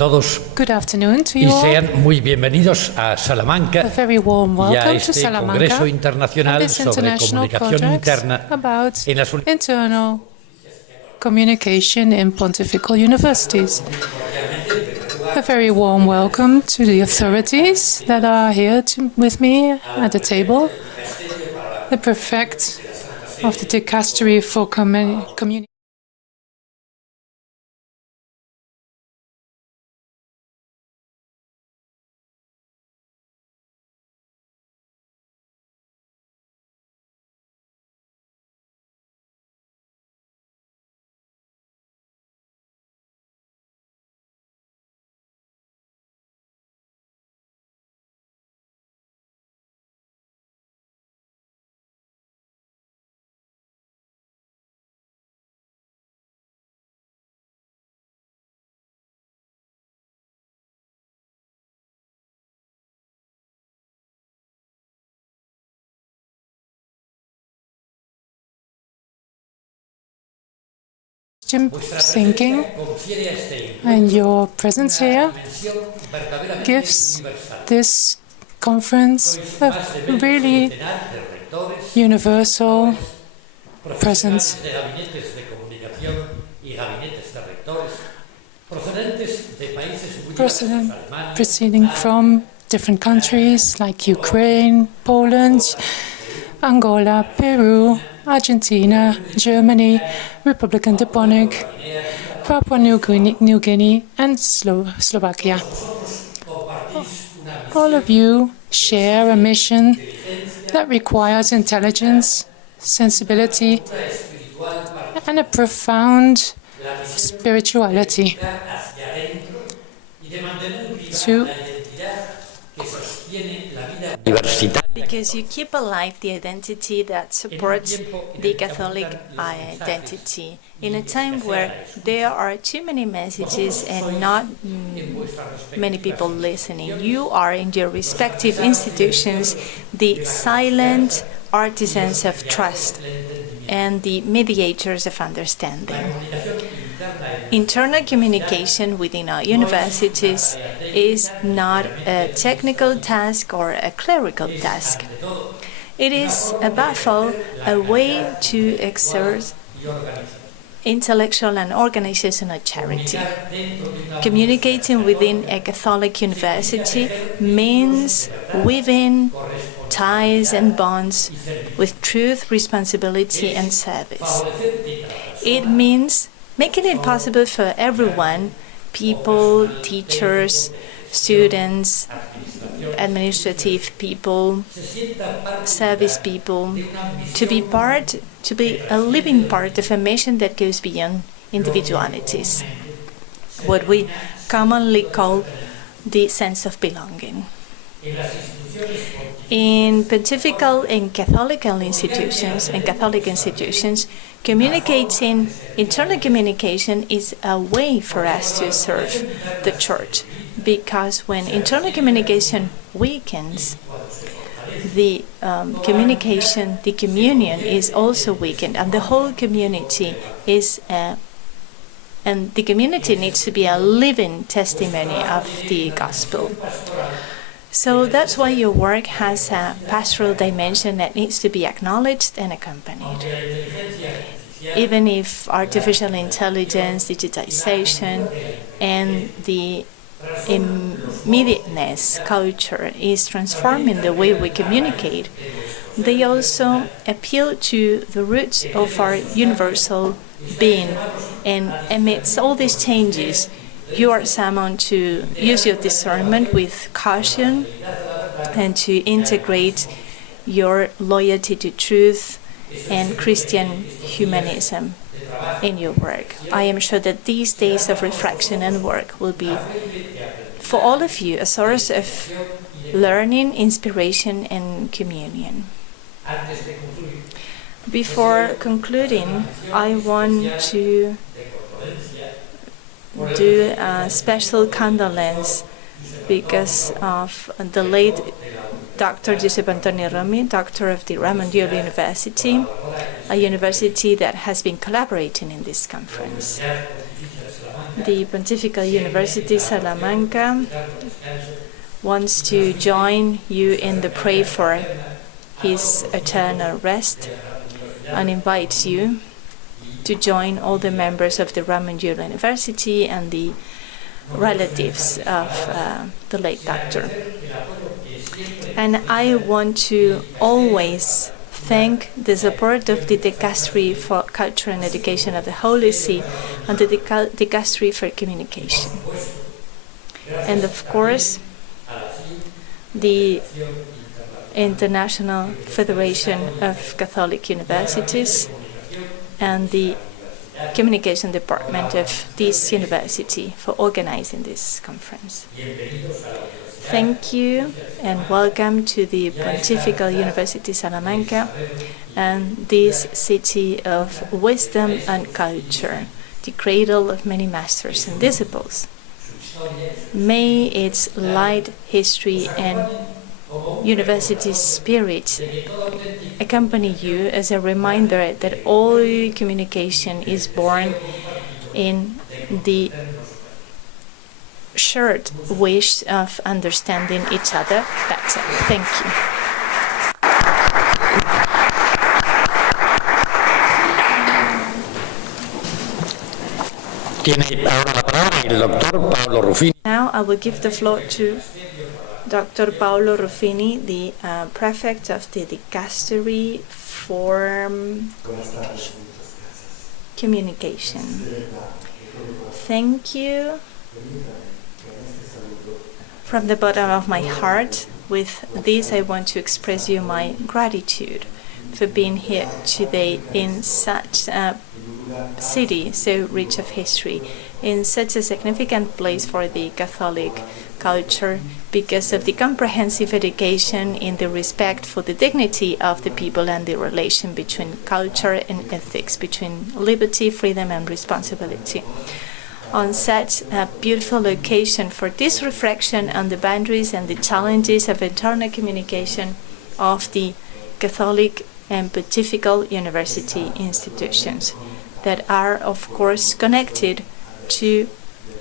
todos Good afternoon to y you all. sean muy bienvenidos a A Salamanca very warm y a welcome to este Salamanca Congreso and Internacional this sobre international Comunicación project Interna about en las internal communication in pontifical universities. A very warm welcome to the authorities that are here with me at the table. The prefect of the Dicastery for Communication. Thinking, and your presence here gives this conference a really universal presence. Proceeding from different countries like Ukraine, Poland, Angola, Peru, Argentina, Germany, Republican Democratic, Papua New Guinea, and Slovakia. All of you share a mission that requires intelligence, sensibility, and a profound spirituality because you keep alive the identity that supports the Catholic identity. In a time where there are too many messages and not many people listening, you are in your respective institutions the silent artisans of trust and the mediators of understanding. Internal communication within our universities is not a technical task or a clerical task. It is, above all, a way to exert intellectual and organizational charity. Communicating within a Catholic university means weaving ties and bonds with truth, responsibility, and service. It means making it possible for everyone, people, teachers, students, administrative people, service people, to be a living part of a mission that goes beyond individualities, what we commonly call the sense of belonging. In pontifical and Catholic institutions, internal communication is a way for us to serve the Church, because when internal communication weakens, the communion is also weakened, and the whole community and the community needs to be a living testimony of the gospel. So that's why your work has a pastoral dimension that needs to be acknowledged and accompanied. Even if artificial intelligence, digitization, and the immediateness culture is transforming the way we communicate, they also appeal to the roots of our universal being. And amidst all these changes, you are summoned to use your discernment with caution and to integrate your loyalty to truth and Christian humanism in your work. I am sure that these days of reflection and work will be, for all of you, a source of learning, inspiration, and communion. Before concluding, I want to do a special condolence because of the late Dr. Giuseppe Antonio Romi, doctor of the Ramondiolo University, a university that has been collaborating in this conference. the Pontifical University Salamanca wants to join you in the prayer for his eternal rest and invites you to join all the members of the Roman University and the relatives of the late doctor. And I want to always thank the support of the Dicastery for Culture and Education of the Holy See and the Dicastery for Communication. And of course, the International Federation of Catholic Universities and the Communication Department of this university for organizing this conference. Thank you and welcome to the Pontifical University Salamanca and this city of wisdom and culture, the cradle of many masters and disciples. May its light, history and university spirit accompany you as a reminder that all communication is born in the shared wish of understanding each other better. Thank you. Now I will give the floor to Dr. Paolo Ruffini, the prefect of the Dicastery for Communication. Thank you. From the bottom of my heart, with this I want to express you my gratitude for being here today in such a city so rich of history, in such a significant place for the Catholic culture, because of the comprehensive education in the respect for the dignity of the people and the relation between culture and ethics, between liberty, freedom and responsibility. On such a beautiful location for this reflection on the boundaries and the challenges of internal communication of the Catholic and Pontifical University institutions that are, of course, connected to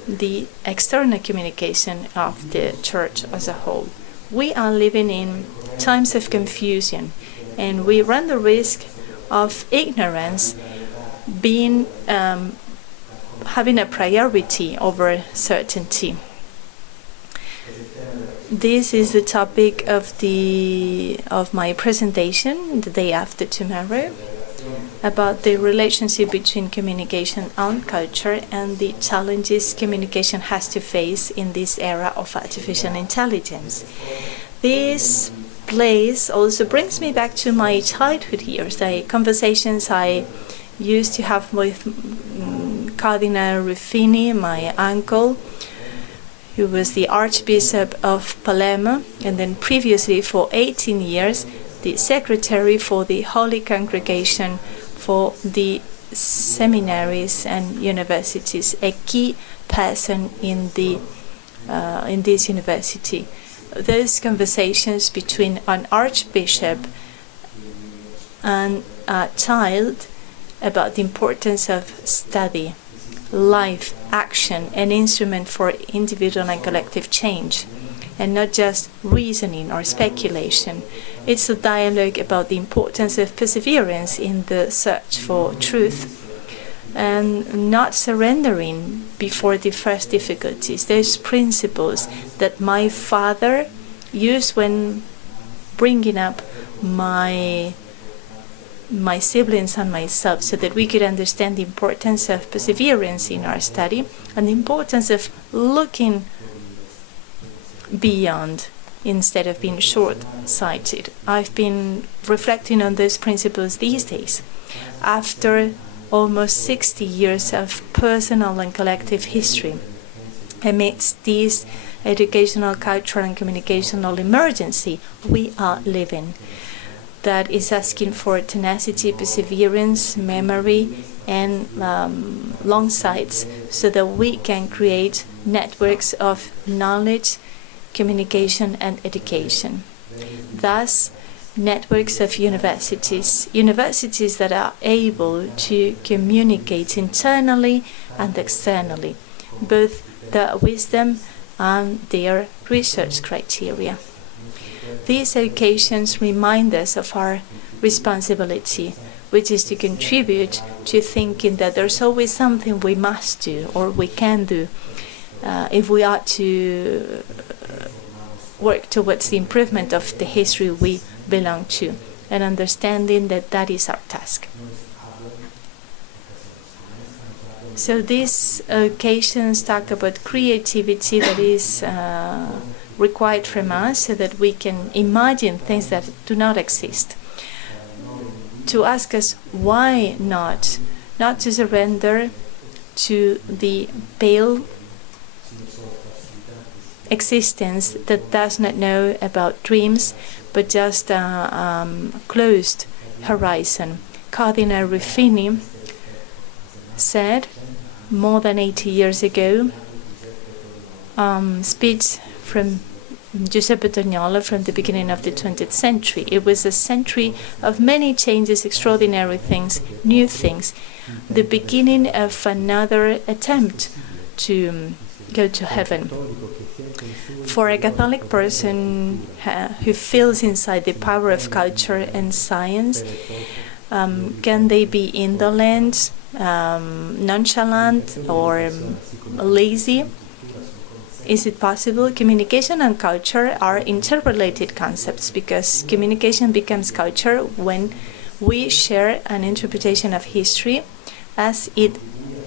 the external communication of the Church as a whole. We are living in times of confusion, and we run the risk of ignorance being having a priority over certainty. This is the topic of my presentation the day after tomorrow, about the relationship between communication and culture and the challenges communication has to face in this era of artificial intelligence. This place also brings me back to my childhood years, the conversations I used to have with Cardinal Ruffini, my uncle, who was the Archbishop of Palermo, and then previously for 18 years, the Secretary for the Holy Congregation for the seminaries and universities, a key person in this university. Those conversations between an archbishop and a child about the importance of study, life, action, an instrument for individual and collective change, and not just reasoning or speculation. It's a dialogue about the importance of perseverance in the search for truth and not surrendering before the first difficulties. Those principles that my father used when bringing up my siblings and myself, so that we could understand the importance of perseverance in our study and the importance of looking beyond instead of being short-sighted. I've been reflecting on those principles these days. After almost 60 years of personal and collective history, amidst this educational, cultural and communicational emergency we are living, that is asking for tenacity, perseverance, memory, and long sights, so that we can create networks of knowledge, communication, and education. Thus, networks of universities that are able to communicate internally and externally, both their wisdom and their research criteria. These occasions remind us of our responsibility, which is to contribute to thinking that there's always something we must do or we can do if we are to work towards the improvement of the history we belong to, and understanding that that is our task. So these occasions talk about creativity that is required from us so that we can imagine things that do not exist. To ask us why not to surrender to the pale existence that does not know about dreams, but just a closed horizon. Cardinal Ruffini said more than 80 years ago, speech from Giuseppe Tognolo from the beginning of the 20th century. It was a century of many changes, extraordinary things, new things, the beginning of another attempt to go to heaven. For a Catholic person who feels inside the power of culture and science, can they be indolent, nonchalant, or lazy? Is it possible? Communication and culture are interrelated concepts, because communication becomes culture when we share an interpretation of history as it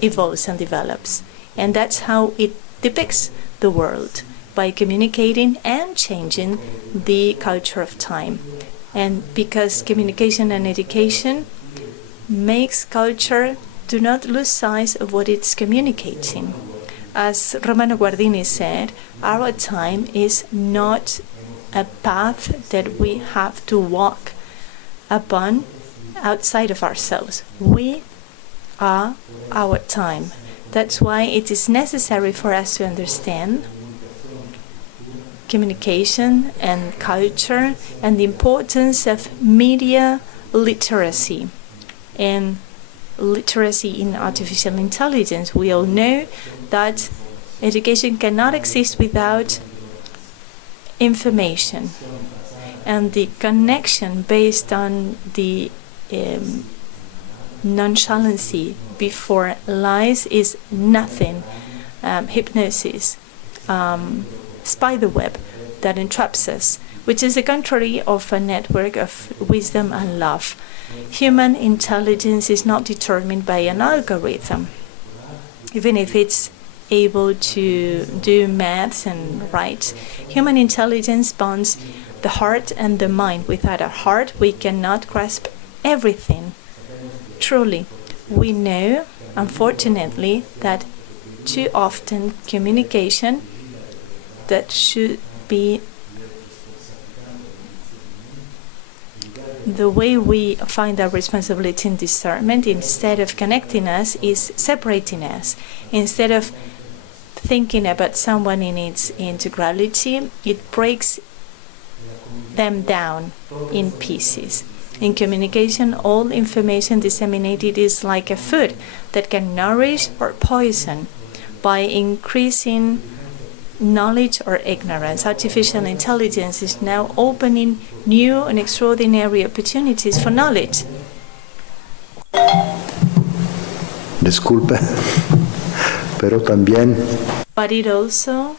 evolves and develops. And that's how it depicts the world, by communicating and changing the culture of time. And because communication and education makes culture do not lose sight of what it's communicating. As Romano Guardini said, our time is not a path that we have to walk upon outside of ourselves. We are our time. That's why it is necessary for us to understand communication and culture and the importance of media literacy and literacy in artificial intelligence. We all know that education cannot exist without information, and the connection based on the nonchalancy before lies is nothing. Hypnosis, spiderweb that entraps us, which is the contrary of a network of wisdom and love. Human intelligence is not determined by an algorithm, even if it's able to do maths and write. Human intelligence bonds the heart and the mind. Without a heart, we cannot grasp everything. Truly, we know, unfortunately, that too often communication that should be the way we find our responsibility in discernment, instead of connecting us, is separating us. Instead of thinking about someone in its integrality, it breaks them down in pieces. In communication, all information disseminated is like a food that can nourish or poison by increasing knowledge or ignorance. Artificial intelligence is now opening new and extraordinary opportunities for knowledge. Disculpe, pero también. But it also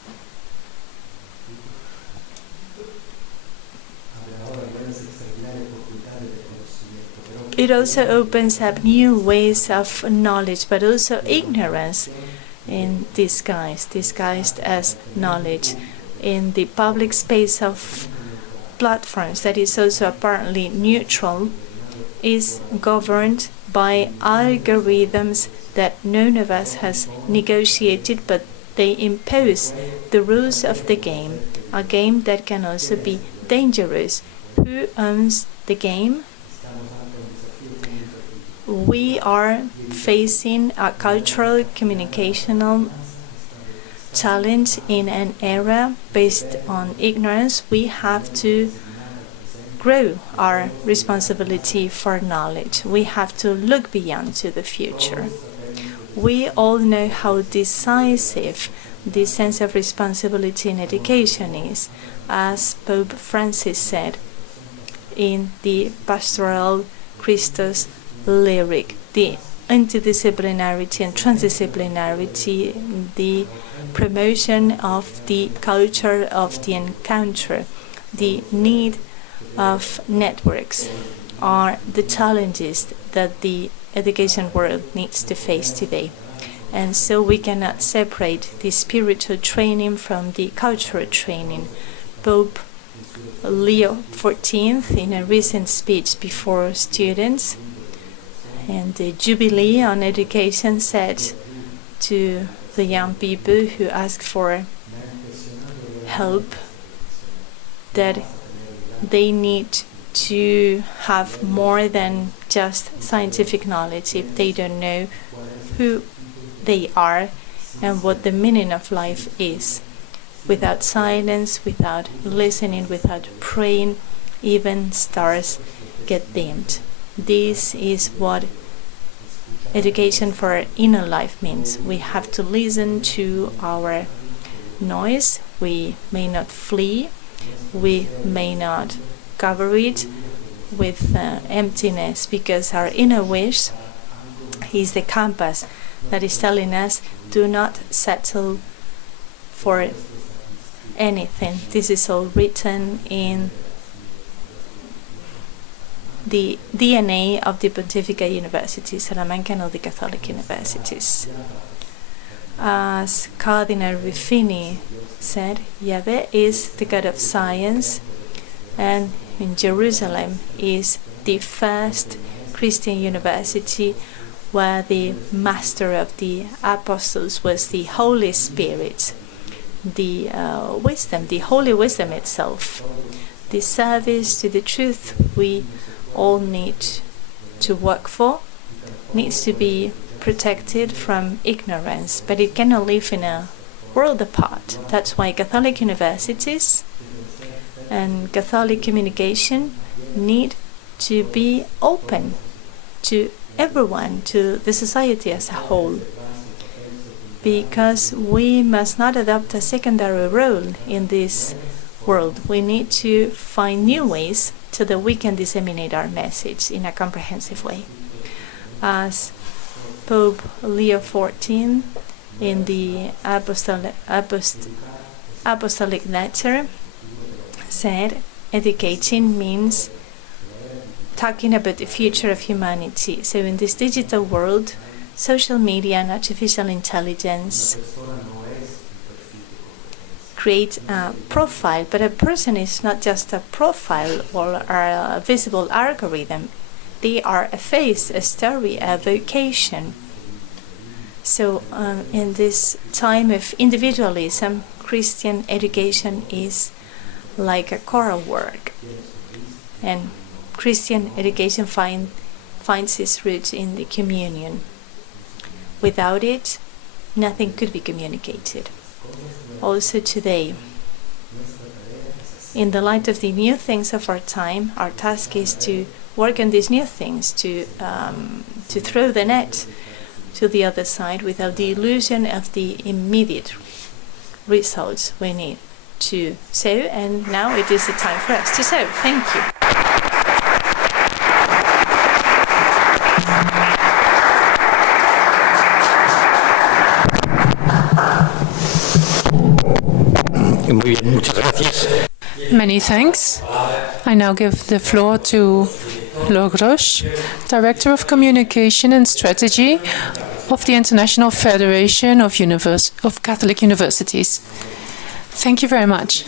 opens up new ways of knowledge, but also ignorance in disguised as knowledge. In the public space of platforms that is also apparently neutral, is governed by algorithms that none of us has negotiated, but they impose the rules of the game, a game that can also be dangerous. Who owns the game? We are facing a cultural communicational challenge in an era based on ignorance. We have to grow our responsibility for knowledge. We have to look beyond to the future. We all know how decisive the sense of responsibility in education is, as Pope Francis said in the Pastoral Christus lyric, the interdisciplinarity and transdisciplinarity, the promotion of the culture of the encounter, the need of networks are the challenges that the education world needs to face today. And so we cannot separate the spiritual training from the cultural training. Pope Leo XIV, in a recent speech before students and the Jubilee on education, said to the young people who ask for help that they need to have more than just scientific knowledge if they don't know who they are and what the meaning of life is. Without silence, without listening, without praying, even stars get dimmed. This is what education for our inner life means. We have to listen to our noise. We may not flee. We may not cover it with emptiness, because our inner wish is the compass that is telling us, do not settle for anything. This is all written in the DNA of the Pontifical Universities, Salamanca and all the Catholic universities. As Cardinal Ruffini said, Yahweh is the God of science, and in Jerusalem is the first Christian university where the master of the apostles was the Holy Spirit, the wisdom, the holy wisdom itself. The service to the truth we all need to work for needs to be protected from ignorance, but it cannot live in a world apart. That's why Catholic universities and Catholic communication need to be open to everyone, to the society as a whole, because we must not adopt a secondary role in this world. We need to find new ways so that we can disseminate our message in a comprehensive way. As Pope Leo XIV in the apostolic letter said, educating means talking about the future of humanity. So in this digital world, social media and artificial intelligence create a profile, but a person is not just a profile or a visible algorithm. They are a face, a story, a vocation. So in this time of individualism, Christian education is like a choral work, and Christian education finds its roots in the communion. Without it, nothing could be communicated. Also today, in the light of the new things of our time, our task is to work on these new things, to throw the net to the other side without the illusion of the immediate results we need to sow. And now it is the time for us to sow. Thank you. Muy bien, muchas gracias. Many thanks. I now give the floor to Logros, Director of Communication and Strategy of the International Federation of Catholic Universities. Thank you very much.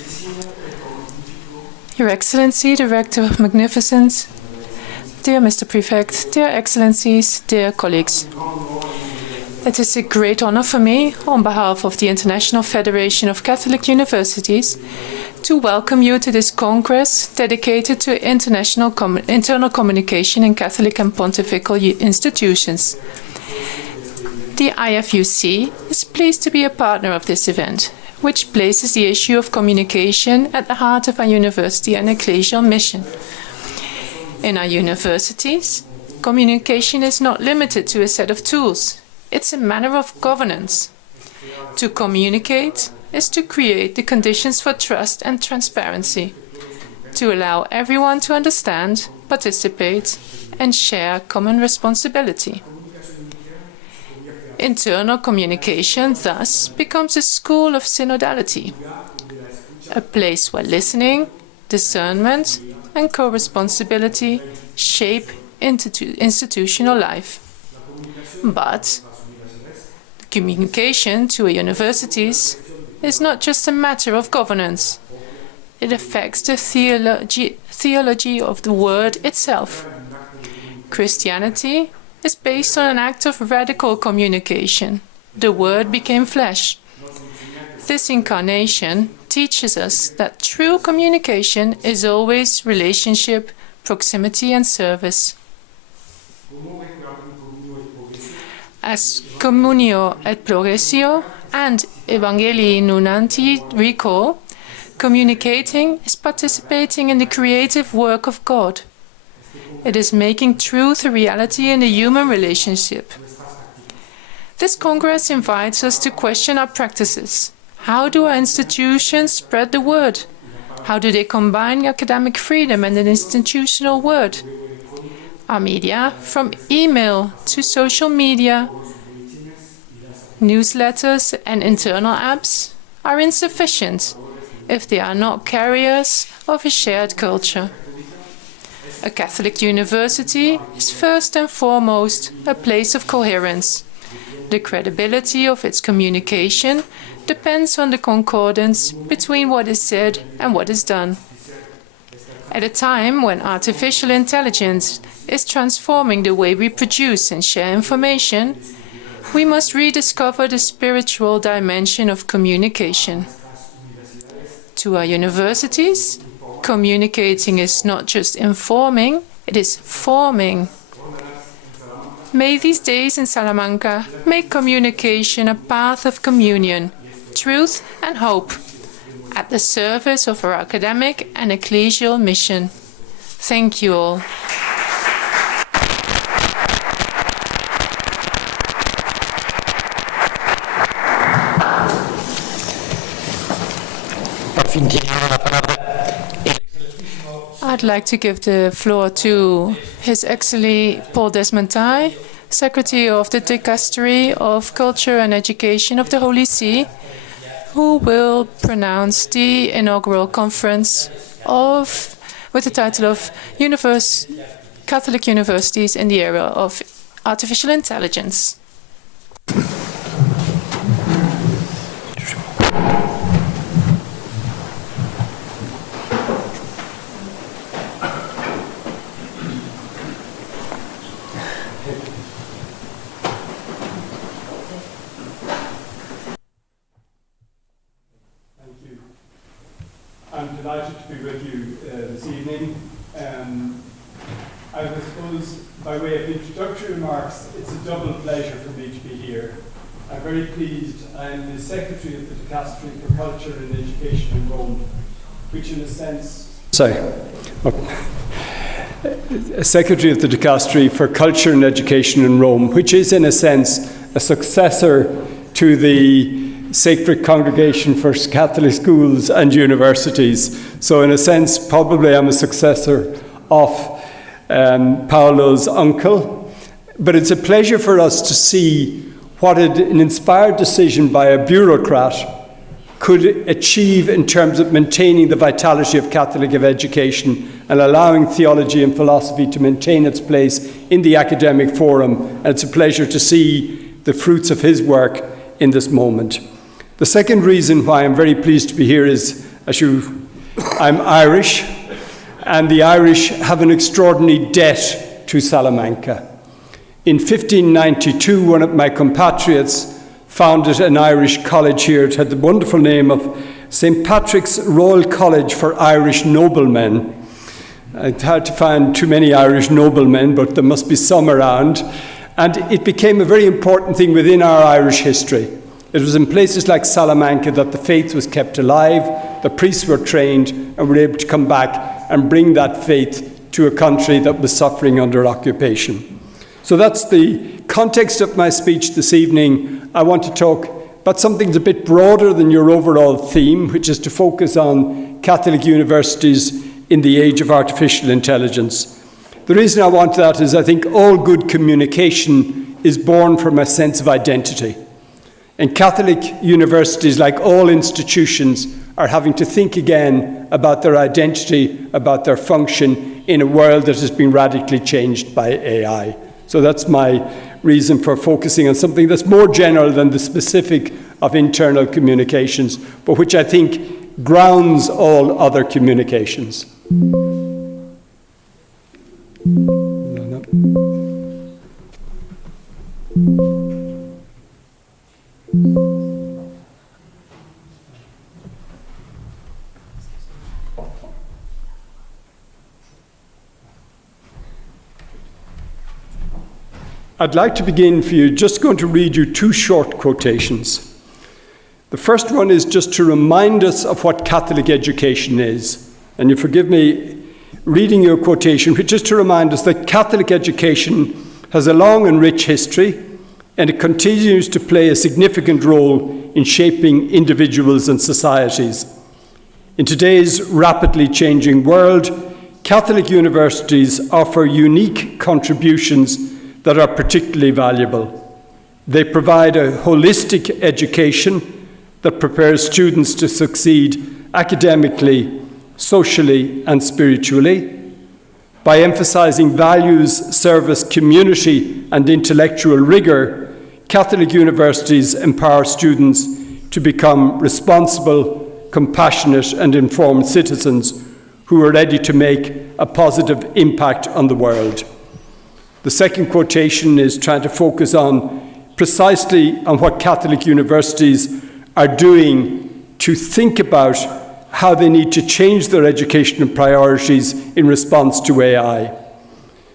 Your Excellency, Director of Magnificence, dear Mr. Prefect, dear Excellencies, dear colleagues. It is a great honor for me, on behalf of the International Federation of Catholic Universities, to welcome you to this Congress dedicated to internal communication in Catholic and Pontifical Institutions. The IFUC is pleased to be a partner of this event, which places the issue of communication at the heart of our university and ecclesial mission. In our universities, communication is not limited to a set of tools. It's a manner of governance. To communicate is to create the conditions for trust and transparency, to allow everyone to understand, participate, and share common responsibility. Internal communication, thus, becomes a school of synodality, a place where listening, discernment, and co-responsibility shape institutional life. But communication to universities is not just a matter of governance. It affects the theology of the word itself. Christianity is based on an act of radical communication. The Word became flesh. This incarnation teaches us that true communication is always relationship, proximity, and service. As Communio et Progressio and Evangelii Nunanti recall, communicating is participating in the creative work of God. It is making truth a reality in the human relationship. This Congress invites us to question our practices. How do our institutions spread the word? How do they combine academic freedom and an institutional word? Our media, from email to social media, newsletters and internal apps, are insufficient if they are not carriers of a shared culture. A Catholic university is first and foremost a place of coherence. The credibility of its communication depends on the concordance between what is said and what is done. At a time when artificial intelligence is transforming the way we produce and share information, we must rediscover the spiritual dimension of communication. To our universities, communicating is not just informing, it is forming. May these days in Salamanca make communication a path of communion, truth and hope, at the service of our academic and ecclesial mission. Thank you all. I'd like to give the floor to His Excellency Paul Desmontais, Secretary of the Dicastery of Culture and Education of the Holy See, who will pronounce the inaugural conference with the title of Catholic Universities in the Era of Artificial Intelligence. I'm delighted to be with you this evening. I suppose, by way of introductory remarks, it's a double pleasure for me to be here. I'm very pleased. I'm the Secretary of the Dicastery for Culture and Education in Rome, which in a sense... Secretary of the Dicastery for Culture and Education in Rome, which is in a sense a successor to the Sacred Congregation for Catholic Schools and Universities. So in a sense, probably I'm a successor of Paolo's uncle. But it's a pleasure for us to see what an inspired decision by a bureaucrat could achieve in terms of maintaining the vitality of Catholic education and allowing theology and philosophy to maintain its place in the academic forum. And it's a pleasure to see the fruits of his work in this moment. The second reason why I'm very pleased to be here is, I'm Irish, and the Irish have an extraordinary debt to Salamanca. In 1592, one of my compatriots founded an Irish college here. It had the wonderful name of St. Patrick's Royal College for Irish Noblemen. It's hard to find too many Irish noblemen, but there must be some around. And it became a very important thing within our Irish history. It was in places like Salamanca that the faith was kept alive, the priests were trained, and were able to come back and bring that faith to a country that was suffering under occupation. So that's the context of my speech this evening, I want to talk about something that's a bit broader than your overall theme, which is to focus on Catholic universities in the age of artificial intelligence. The reason I want that is I think all good communication is born from a sense of identity. And Catholic universities, like all institutions, are having to think again about their identity, about their function in a world that has been radically changed by AI. So that's my reason for focusing on something that's more general than the specific of internal communications, but which I think grounds all other communications. I'd like to begin for you, just going to read you two short quotations. The first one is just to remind us of what Catholic education is. And you forgive me reading your quotation, which is to remind us that Catholic education has a long and rich history, and it continues to play a significant role in shaping individuals and societies. In today's rapidly changing world, Catholic universities offer unique contributions that are particularly valuable. They provide a holistic education that prepares students to succeed academically, socially, and spiritually. By emphasizing values, service, community, and intellectual rigor, Catholic universities empower students to become responsible, compassionate, and informed citizens who are ready to make a positive impact on the world. The second quotation is trying to focus on precisely on what Catholic universities are doing to think about how they need to change their educational priorities in response to AI.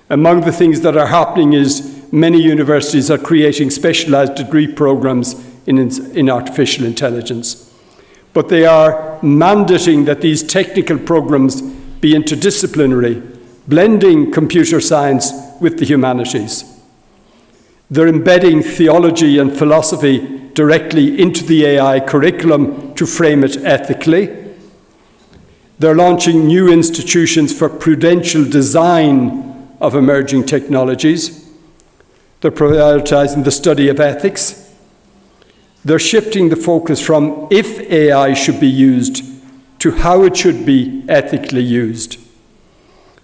Among the things that are happening is many universities are creating specialized degree programs in artificial intelligence. But they are mandating that these technical programs be interdisciplinary, blending computer science with the humanities. They're embedding theology and philosophy directly into the AI curriculum to frame it ethically. They're launching new institutions for prudential design of emerging technologies. They're prioritizing the study of ethics. They're shifting the focus from if AI should be used to how it should be ethically used.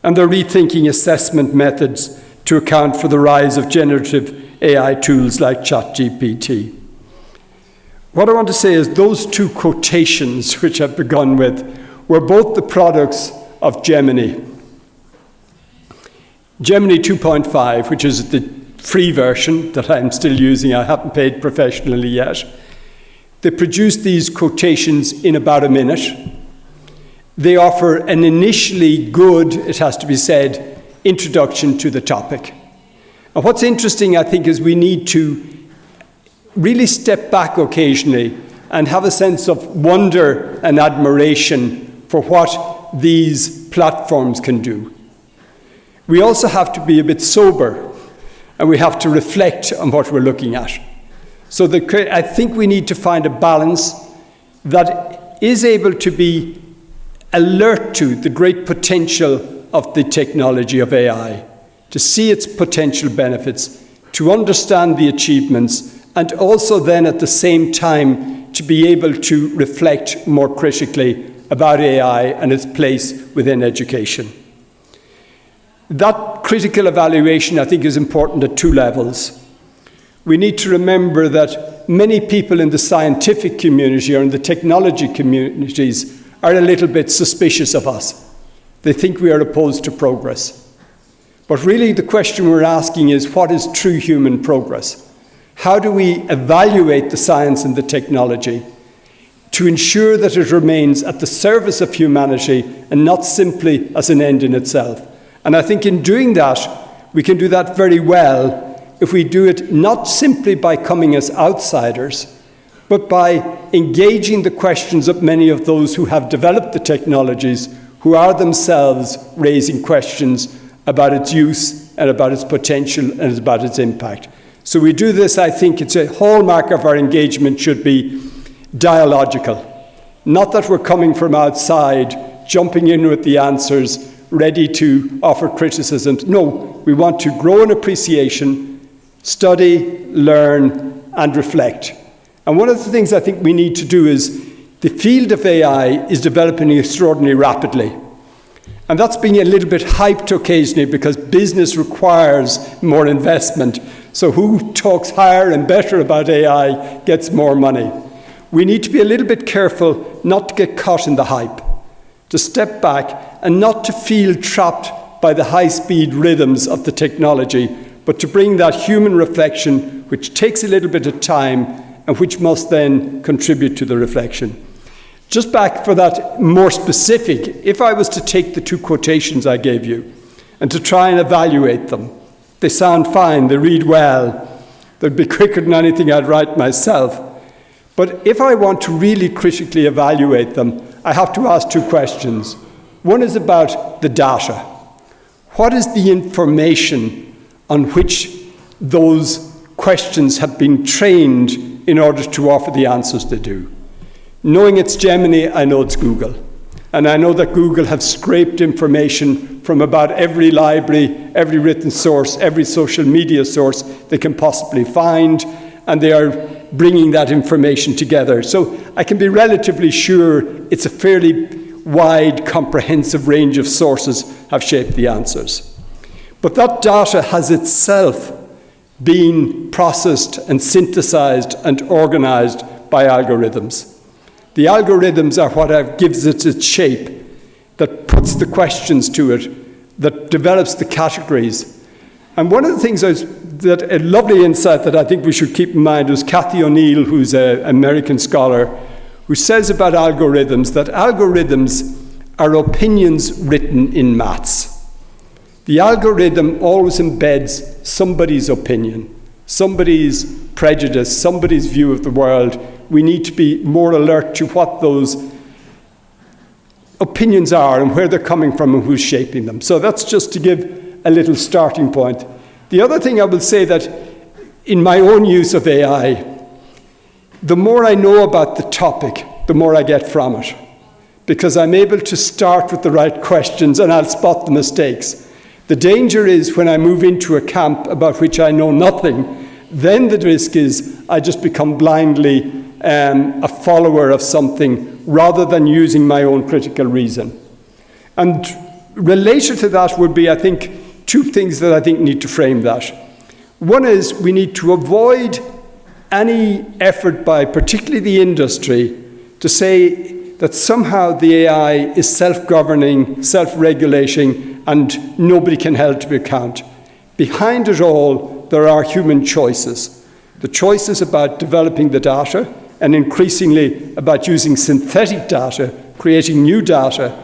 And they're rethinking assessment methods to account for the rise of generative AI tools like ChatGPT. What I want to say is those two quotations, which I've begun with, were both the products of Gemini. Gemini 2.5, which is the free version that I'm still using, I haven't paid professionally yet. They produced these quotations in about a minute. They offer an initially good, it has to be said, introduction to the topic. And what's interesting, I think, is we need to really step back occasionally and have a sense of wonder and admiration for what these platforms can do. We also have to be a bit sober, and we have to reflect on what we're looking at. So I think we need to find a balance that is able to be alert to the great potential of the technology of AI, to see its potential benefits, to understand the achievements, and also then at the same time to be able to reflect more critically about AI and its place within education. That critical evaluation, I think, is important at two levels. We need to remember that many people in the scientific community or in the technology communities are a little bit suspicious of us. They think we are opposed to progress. But really the question we're asking is, what is true human progress? How do we evaluate the science and the technology to ensure that it remains at the service of humanity and not simply as an end in itself? And I think in doing that, we can do that very well if we do it not simply by coming as outsiders, but by engaging the questions of many of those who have developed the technologies, who are themselves raising questions about its use and about its potential and about its impact. So we do this, I think it's a hallmark of our engagement should be dialogical. Not that we're coming from outside, jumping in with the answers, ready to offer criticisms. No, we want to grow in appreciation, study, learn, and reflect. And one of the things I think we need to do is, the field of AI is developing extraordinarily rapidly. And that's being a little bit hyped occasionally because business requires more investment. So who talks higher and better about AI gets more money. We need to be a little bit careful not to get caught in the hype, to step back and not to feel trapped by the high-speed rhythms of the technology, but to bring that human reflection, which takes a little bit of time and which must then contribute to the reflection. Just back for that more specific, if I was to take the two quotations I gave you and to try and evaluate them, they sound fine, they read well, they'd be quicker than anything I'd write myself. But if I want to really critically evaluate them, I have to ask two questions. One is about the data. What is the information on which those questions have been trained in order to offer the answers they do? Knowing it's Gemini, I know it's Google. And I know that Google have scraped information from about every library, every written source, every social media source they can possibly find, and they are bringing that information together. So I can be relatively sure it's a fairly wide, comprehensive range of sources have shaped the answers. But that data has itself been processed and synthesized and organized by algorithms. The algorithms are what gives it its shape, that puts the questions to it, that develops the categories. And one of the things that a lovely insight that I think we should keep in mind was Cathy O'Neill, who's an American scholar, who says about algorithms that algorithms are opinions written in maths. The algorithm always embeds somebody's opinion, somebody's prejudice, somebody's view of the world. We need to be more alert to what those opinions are and where they're coming from and who's shaping them. So that's just to give a little starting point. The other thing I will say that in my own use of AI, the more I know about the topic, the more I get from it. Because I'm able to start with the right questions and I'll spot the mistakes. The danger is when I move into a camp about which I know nothing, then the risk is I just become blindly a follower of something rather than using my own critical reason. And related to that would be, I think, two things that I think need to frame that. One is we need to avoid any effort by particularly the industry to say that somehow the AI is self-governing, self-regulating, and nobody can hold to account. Behind it all, there are human choices. The choices about developing the data, and increasingly about using synthetic data, creating new data.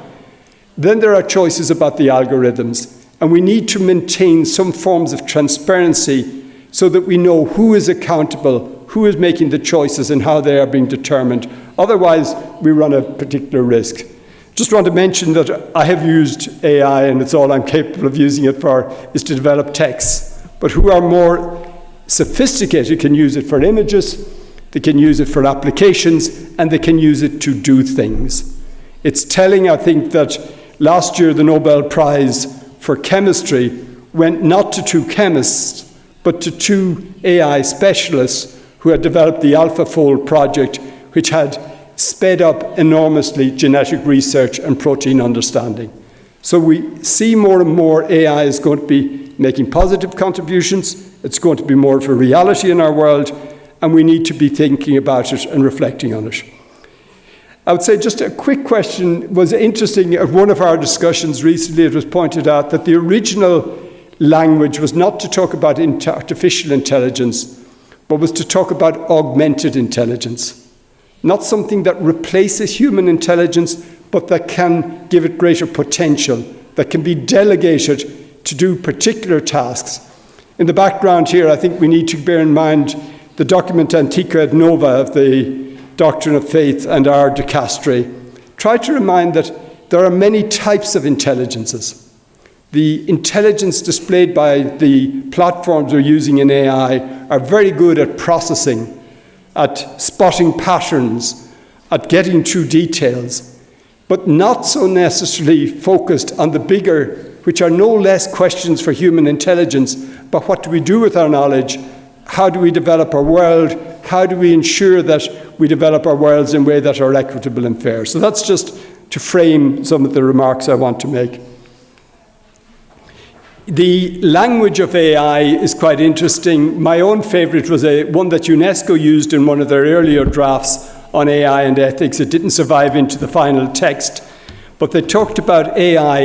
Then there are choices about the algorithms, and we need to maintain some forms of transparency so that we know who is accountable, who is making the choices, and how they are being determined. Otherwise, we run a particular risk. Just want to mention that I have used AI, and it's all I'm capable of using it for, is to develop texts. But who are more sophisticated can use it for images, they can use it for applications, and they can use it to do things. It's telling, I think, that last year the Nobel Prize for Chemistry went not to two chemists, but to two AI specialists who had developed the AlphaFold project, which had sped up enormously genetic research and protein understanding. So we see more and more AI is going to be making positive contributions. It's going to be more of a reality in our world, and we need to be thinking about it and reflecting on it. I would say just a quick question was interesting. At one of our discussions recently, it was pointed out that the original language was not to talk about artificial intelligence, but was to talk about augmented intelligence. Not something that replaces human intelligence, but that can give it greater potential, that can be delegated to do particular tasks. In the background here, I think we need to bear in mind the document Antica et Nova of the Doctrine of Faith and our dicastery. Try to remind that there are many types of intelligences. The intelligence displayed by the platforms we're using in AI are very good at processing, at spotting patterns, at getting through details, but not so necessarily focused on the bigger, which are no less questions for human intelligence, but what do we do with our knowledge? How do we develop our world? How do we ensure that we develop our worlds in ways that are equitable and fair? So that's just to frame some of the remarks I want to make. The language of AI is quite interesting. My own favourite was one that UNESCO used in one of their earlier drafts on AI and ethics. It didn't survive into the final text, but they talked about AI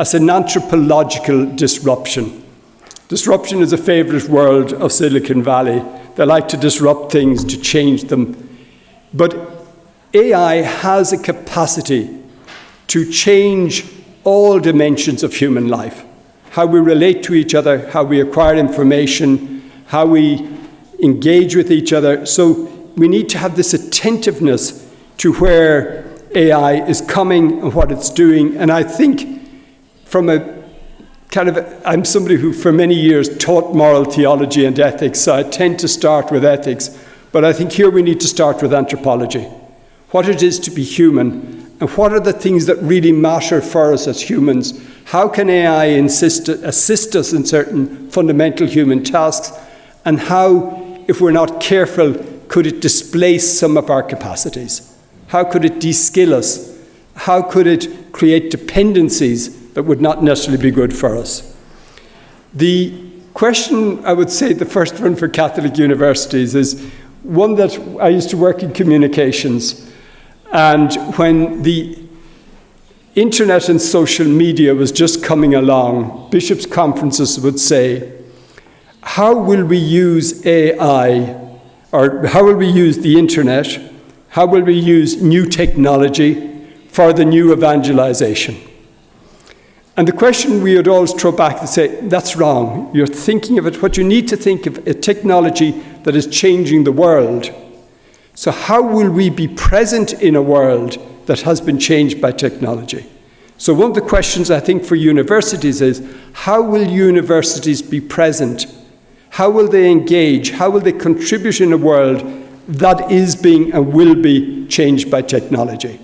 as an anthropological disruption. Disruption is a favourite word of Silicon Valley. They like to disrupt things, to change them. But AI has a capacity to change all dimensions of human life. How we relate to each other, how we acquire information, how we engage with each other. So we need to have this attentiveness to where AI is coming and what it's doing. And I think from I'm somebody who for many years taught moral theology and ethics, so I tend to start with ethics. But I think here we need to start with anthropology. What it is to be human, and what are the things that really matter for us as humans. How can AI assist us in certain fundamental human tasks? And how, if we're not careful, could it displace some of our capacities? How could it de-skill us? How could it create dependencies that would not necessarily be good for us? The question, I would say, the first one for Catholic universities is one that I used to work in communications. And when the internet and social media was just coming along, bishops' conferences would say, how will we use AI, or how will we use the internet, how will we use new technology for the new evangelization? And the question we would always throw back and say, that's wrong. You're thinking of it, what you need to think of a technology that is changing the world. So how will we be present in a world that has been changed by technology? So one of the questions I think for universities is, how will universities be present? How will they engage? How will they contribute in a world that is being and will be changed by technology?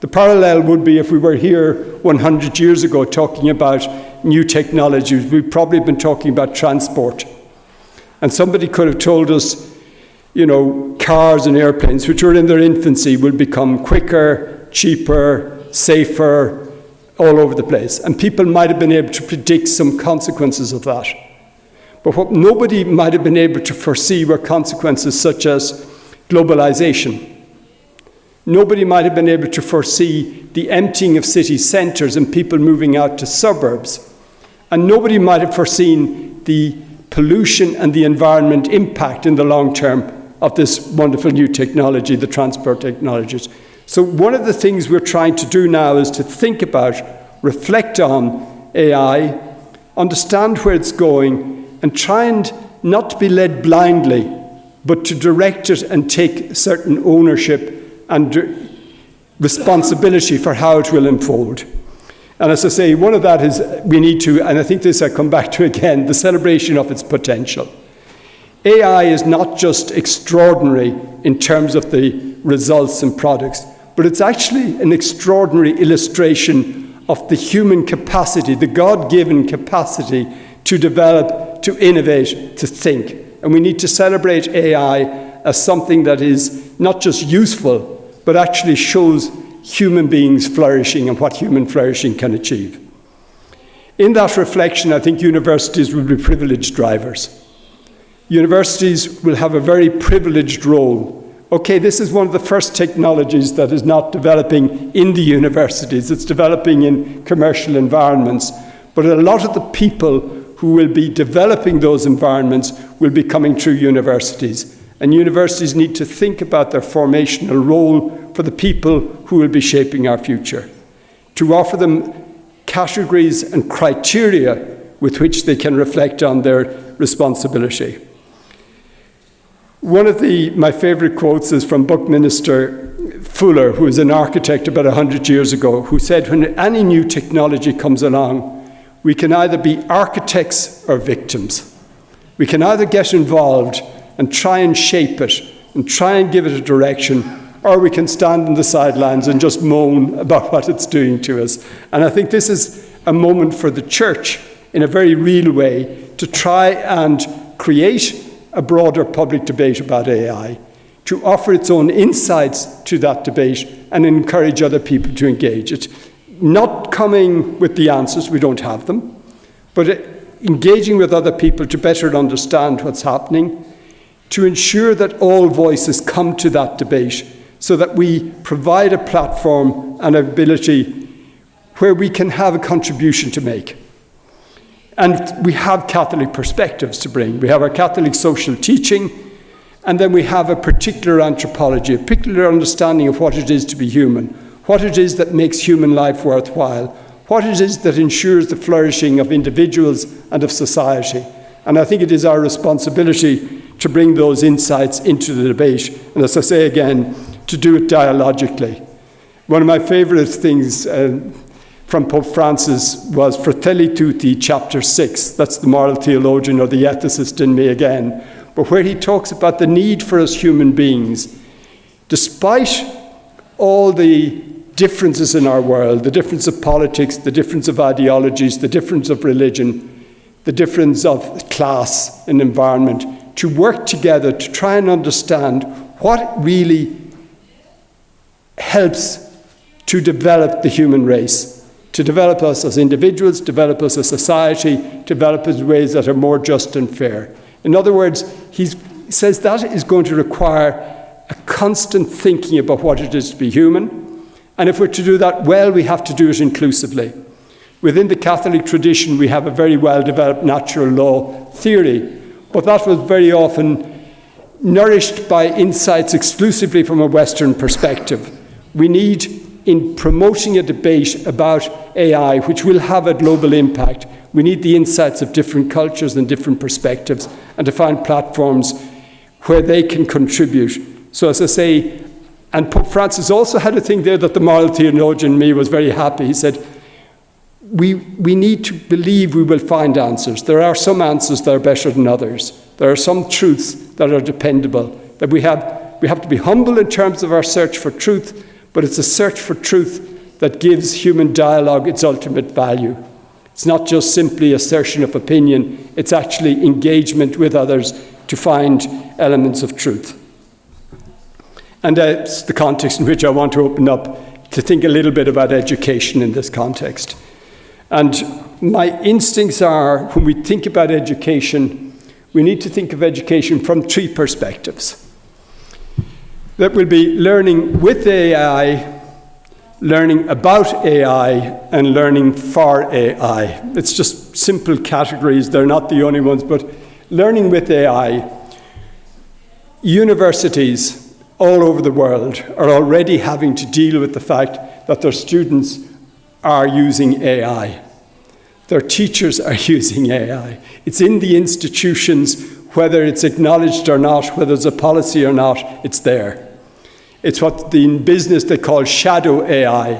The parallel would be if we were here 100 years ago talking about new technologies, we'd probably been talking about transport. And somebody could have told us, you know, cars and airplanes, which are in their infancy, will become quicker, cheaper, safer, all over the place. And people might have been able to predict some consequences of that. But what nobody might have been able to foresee were consequences such as globalization. Nobody might have been able to foresee the emptying of city centres and people moving out to suburbs. And nobody might have foreseen the pollution and the environment impact in the long term of this wonderful new technology, the transport technologies. So one of the things we're trying to do now is to think about, reflect on AI, understand where it's going, and try and not to be led blindly, but to direct it and take certain ownership and responsibility for how it will unfold. And as I say, one of that is we need to, and I think this I come back to again, the celebration of its potential. AI is not just extraordinary in terms of the results and products, but it's actually an extraordinary illustration of the human capacity, the God-given capacity to develop, to innovate, to think. And we need to celebrate AI as something that is not just useful, but actually shows human beings flourishing and what human flourishing can achieve. In that reflection, I think universities will be privileged drivers. Universities will have a very privileged role. Okay, this is one of the first technologies that is not developing in the universities, it's developing in commercial environments. But a lot of the people who will be developing those environments will be coming through universities. And universities need to think about their formational role for the people who will be shaping our future, to offer them categories and criteria with which they can reflect on their responsibility. One of my favourite quotes is from Buckminster Fuller, who was an architect about 100 years ago, who said, when any new technology comes along, we can either be architects or victims. We can either get involved and try and shape it and try and give it a direction, or we can stand on the sidelines and just moan about what it's doing to us. And I think this is a moment for the church, in a very real way, to try and create a broader public debate about AI, to offer its own insights to that debate and encourage other people to engage it. Not coming with the answers, we don't have them, but engaging with other people to better understand what's happening, to ensure that all voices come to that debate so that we provide a platform and ability where we can have a contribution to make. And we have Catholic perspectives to bring. We have our Catholic social teaching, and then we have a particular anthropology, a particular understanding of what it is to be human, what it is that makes human life worthwhile, what it is that ensures the flourishing of individuals and of society. And I think it is our responsibility to bring those insights into the debate, and as I say again, to do it dialogically. One of my favourite things from Pope Francis was Fratelli Tutti, chapter 6. That's the moral theologian or the ethicist in me again. But where he talks about the need for us human beings, despite all the differences in our world, the difference of politics, the difference of ideologies, the difference of religion, the difference of class and environment, to work together to try and understand what really helps to develop the human race, to develop us as individuals, develop us as society, develop us in ways that are more just and fair. In other words, he says that is going to require a constant thinking about what it is to be human. And if we're to do that well, we have to do it inclusively. Within the Catholic tradition, we have a very well-developed natural law theory, but that was very often nourished by insights exclusively from a Western perspective. We need, in promoting a debate about AI, which will have a global impact, we need the insights of different cultures and different perspectives, and to find platforms where they can contribute. So as I say, and Pope Francis also had a thing there that the moral theologian in me was very happy. He said, we need to believe we will find answers. There are some answers that are better than others. There are some truths that are dependable. That we have to be humble in terms of our search for truth, but it's a search for truth that gives human dialogue its ultimate value. It's not just simply assertion of opinion, it's actually engagement with others to find elements of truth. And that's the context in which I want to open up to think a little bit about education in this context. And my instincts are, when we think about education, we need to think of education from three perspectives. That will be learning with AI, learning about AI, and learning for AI. It's just simple categories, they're not the only ones, but learning with AI. Universities all over the world are already having to deal with the fact that their students are using AI. Their teachers are using AI. It's in the institutions, whether it's acknowledged or not, whether it's a policy or not, it's there. It's what in business they call shadow AI,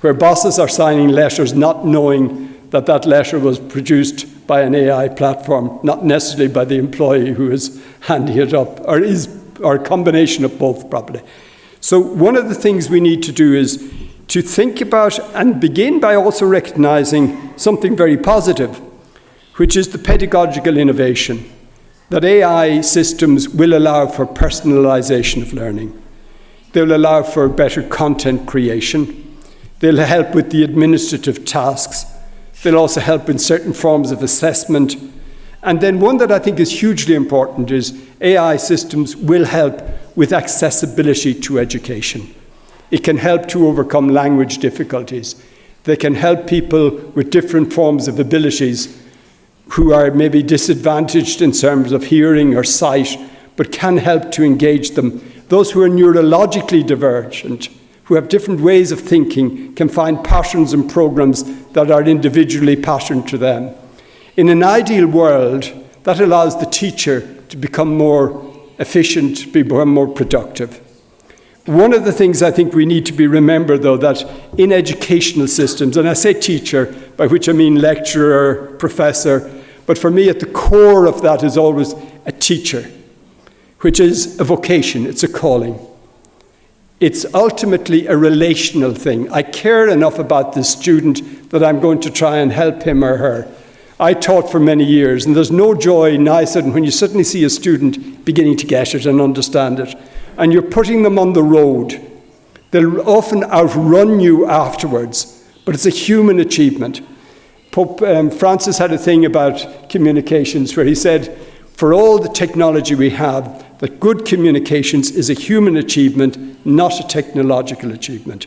where bosses are signing letters not knowing that that letter was produced by an AI platform, not necessarily by the employee who is handing it up, or a combination of both probably. So one of the things we need to do is to think about and begin by also recognizing something very positive, which is the pedagogical innovation, that AI systems will allow for personalization of learning. They'll allow for better content creation. They'll help with the administrative tasks. They'll also help in certain forms of assessment. And then one that I think is hugely important is AI systems will help with accessibility to education. It can help to overcome language difficulties. They can help people with different forms of abilities who are maybe disadvantaged in terms of hearing or sight, but can help to engage them. Those who are neurologically divergent, who have different ways of thinking, can find patterns and programs that are individually patterned to them. In an ideal world, that allows the teacher to become more efficient, become more productive. One of the things I think we need to be remembered, though, that in educational systems, and I say teacher, by which I mean lecturer, professor, but for me at the core of that is always a teacher. which is a vocation, it's a calling. It's ultimately a relational thing. I care enough about this student that I'm going to try and help him or her. I taught for many years, and there's no joy nicer than when you suddenly see a student beginning to get it and understand it, and you're putting them on the road. They'll often outrun you afterwards, but it's a human achievement. Pope Francis had a thing about communications where he said, for all the technology we have, that good communications is a human achievement, not a technological achievement.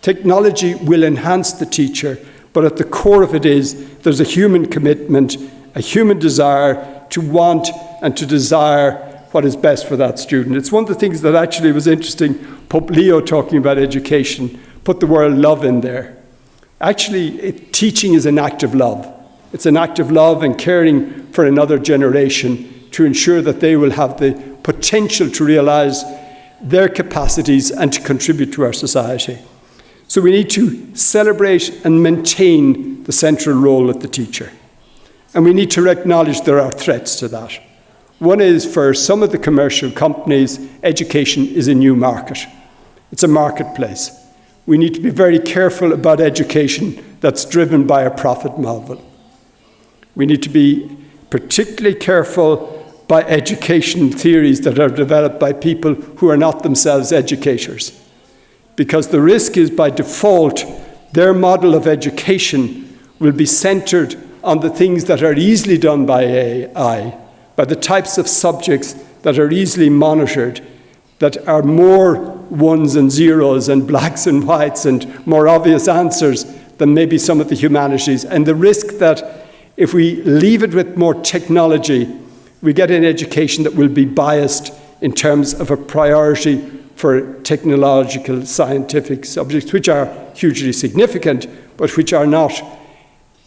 Technology will enhance the teacher, but at the core of it is there's a human commitment, a human desire to want and to desire what is best for that student. It's one of the things that actually was interesting. Pope Leo, talking about education, put the word love in there. Actually, teaching is an act of love. It's an act of love and caring for another generation to ensure that they will have the potential to realize their capacities and to contribute to our society. So we need to celebrate and maintain the central role of the teacher. And we need to acknowledge there are threats to that. One is, for some of the commercial companies, education is a new market. It's a marketplace. We need to be very careful about education that's driven by a profit model. We need to be particularly careful by education theories that are developed by people who are not themselves educators. Because the risk is, by default, their model of education will be centered on the things that are easily done by AI, by the types of subjects that are easily monitored, that are more ones and zeros and blacks and whites and more obvious answers than maybe some of the humanities. And the risk that if we leave it with more technology, we get an education that will be biased in terms of a priority for technological, scientific subjects, which are hugely significant, but which are not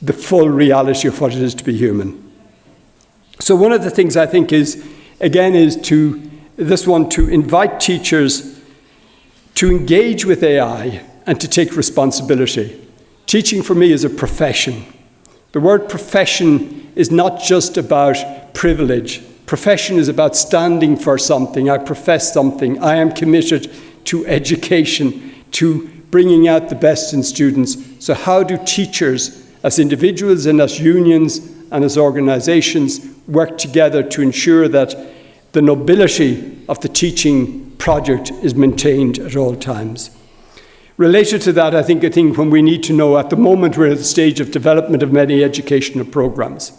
the full reality of what it is to be human. So one of the things I think is, again, is to invite teachers to engage with AI and to take responsibility. Teaching for me is a profession. The word profession is not just about privilege. Profession is about standing for something. I profess something. I am committed to education, to bringing out the best in students. So how do teachers, as individuals and as unions and as organizations, work together to ensure that the nobility of the teaching project is maintained at all times? Related to that, I think when we need to know, at the moment we're at the stage of development of many educational programs.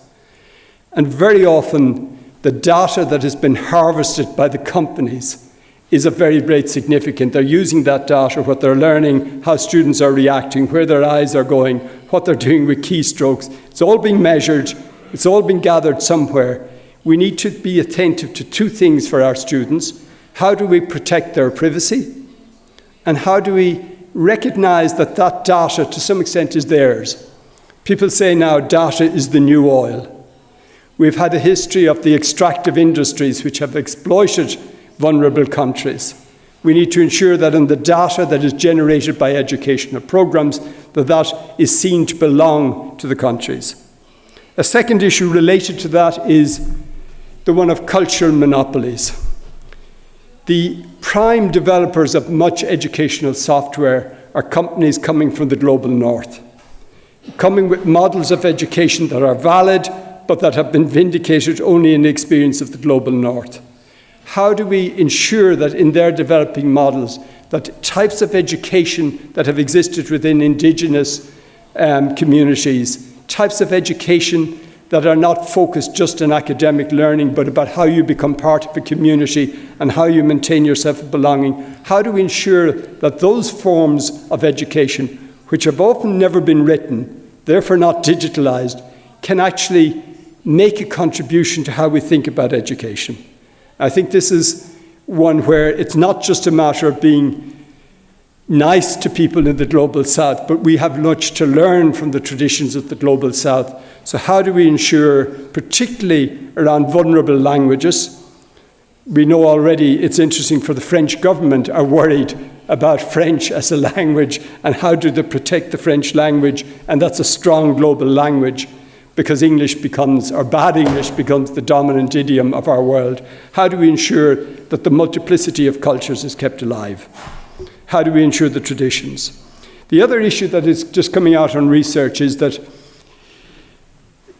And very often the data that has been harvested by the companies is of very great significance. They're using that data, what they're learning, how students are reacting, where their eyes are going, what they're doing with keystrokes. It's all being measured. It's all been gathered somewhere. We need to be attentive to two things for our students. How do we protect their privacy? And how do we recognize that that data, to some extent, is theirs? People say now data is the new oil. We've had a history of the extractive industries which have exploited vulnerable countries. We need to ensure that in the data that is generated by educational programs, that is seen to belong to the countries. A second issue related to that is the one of cultural monopolies. The prime developers of much educational software are companies coming from the global north, coming with models of education that are valid, but that have been vindicated only in the experience of the global north. How do we ensure that in their developing models, that types of education that have existed within indigenous communities, types of education that are not focused just on academic learning, but about how you become part of a community and how you maintain your sense of belonging, how do we ensure that those forms of education, which have often never been written, therefore not digitalized, can actually make a contribution to how we think about education? I think this is one where it's not just a matter of being nice to people in the global south, but we have much to learn from the traditions of the global south. So how do we ensure, particularly around vulnerable languages? We know already, it's interesting, for the French government are worried about French as a language and how do they protect the French language, and that's a strong global language. because English becomes, or bad English becomes, the dominant idiom of our world? How do we ensure that the multiplicity of cultures is kept alive? How do we ensure the traditions? The other issue that is just coming out on research is that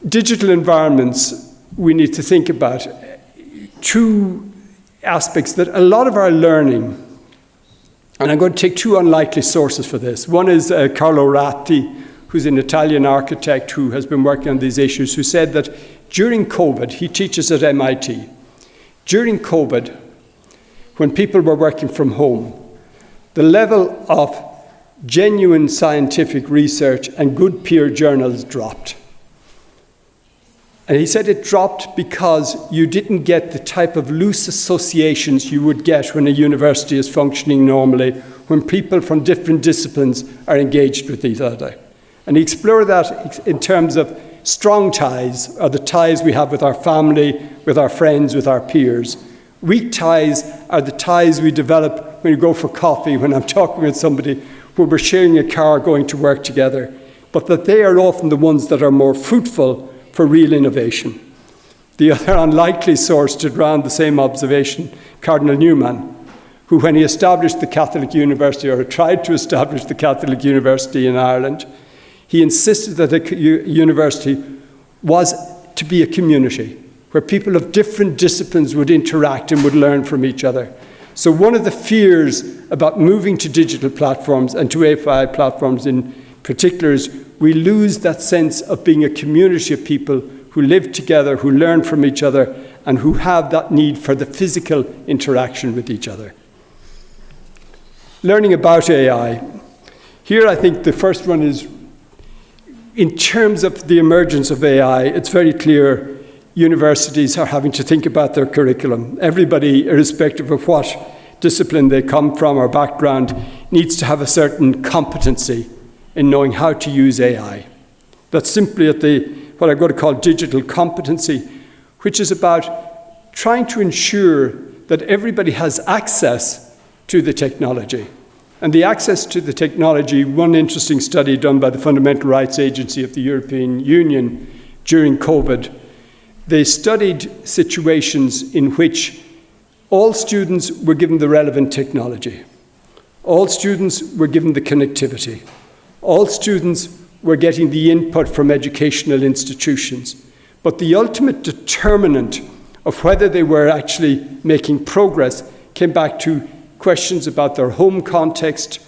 digital environments, we need to think about two aspects that a lot of our learning, and I'm going to take two unlikely sources for this. One is Carlo Ratti, who's an Italian architect who has been working on these issues, who said that during COVID, he teaches at MIT, during COVID, when people were working from home, the level of genuine scientific research and good peer journals dropped. And he said it dropped because you didn't get the type of loose associations you would get when a university is functioning normally, when people from different disciplines are engaged with each other. And he explored that in terms of strong ties, or the ties we have with our family, with our friends, with our peers. Weak ties are the ties we develop when we go for coffee, when I'm talking with somebody, where we're sharing a car going to work together, but that they are often the ones that are more fruitful for real innovation. The other unlikely source to round the same observation, Cardinal Newman, who when he established the Catholic University, or tried to establish the Catholic University in Ireland, he insisted that a university was to be a community where people of different disciplines would interact and would learn from each other. So one of the fears about moving to digital platforms and to AI platforms in particular is we lose that sense of being a community of people who live together, who learn from each other, and who have that need for the physical interaction with each other. Learning about AI. Here I think the first one is, in terms of the emergence of AI, it's very clear universities are having to think about their curriculum. Everybody, irrespective of what discipline they come from or background, needs to have a certain competency in knowing how to use AI. That's simply at what I'm going to call digital competency, which is about trying to ensure that everybody has access to the technology. And the access to the technology, one interesting study done by the Fundamental Rights Agency of the European Union during COVID, they studied situations in which all students were given the relevant technology. All students were given the connectivity. All students were getting the input from educational institutions. But the ultimate determinant of whether they were actually making progress came back to questions about their home context,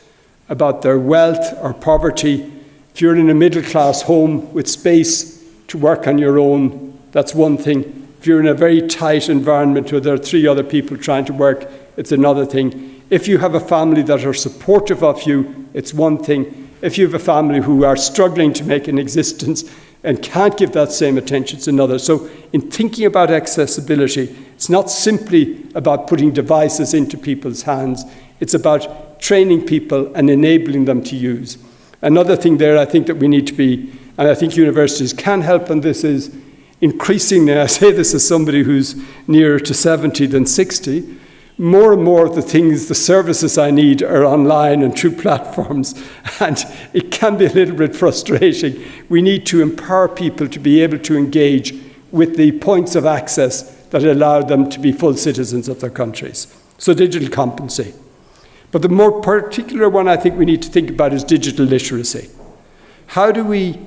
about their wealth or poverty. If you're in a middle-class home with space to work on your own, that's one thing. If you're in a very tight environment where there are 3 other people trying to work, it's another thing. If you have a family that are supportive of you, it's one thing. If you have a family who are struggling to make an existence and can't give that same attention, it's another. So in thinking about accessibility, it's not simply about putting devices into people's hands. It's about training people and enabling them to use. Another thing there I think that we need to be, and I think universities can help on this, is increasingly, I say this as somebody who's nearer to 70 than 60, more and more of the things, the services I need are online and through platforms, and it can be a little bit frustrating. We need to empower people to be able to engage with the points of access that allow them to be full citizens of their countries. So digital competency. But the more particular one I think we need to think about is digital literacy. How do we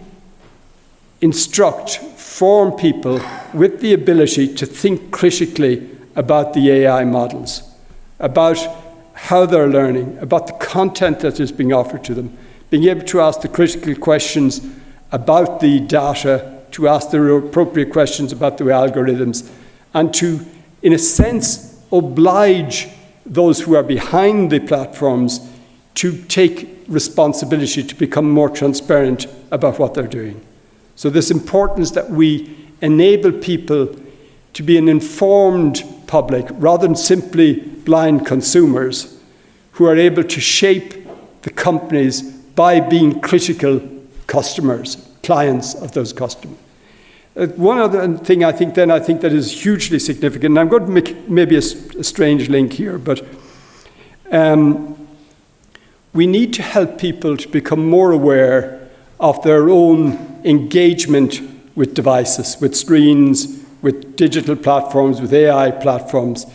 instruct, form people with the ability to think critically about the AI models, about how they're learning, about the content that is being offered to them, being able to ask the critical questions about the data, to ask the appropriate questions about the algorithms, and to, in a sense, oblige those who are behind the platforms to take responsibility to become more transparent about what they're doing. So this importance that we enable people to be an informed public rather than simply blind consumers who are able to shape the companies by being critical customers, clients of those customers. One other thing I think that is hugely significant, and I'm going to make maybe a strange link here, but we need to help people to become more aware of their own engagement with devices, with screens, with digital platforms, with AI platforms,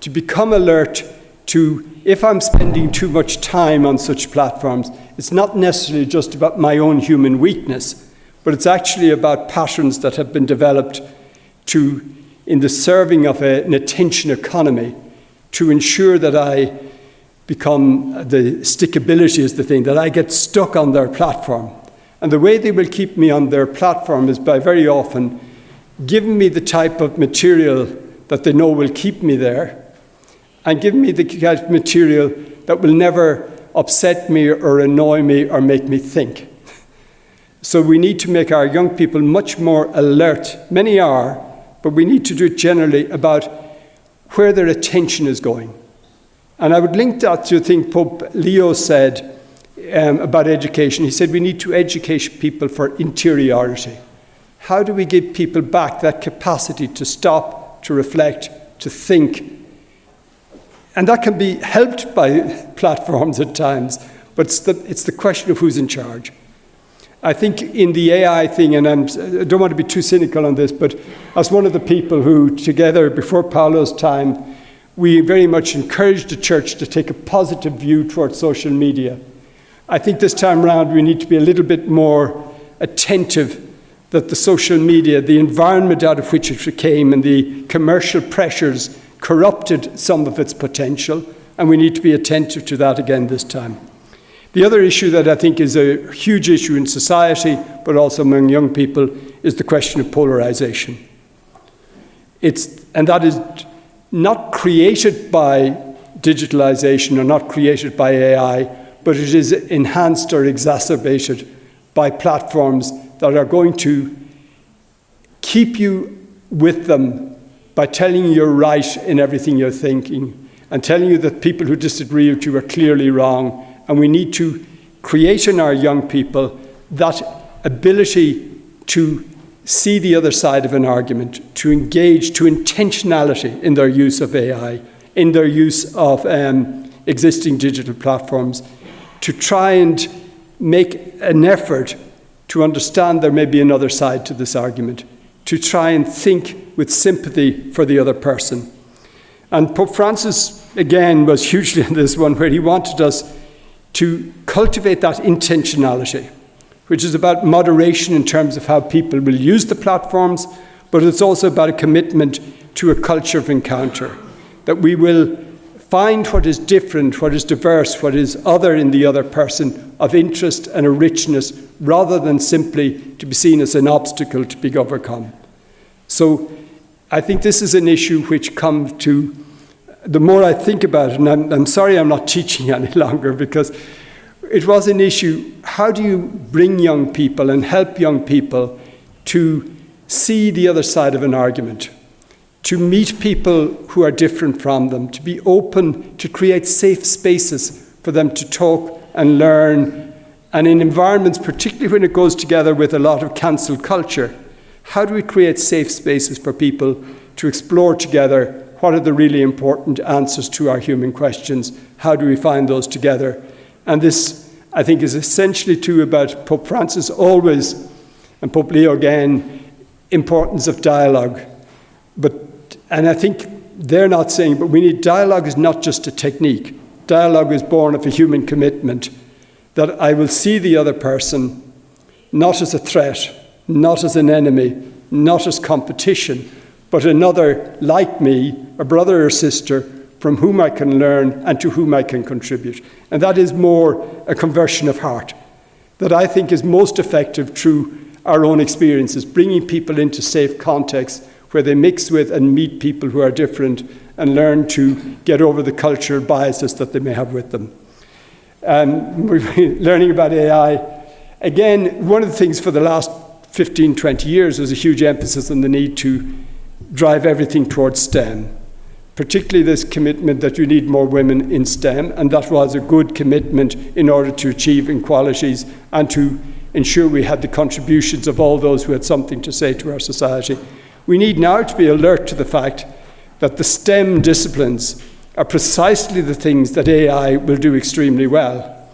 to become alert to, if I'm spending too much time on such platforms, it's not necessarily just about my own human weakness, but it's actually about patterns that have been developed in the serving of an attention economy to ensure that I become, the stickability is the thing, that I get stuck on their platform. And the way they will keep me on their platform is by very often giving me the type of material that they know will keep me there, and giving me the kind of material that will never upset me or annoy me or make me think. So we need to make our young people much more alert. Many are, but we need to do it generally about where their attention is going. And I would link that to a thing Pope Leo said about education. He said we need to educate people for interiority. How do we give people back that capacity to stop, to reflect, to think? And that can be helped by platforms at times, but it's the question of who's in charge. I think in the AI thing, and I don't want to be too cynical on this, but as one of the people who, together before Paolo's time, we very much encouraged the church to take a positive view towards social media. I think this time around we need to be a little bit more attentive that the social media, the environment out of which it came, and the commercial pressures corrupted some of its potential, and we need to be attentive to that again this time. The other issue that I think is a huge issue in society, but also among young people, is the question of polarization. And that is not created by digitalization or not created by AI, but it is enhanced or exacerbated by platforms that are going to keep you with them by telling you you're right in everything you're thinking and telling you that people who disagree with you are clearly wrong. And we need to create in our young people that ability to see the other side of an argument, to engage, to intentionality in their use of AI, in their use of existing digital platforms, to try and make an effort to understand there may be another side to this argument, to try and think with sympathy for the other person. And Pope Francis, again, was hugely in this one, where he wanted us to cultivate that intentionality, which is about moderation in terms of how people will use the platforms, but it's also about a commitment to a culture of encounter, that we will find what is different, what is diverse, what is other in the other person, of interest and a richness, rather than simply to be seen as an obstacle to be overcome. So I think this is an issue which comes to, the more I think about it, and I'm sorry I'm not teaching any longer, because it was an issue, how do you bring young people and help young people to see the other side of an argument, to meet people who are different from them, to be open, to create safe spaces for them to talk and learn, and in environments, particularly when it goes together with a lot of cancel culture, how do we create safe spaces for people to explore together what are the really important answers to our human questions? How do we find those together? And this, I think, is essentially true about Pope Francis always, and Pope Leo again, importance of dialogue. And I think they're not saying, but we need dialogue is not just a technique. Dialogue is born of a human commitment that I will see the other person not as a threat, not as an enemy, not as competition, but another like me, a brother or sister, from whom I can learn and to whom I can contribute. And that is more a conversion of heart that I think is most effective through our own experiences, bringing people into safe contexts where they mix with and meet people who are different and learn to get over the cultural biases that they may have with them. We've been learning about AI. Again, one of the things for the last 15, 20 years was a huge emphasis on the need to drive everything towards STEM, particularly this commitment that you need more women in STEM, and that was a good commitment in order to achieve inequalities and to ensure we had the contributions of all those who had something to say to our society. We need now to be alert to the fact that the STEM disciplines are precisely the things that AI will do extremely well.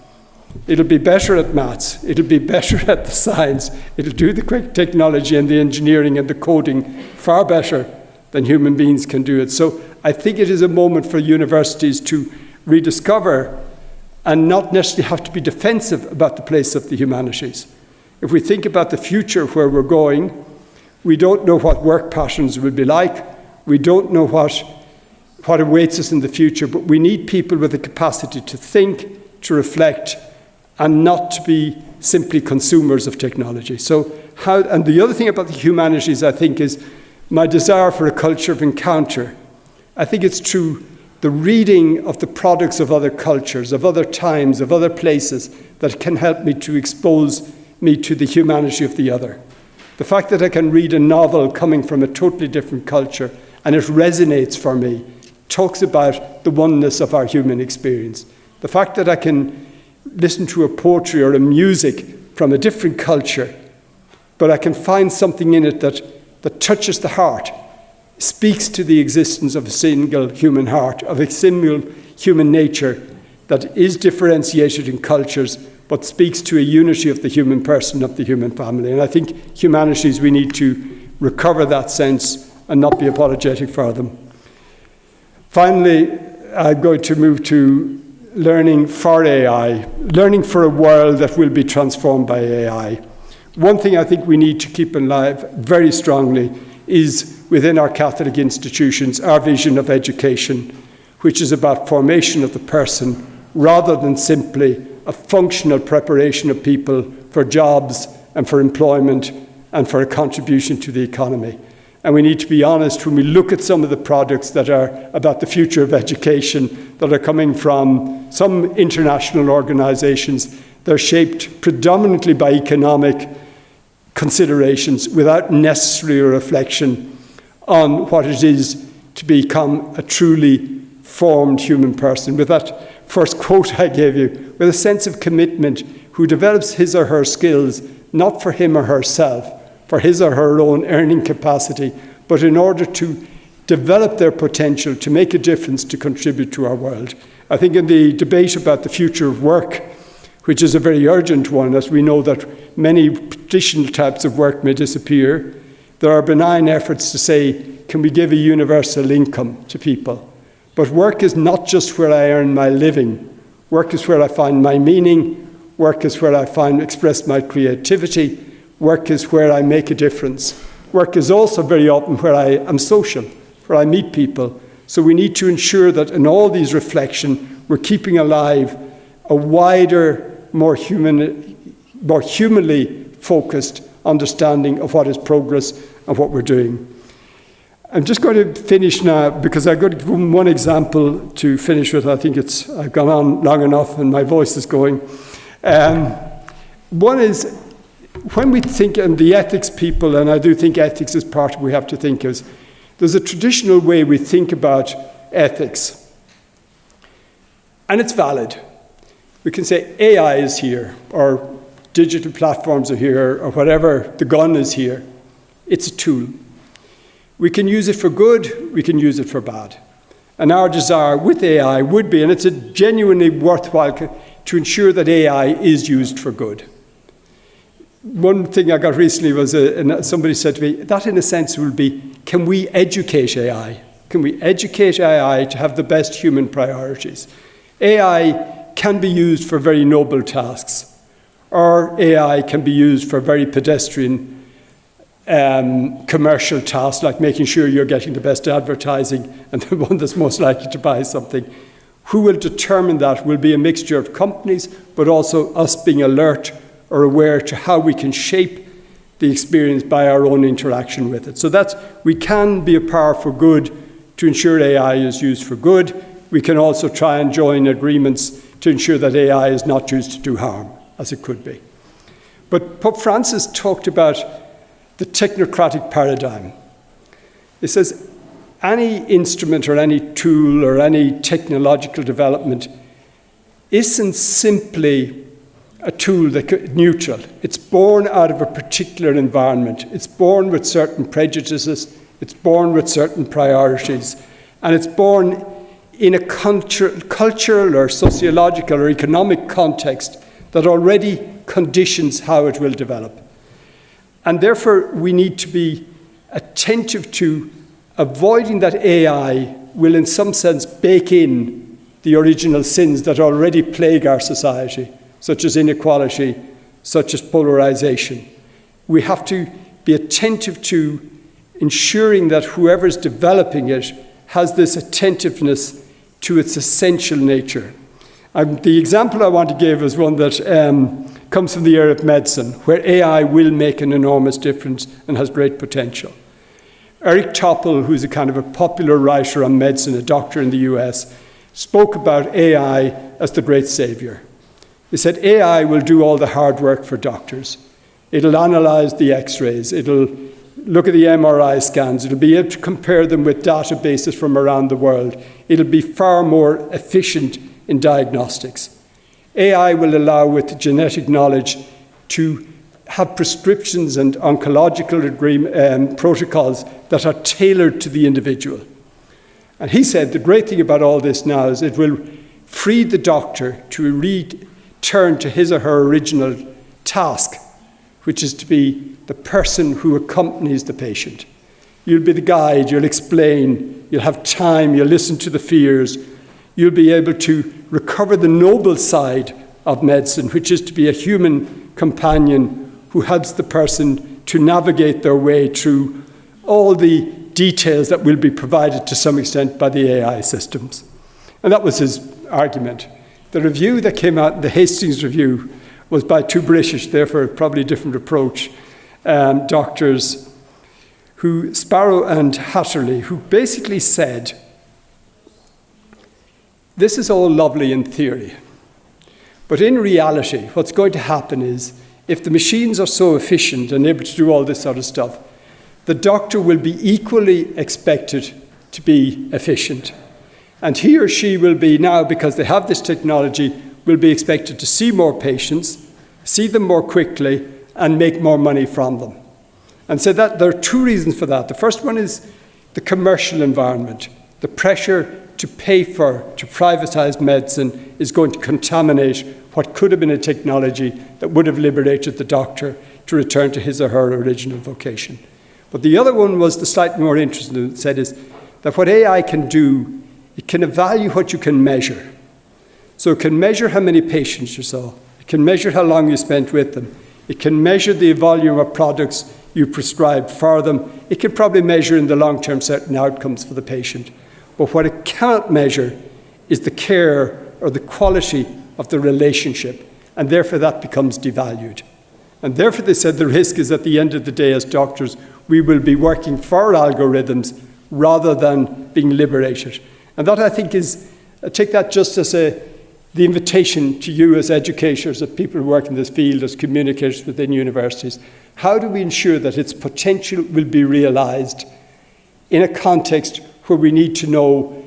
It'll be better at maths. It'll be better at the science. It'll do the quick technology and the engineering and the coding far better than human beings can do it. So I think it is a moment for universities to rediscover and not necessarily have to be defensive about the place of the humanities. If we think about the future where we're going, we don't know what work patterns will be like. We don't know what awaits us in the future, but we need people with the capacity to think, to reflect, and not to be simply consumers of technology. And the other thing about the humanities, I think, is my desire for a culture of encounter. I think it's through the reading of the products of other cultures, of other times, of other places, that can help me to expose me to the humanity of the other. The fact that I can read a novel coming from a totally different culture and it resonates for me, talks about the oneness of our human experience. The fact that I can listen to a poetry or a music from a different culture, but I can find something in it that touches the heart, speaks to the existence of a single human heart, of a single human nature that is differentiated in cultures, but speaks to a unity of the human person, of the human family. And I think humanities, we need to recover that sense and not be apologetic for them. Finally, I'm going to move to learning for AI, learning for a world that will be transformed by AI. One thing I think we need to keep alive very strongly is within our Catholic institutions, our vision of education, which is about formation of the person rather than simply a functional preparation of people for jobs and for employment and for a contribution to the economy. And we need to be honest when we look at some of the products that are about the future of education that are coming from some international organizations. They're shaped predominantly by economic considerations without necessarily a reflection on what it is to become a truly formed human person. With that first quote I gave you, with a sense of commitment, who develops his or her skills not for him or herself, for his or her own earning capacity, but in order to develop their potential to make a difference, to contribute to our world. I think in the debate about the future of work, which is a very urgent one, as we know that many traditional types of work may disappear, there are benign efforts to say, can we give a universal income to people? But work is not just where I earn my living. Work is where I find my meaning. Work is where I express my creativity. Work is where I make a difference. Work is also very often where I am social, where I meet people. So we need to ensure that in all these reflections, we're keeping alive a wider, more humanly focused understanding of what is progress and what we're doing. I'm just going to finish now because I've got to give one example to finish with. I think I've gone on long enough and my voice is going. One is, when we think, and the ethics people, and I do think ethics is part of what we have to think is, there's a traditional way we think about ethics, and it's valid. We can say AI is here, or digital platforms are here, or whatever, the gun is here. It's a tool. We can use it for good, we can use it for bad. And our desire with AI would be, and it's a genuinely worthwhile, to ensure that AI is used for good. One thing I got recently was somebody said to me, that in a sense will be, can we educate AI? Can we educate AI to have the best human priorities? AI can be used for very noble tasks, or AI can be used for very pedestrian commercial tasks, like making sure you're getting the best advertising and the one that's most likely to buy something. Who will determine that will be a mixture of companies, but also us being alert or aware to how we can shape the experience by our own interaction with it. So we can be a power for good to ensure AI is used for good. We can also try and join agreements to ensure that AI is not used to do harm, as it could be. But Pope Francis talked about the technocratic paradigm. He says, any instrument or any tool or any technological development isn't simply a tool that's neutral. It's born out of a particular environment. It's born with certain prejudices. It's born with certain priorities. And it's born in a cultural or sociological or economic context that already conditions how it will develop. And therefore, we need to be attentive to avoiding that AI will, in some sense, bake in the original sins that already plague our society, such as inequality, such as polarization. We have to be attentive to ensuring that whoever's developing it has this attentiveness to its essential nature. The example I want to give is one that comes from the area of medicine, where AI will make an enormous difference and has great potential. Eric Topol, who's a kind of a popular writer on medicine, a doctor in the US, spoke about AI as the great savior. He said AI will do all the hard work for doctors. It'll analyze the x-rays, it'll look at the MRI scans, it'll be able to compare them with databases from around the world. It'll be far more efficient in diagnostics. AI will allow, with genetic knowledge, to have prescriptions and oncological protocols that are tailored to the individual. And he said the great thing about all this now is it will free the doctor to return to his or her original task, which is to be the person who accompanies the patient. You'll be the guide, you'll explain, you'll have time, you'll listen to the fears, you'll be able to recover the noble side of medicine, which is to be a human companion who helps the person to navigate their way through all the details that will be provided to some extent by the AI systems. And that was his argument. The review that came out, the Hastings Review, was by two British, therefore probably a different approach, doctors, Sparrow and Hatterley, who basically said, this is all lovely in theory, but in reality, what's going to happen is, if the machines are so efficient and able to do all this sort of stuff, the doctor will be equally expected to be efficient. And he or she will be now, because they have this technology, will be expected to see more patients, see them more quickly, and make more money from them. And so that there are two reasons for that. The first one is the commercial environment. The pressure to pay for, to privatize medicine is going to contaminate what could have been a technology that would have liberated the doctor to return to his or her original vocation. But the other one was the slightly more interesting, that said is that what AI can do, it can evaluate what you can measure. So it can measure how many patients you saw. It can measure how long you spent with them. It can measure the volume of products you prescribed for them. It can probably measure in the long term certain outcomes for the patient. But what it cannot measure is the care or the quality of the relationship, and therefore that becomes devalued. And therefore they said the risk is at the end of the day as doctors, we will be working for algorithms rather than being liberated. And that I think is, I take that just as the invitation to you as educators, as people who work in this field, as communicators within universities. How do we ensure that its potential will be realized in a context where we need to know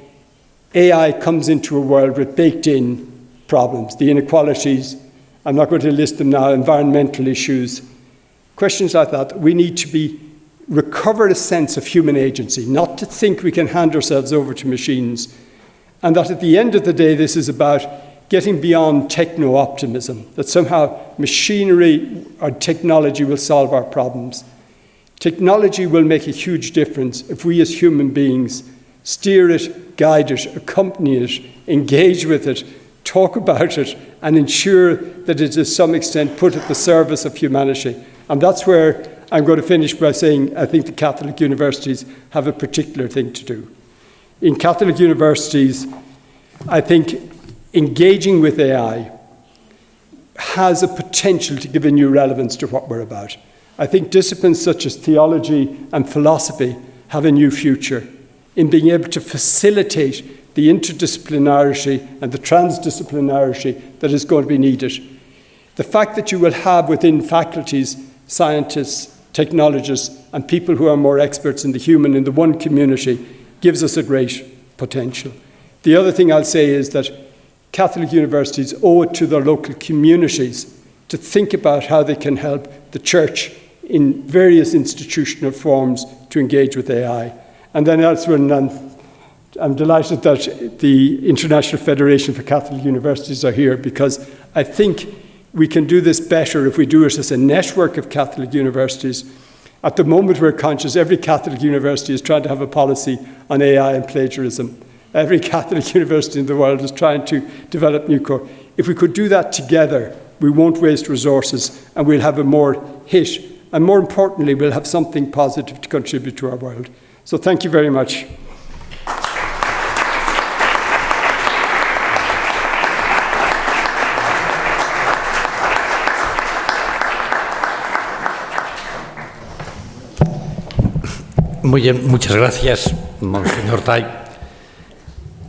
AI comes into a world with baked-in problems, the inequalities, I'm not going to list them now, environmental issues, questions like that. We need to recover a sense of human agency, not to think we can hand ourselves over to machines, and that at the end of the day, this is about getting beyond techno-optimism, that somehow machinery or technology will solve our problems. Technology will make a huge difference if we as human beings steer it, guide it, accompany it, engage with it, talk about it, and ensure that it is to some extent put at the service of humanity. And that's where I'm going to finish by saying I think the Catholic universities have a particular thing to do. In Catholic universities, I think engaging with AI has a potential to give a new relevance to what we're about. I think disciplines such as theology and philosophy have a new future in being able to facilitate the interdisciplinarity and the transdisciplinarity that is going to be needed. The fact that you will have within faculties scientists, technologists, and people who are more experts in the human in the one community gives us a great potential. The other thing I'll say is that Catholic universities owe it to their local communities to think about how they can help the church in various institutional forms to engage with AI. And then elsewhere, I'm delighted that the International Federation for Catholic Universities are here, because I think we can do this better if we do it as a network of Catholic universities. At the moment, we're conscious every Catholic university is trying to have a policy on AI and plagiarism. Every Catholic university in the world is trying to develop new core. If we could do that together, we won't waste resources and we'll have a more hit. And more importantly, we'll have something positive to contribute to our world. So thank you very much. Muy bien, muchas gracias, Monseñor Tai.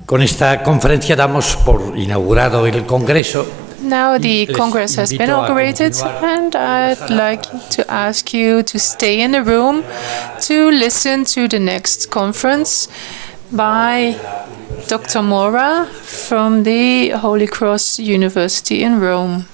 Con esta conferencia damos por inaugurado el Congreso. Now the Congress has been inaugurated, and I'd like to ask you to stay in the room to listen to the next conference by Dr. Mora from the Holy Cross University in Rome.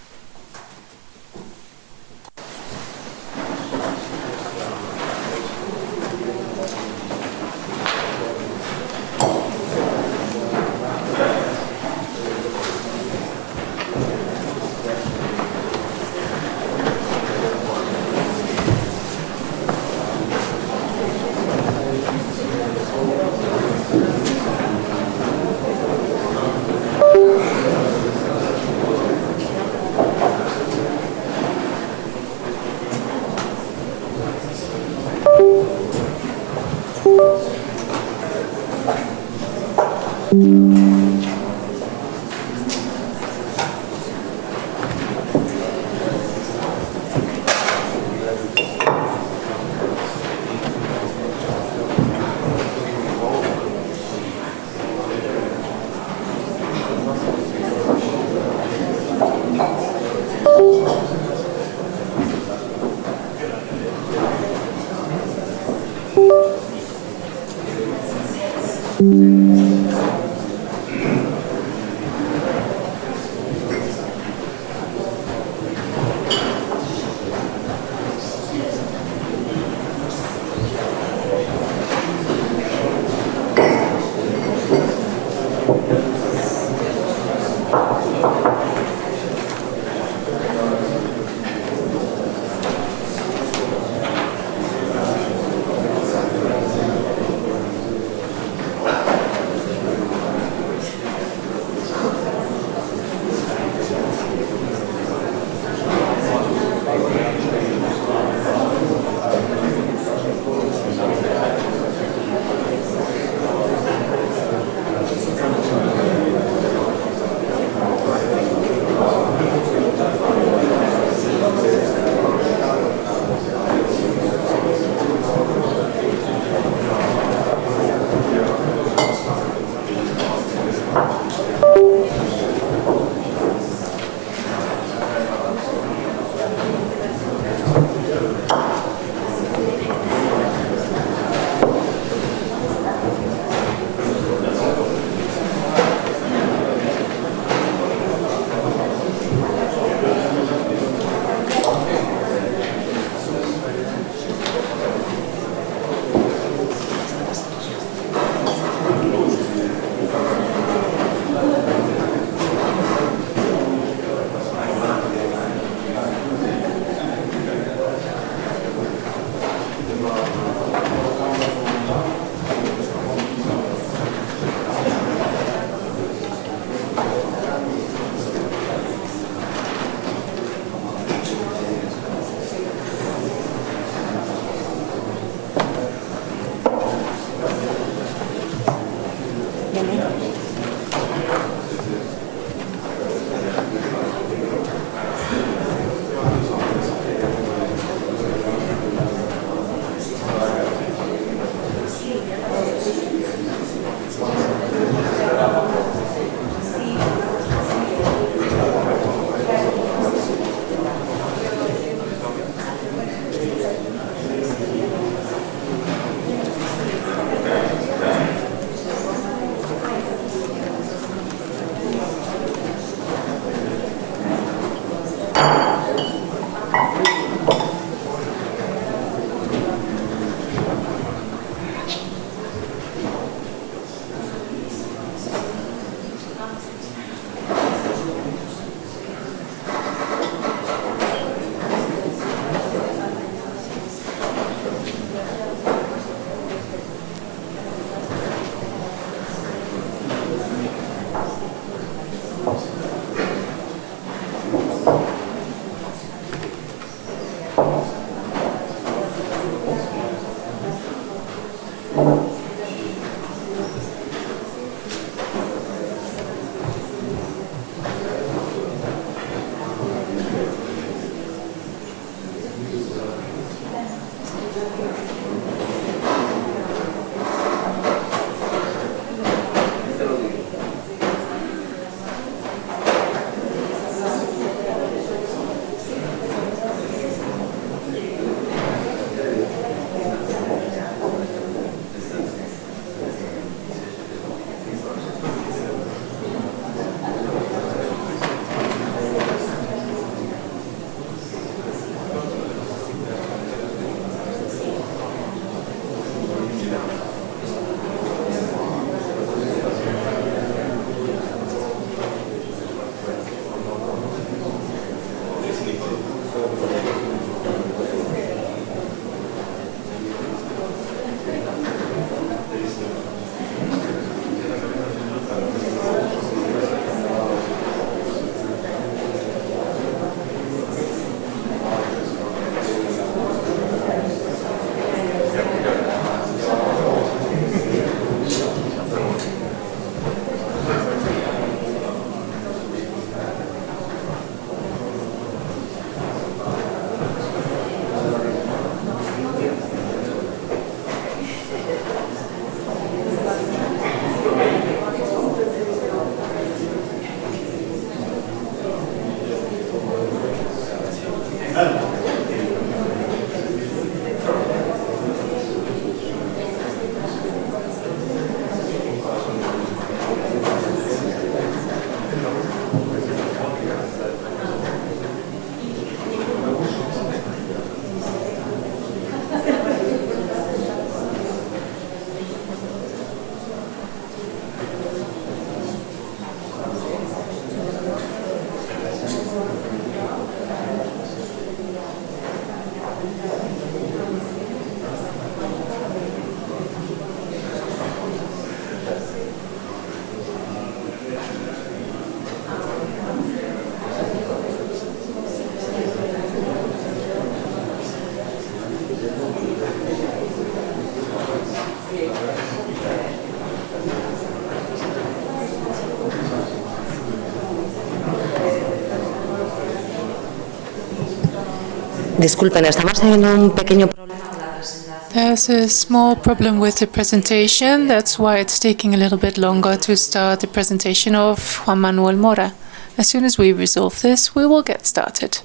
Disculpen, estamos teniendo un pequeño problema con la presentación. There's a small problem with the presentation. That's why it's taking a little bit longer to start the presentation of Juan Manuel Mora. As soon as we resolve this, we will get started.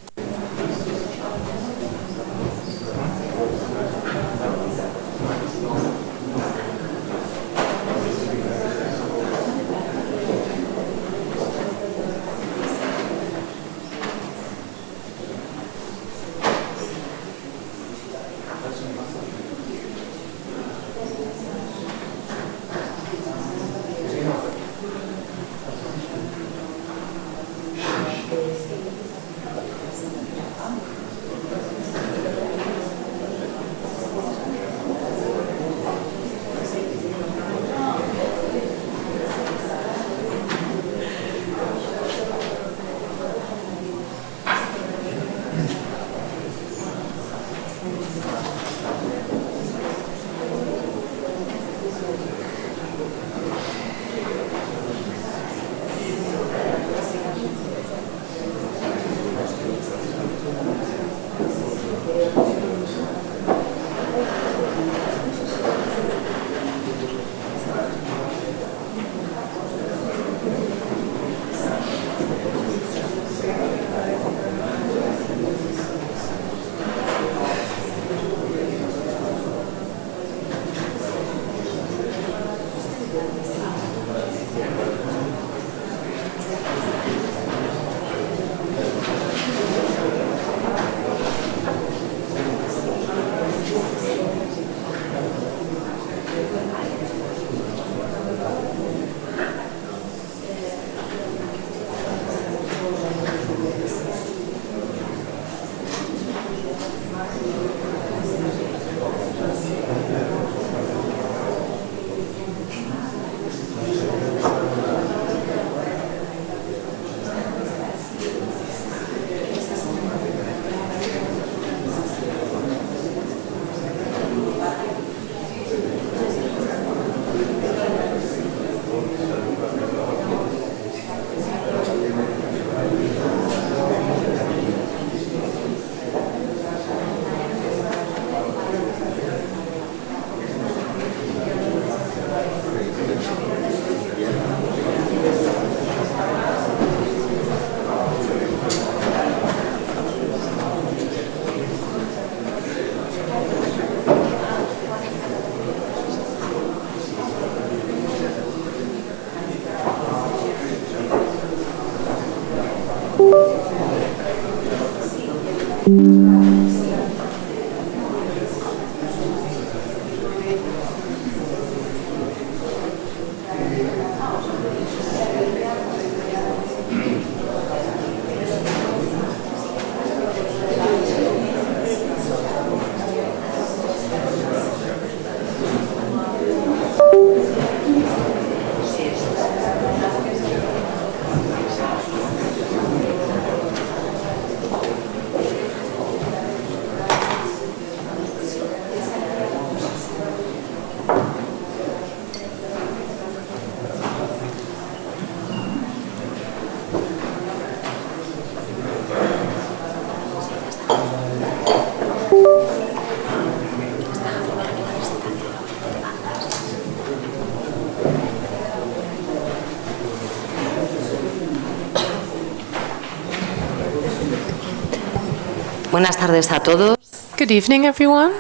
Buenas tardes a todos. Good evening, everyone.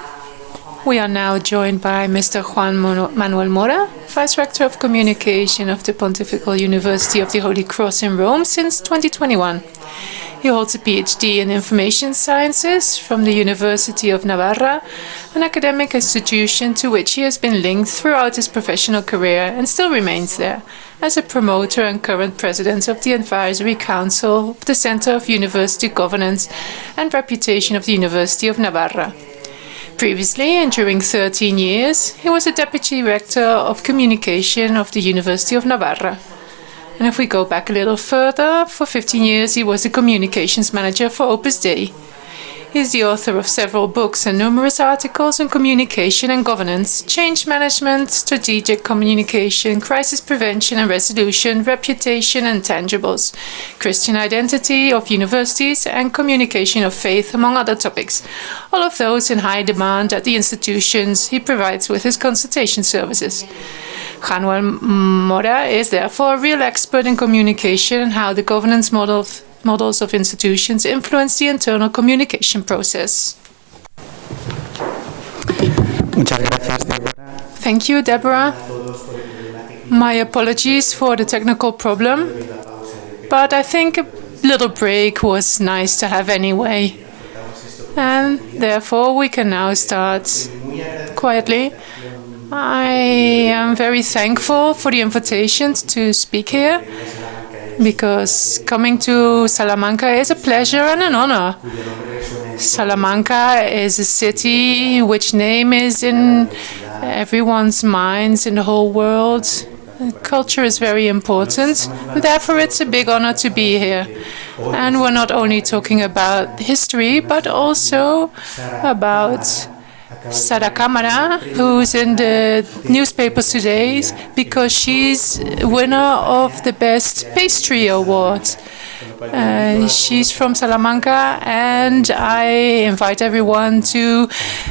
We are now joined by Mr. Juan Manuel Mora, Vice Rector of Communication of the Pontifical University of the Holy Cross in Rome since 2021. He holds a PhD in Information Sciences from the University of Navarra, an academic institution to which he has been linked throughout his professional career and still remains there, as a promoter and current president of the Advisory Council of the Center of University Governance and Reputation of the University of Navarra. Previously, and during 13 years, he was a deputy rector of communication of the University of Navarra. And if we go back a little further, for 15 years he was the communications manager for Opus Dei. He's the author of several books and numerous articles on communication and governance, change management, strategic communication, crisis prevention and resolution, reputation and tangibles, Christian identity of universities, and communication of faith, among other topics. All of those in high demand at the institutions he provides with his consultation services. Manuel Mora is therefore a real expert in communication and how the governance models of institutions influence the internal communication process. Thank you, Deborah. My apologies for the technical problem, but I think a little break was nice to have anyway. And therefore, we can now start quietly. I am very thankful for the invitation to speak here, because coming to Salamanca is a pleasure and an honor. Salamanca is a city which name is in everyone's minds in the whole world. Culture is very important, and therefore it's a big honor to be here. And we're not only talking about history, but also about Sara Camara, who's in the newspapers today because she's winner of the Best Pastry Award. She's from Salamanca, and I invite everyone to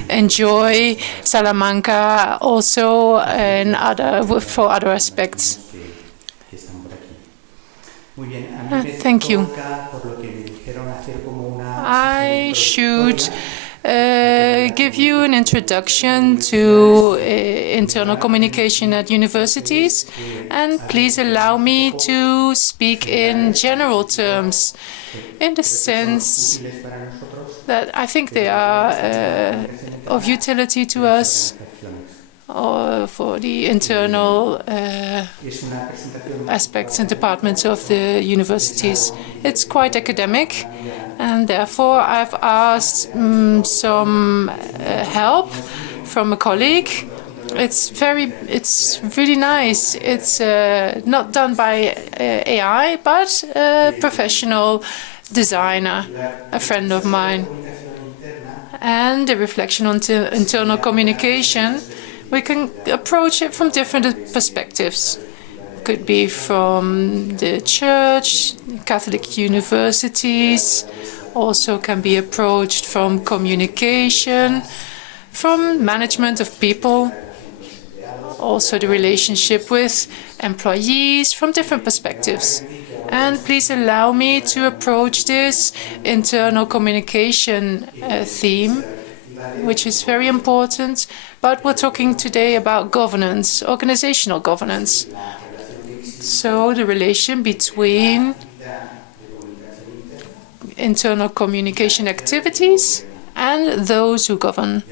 enjoy Salamanca also for other aspects. Thank you. I should give you an introduction to internal communication at universities, and please allow me to speak in general terms, in the sense that I think they are of utility to us or for the internal aspects and departments of the universities. It's quite academic, and therefore I've asked some help from a colleague. It's really nice. It's not done by AI, but a professional designer, a friend of mine. And a reflection on internal communication. We can approach it from different perspectives. It could be from the church, Catholic universities, also can be approached from communication, from management of people, also the relationship with employees from different perspectives. And please allow me to approach this internal communication theme, which is very important, but we're talking today about governance, organizational governance. So the relation between internal communication activities and those who govern.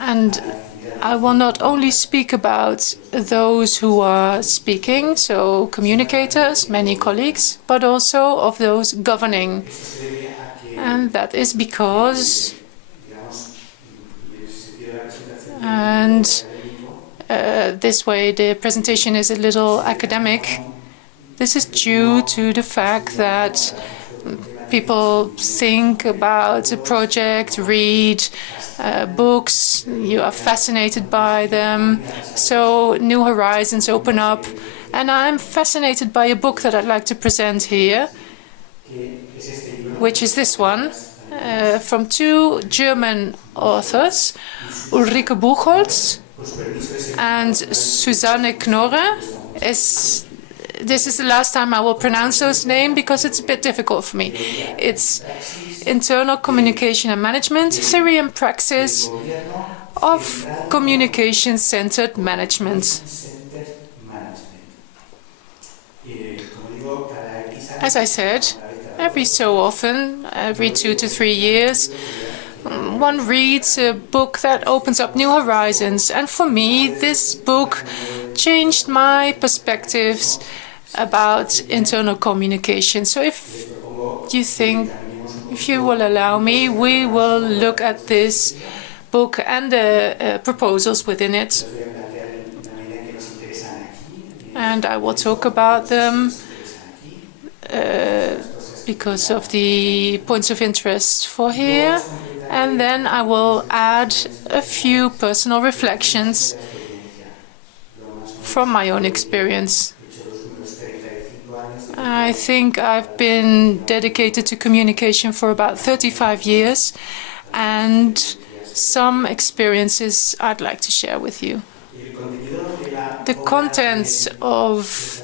And I will not only speak about those who are speaking, so communicators, many colleagues, but also of those governing. And that is because, this way the presentation is a little academic. This is due to the fact that people think about a project, read books, you are fascinated by them, so new horizons open up. And I'm fascinated by a book that I'd like to present here, which is this one, from two German authors, Ulrike Buchholz and Susanne Knorre. This is the last time I will pronounce those names because it's a bit difficult for me. It's Internal Communication and Management, Theory and Praxis of Communication-Centered Management. As I said, every so often, every 2 to 3 years, one reads a book that opens up new horizons. And for me, this book changed my perspectives about internal communication. So if you will allow me, we will look at this book and the proposals within it. And I will talk about them because of the points of interest for here, and then I will add a few personal reflections from my own experience. I think I've been dedicated to communication for about 35 years, and some experiences I'd like to share with you. The contents of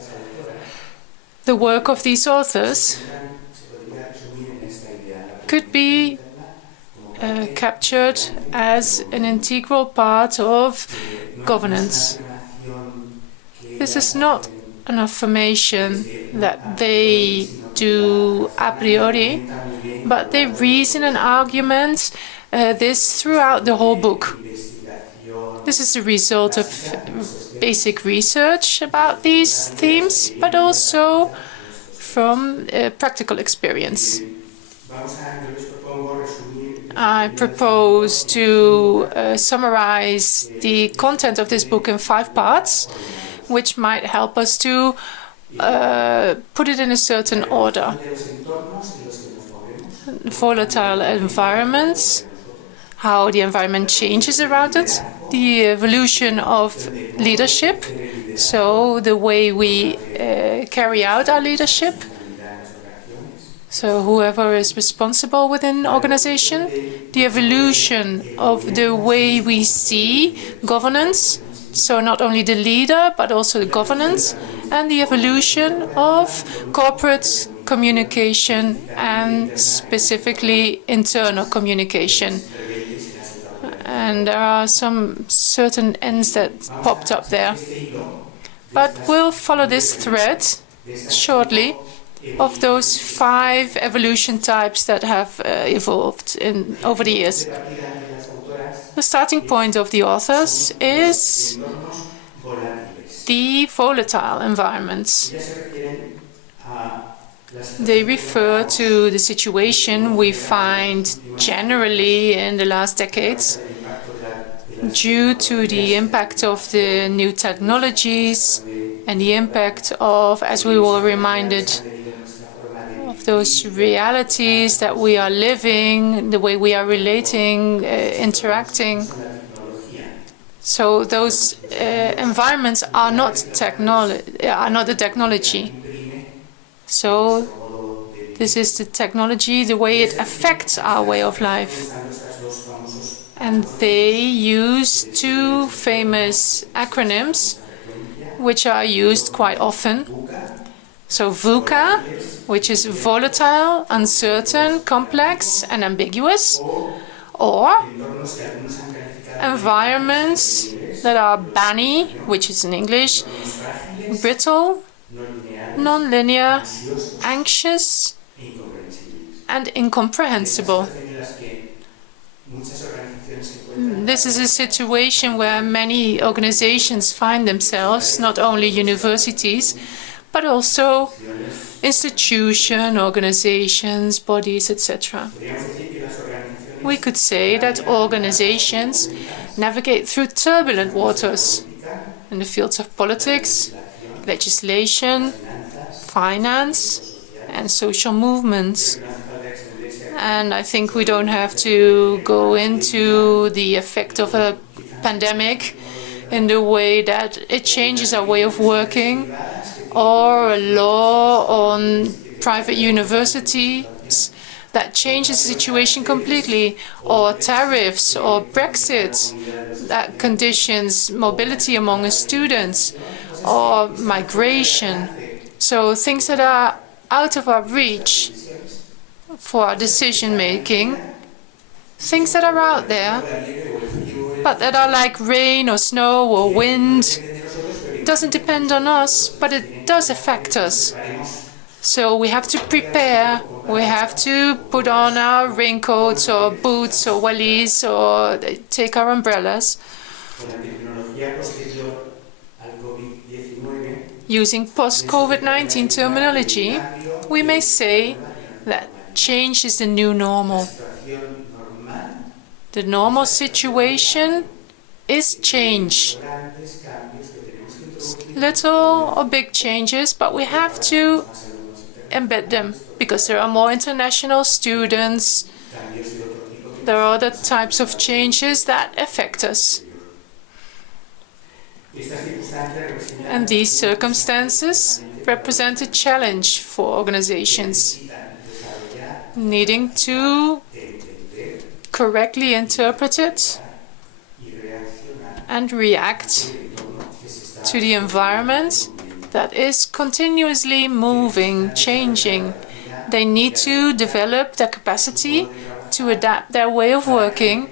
the work of these authors could be captured as an integral part of governance. This is not an affirmation that they do a priori, but they reason and argument this throughout the whole book. This is the result of basic research about these themes, but also from practical experience. I propose to summarize the content of this book in 5 parts, which might help us to put it in a certain order. Volatile environments, how the environment changes around it, the evolution of leadership, so the way we carry out our leadership, so whoever is responsible within organization, the evolution of the way we see governance, so not only the leader but also the governance, and the evolution of corporate communication and specifically internal communication. And there are some certain ends that popped up there. But we'll follow this thread shortly of those 5 evolution types that have evolved over the years. The starting point of the authors is the volatile environments. They refer to the situation we find generally in the last decades due to the impact of the new technologies and the impact of, as we were reminded, of those realities that we are living, the way we are relating, interacting. So those environments are not the technology. So this is the technology, the way it affects our way of life. And they use 2 famous acronyms, which are used quite often. So VUCA, which is volatile, uncertain, complex, and ambiguous, or environments that are BANI, which is in English, brittle, non-linear, anxious, and incomprehensible. This is a situation where many organizations find themselves, not only universities, but also institutions, organizations, bodies, etc. We could say that organizations navigate through turbulent waters in the fields of politics, legislation, finance, and social movements. And I think we don't have to go into the effect of a pandemic in the way that it changes our way of working, or a law on private universities that changes the situation completely, or tariffs, or Brexit that conditions mobility among students, or migration. So things that are out of our reach for our decision-making, things that are out there, but that are like rain or snow or wind. It doesn't depend on us, but it does affect us. So we have to prepare. We have to put on our raincoats or boots or wellies or take our umbrellas. Using post-COVID-19 terminology, we may say that change is the new normal. The normal situation is change. Little or big changes, but we have to embed them because there are more international students. There are other types of changes that affect us. And these circumstances represent a challenge for organizations needing to correctly interpret it and react to the environment that is continuously moving, changing. They need to develop their capacity to adapt their way of working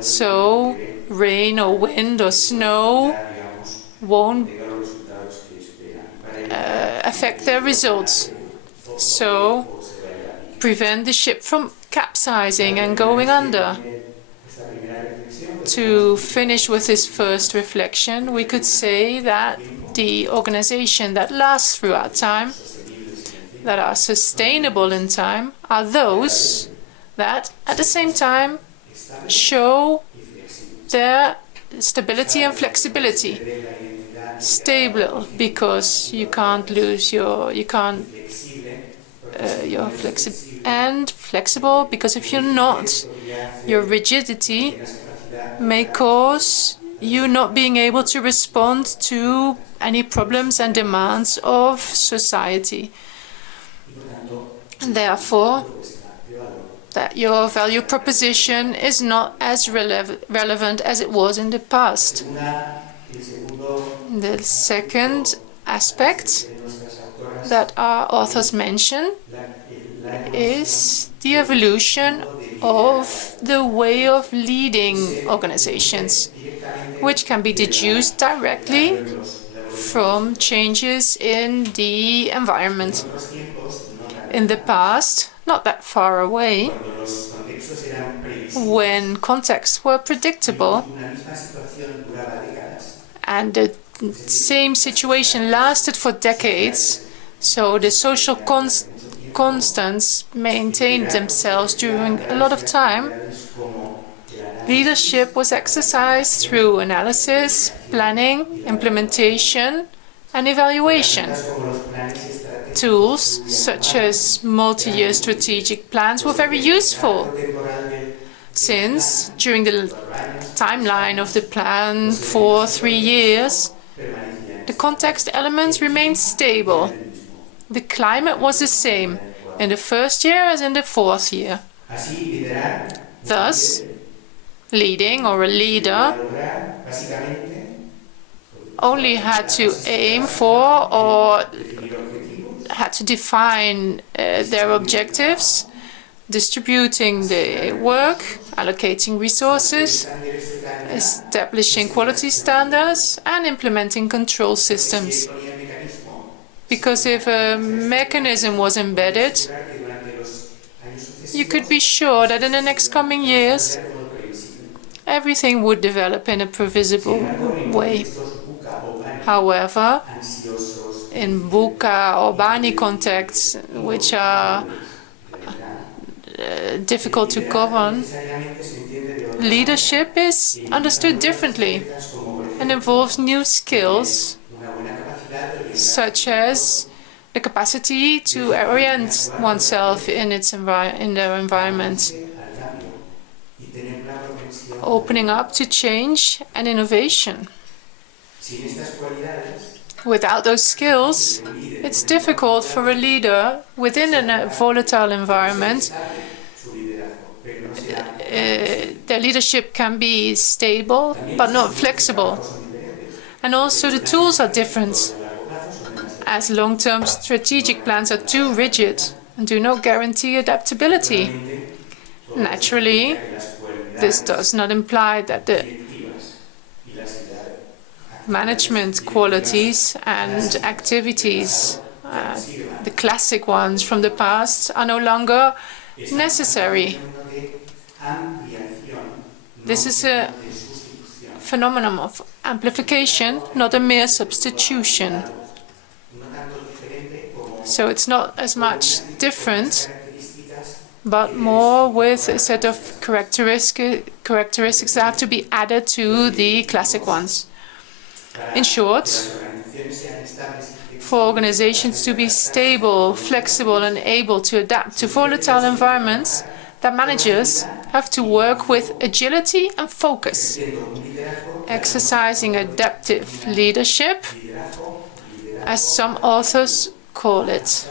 so rain or wind or snow won't affect their results. So prevent the ship from capsizing and going under. To finish with this first reflection, we could say that the organization that lasts throughout time, that are sustainable in time, are those that at the same time show their stability and flexibility. Stable because you can't lose your and flexible because if you're not, your rigidity may cause you not being able to respond to any problems and demands of society. Therefore, that your value proposition is not as relevant as it was in the past. The second aspect that our authors mention is the evolution of the way of leading organizations, which can be deduced directly from changes in the environment. In the past, not that far away, when contexts were predictable and the same situation lasted for decades, so the social constants maintained themselves during a lot of time, leadership was exercised through analysis, planning, implementation, and evaluation. Tools such as multi-year strategic plans were very useful, since during the timeline of the plan for 3 years, the context elements remained stable. The climate was the same in the first year as in the fourth year. Thus, leading or a leader only had to aim for or had to define their objectives, distributing the work, allocating resources, establishing quality standards, and implementing control systems. Because if a mechanism was embedded, you could be sure that in the next coming years, everything would develop in a previsible way. However, in VUCA or BANI contexts, which are difficult to govern, leadership is understood differently and involves new skills, such as the capacity to orient oneself in their environment, opening up to change and innovation. Without those skills, it's difficult for a leader within a volatile environment. Their leadership can be stable, but not flexible. And also the tools are different, as long-term strategic plans are too rigid and do not guarantee adaptability. Naturally, this does not imply that the management qualities and activities, the classic ones from the past, are no longer necessary. This is a phenomenon of amplification, not a mere substitution. So it's not as much different, but more with a set of characteristics that have to be added to the classic ones. In short, For organizations to be stable, flexible, and able to adapt to volatile environments, that managers have to work with agility and focus, exercising adaptive leadership, as some authors call it.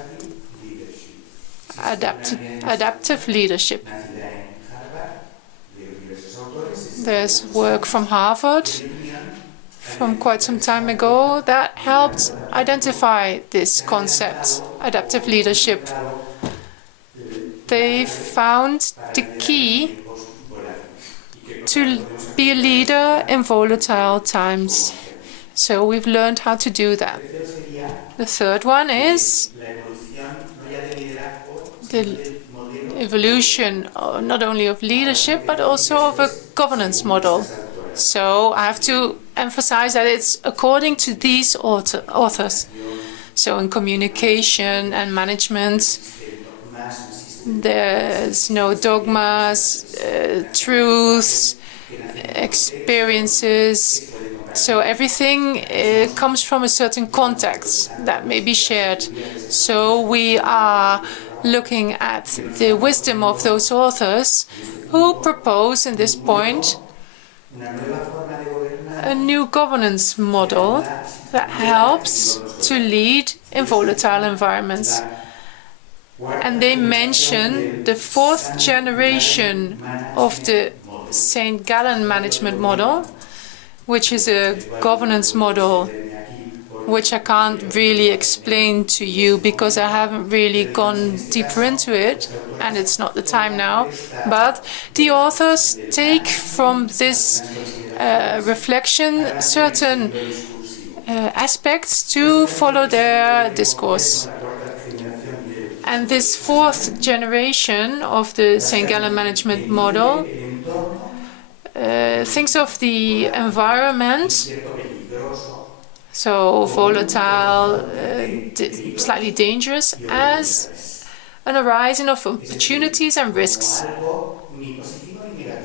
Adaptive leadership. There's work from Harvard from quite some time ago that helped identify this concept, adaptive leadership. They found the key to be a leader in volatile times. So we've learned how to do that. The third one is the evolution not only of leadership but also of a governance model. So I have to emphasize that it's according to these authors. So in communication and management, there's no dogmas, truths, experiences. So everything comes from a certain context that may be shared. So we are looking at the wisdom of those authors who propose in this point a new governance model that helps to lead in volatile environments. And they mention the fourth generation of the St. Gallen management model, which is a governance model which I can't really explain to you because I haven't really gone deeper into it, and it's not the time now. But the authors take from this reflection certain aspects to follow their discourse. And this fourth generation of the St. Gallen management model thinks of the environment, so volatile, slightly dangerous, as an horizon of opportunities and risks.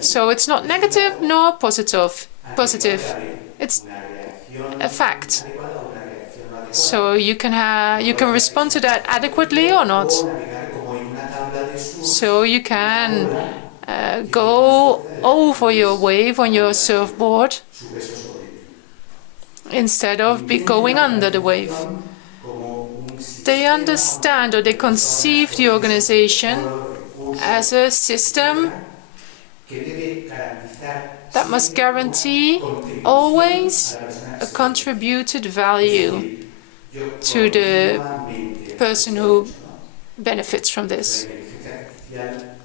So it's not negative nor positive. It's a fact. So you can respond to that adequately or not. So you can go over your wave on your surfboard instead of going under the wave. They understand, or they conceive the organization as a system that must guarantee always a contributed value to the person who benefits from this.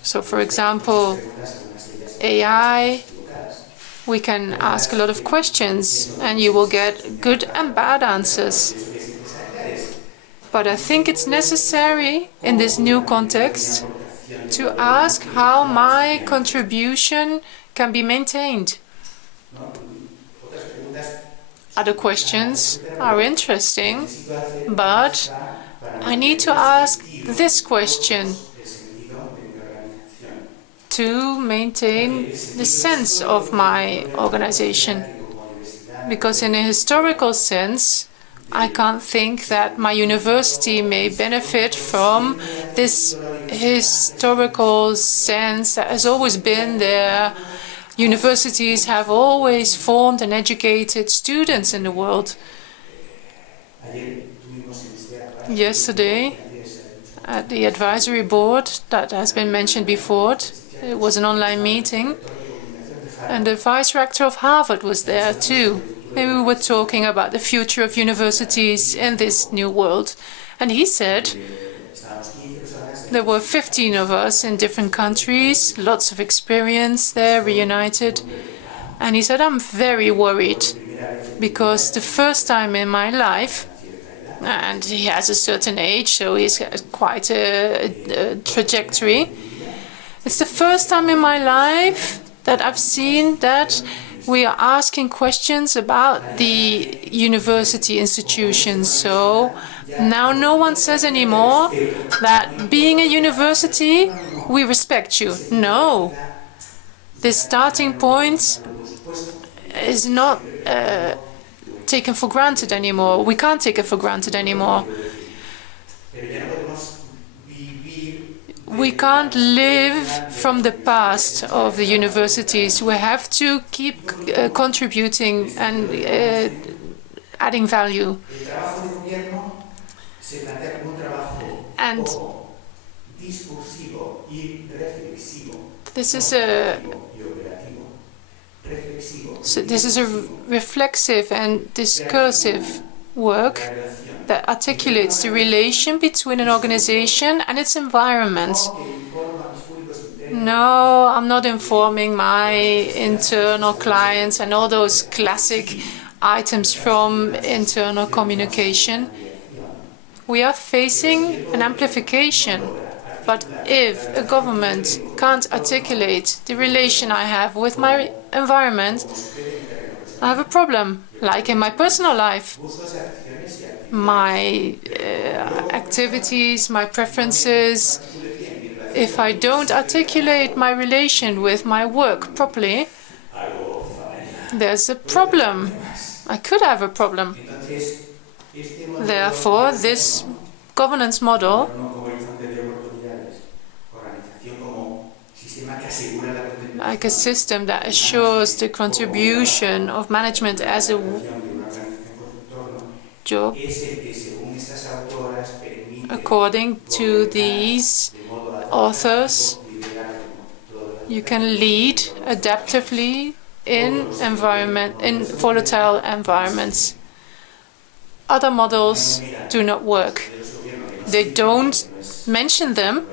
So, for example, AI, we can ask a lot of questions and you will get good and bad answers. But I think it's necessary in this new context to ask how my contribution can be maintained. Other questions are interesting, but I need to ask this question to maintain the sense of my organization. Because in a historical sense, I can't think that my university may benefit from this historical sense that has always been there. Universities have always formed and educated students in the world. Yesterday, at the advisory board that has been mentioned before, it was an online meeting, and the vice rector of Harvard was there too. Maybe we were talking about the future of universities in this new world. And he said there were 15 of us in different countries, lots of experience there, reunited. And he said, I'm very worried because the first time in my life, and he has a certain age, so he's got quite a trajectory. It's the first time in my life that I've seen that we are asking questions about the university institutions. So now no one says anymore that being a university, we respect you. No. The starting point is not taken for granted anymore. We can't take it for granted anymore. We can't live from the past of the universities. We have to keep contributing and adding value. And this is a reflexive and discursive work that articulates the relation between an organization and its environment. No, I'm not informing my internal clients and all those classic items from internal communication. We are facing an amplification. But if a government can't articulate the relation I have with my environment, I have a problem, like in my personal life. My activities, my preferences, if I don't articulate my relation with my work properly, there's a problem. I could have a problem. Therefore, this governance model, like a system that assures the contribution of management as a job, according to these authors, you can lead adaptively in volatile environments. Other models do not work. They don't mention them,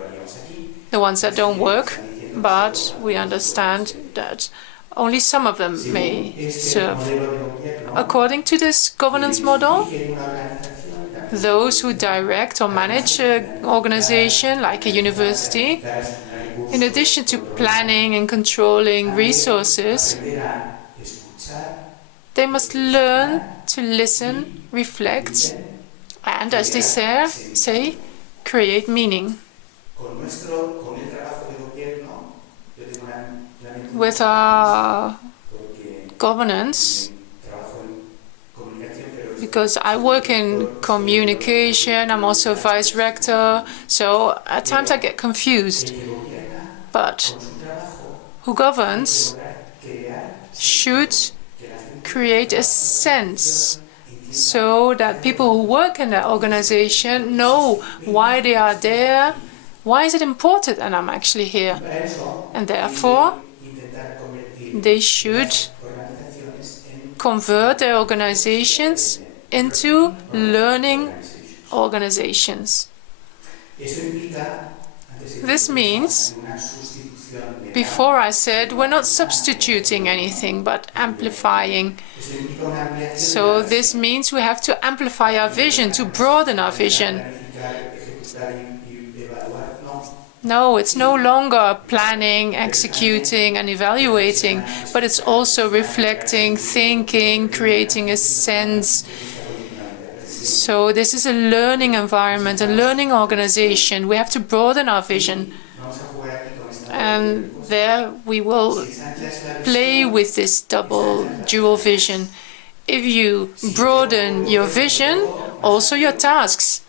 the ones that don't work, but we understand that only some of them may serve. According to this governance model, those who direct or manage an organization like a university, in addition to planning and controlling resources, they must learn to listen, reflect, and, as they say, create meaning. With our governance, because I work in communication, I'm also vice rector, so at times I get confused. But who governs should create a sense so that people who work in that organization know why they are there, why is it important that I'm actually here, and therefore they should convert their organizations into learning organizations. This means, before I said, we're not substituting anything but amplifying. So this means we have to amplify our vision, to broaden our vision. No, it's no longer planning, executing, and evaluating, but it's also reflecting, thinking, creating a sense. So this is a learning environment, a learning organization. We have to broaden our vision. And there we will play with this dual vision. If you broaden your vision, also your tasks.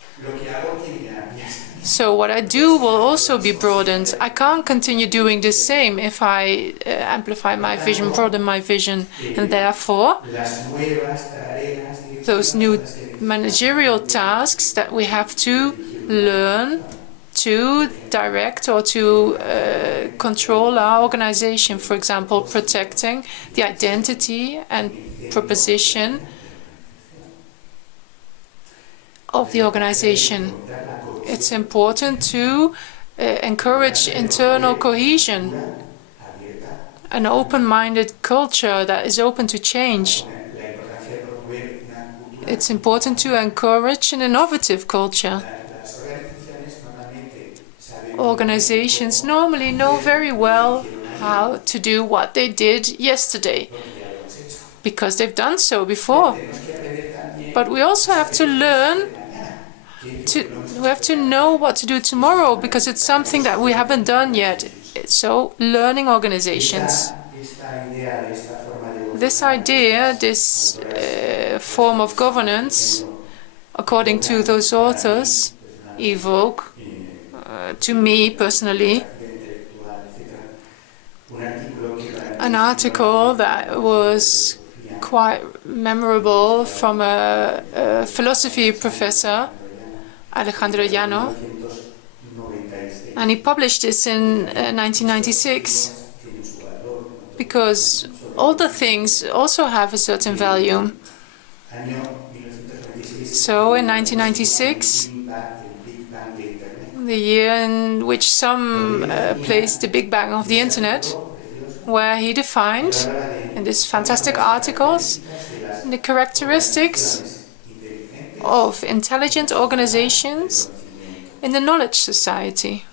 So what I do will also be broadened. I can't continue doing the same if I amplify my vision, broaden my vision. And therefore, those new managerial tasks that we have to learn to direct or to control our organization, for example, protecting the identity and proposition of the organization. It's important to encourage internal cohesion, an open-minded culture that is open to change. It's important to encourage an innovative culture. Organizations normally know very well how to do what they did yesterday, because they've done so before. But we also have to learn we have to know what to do tomorrow, because it's something that we haven't done yet. So, learning organizations. This idea, this form of governance, according to those authors, evoke, to me personally, an article that was quite memorable from a philosophy professor, Alejandro Llano, and he published this in 1996 because all the things also have a certain value. So in 1996, the year in which some placed the Big Bang of the Internet, where he defined in these fantastic articles the characteristics of intelligent organizations in the knowledge society.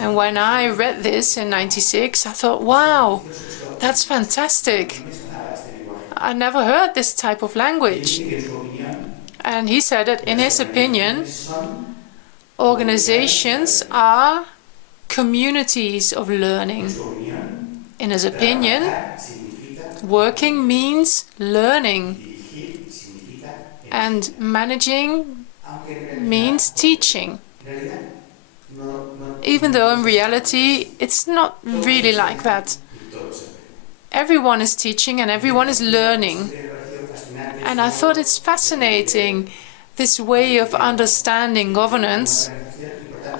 And when I read this in 96, I thought, wow, that's fantastic. I never heard this type of language. And he said that, in his opinion, organizations are communities of learning. In his opinion, working means learning, and managing means teaching. Even though in reality, it's not really like that. Everyone is teaching and everyone is learning. And I thought it's fascinating, this way of understanding governance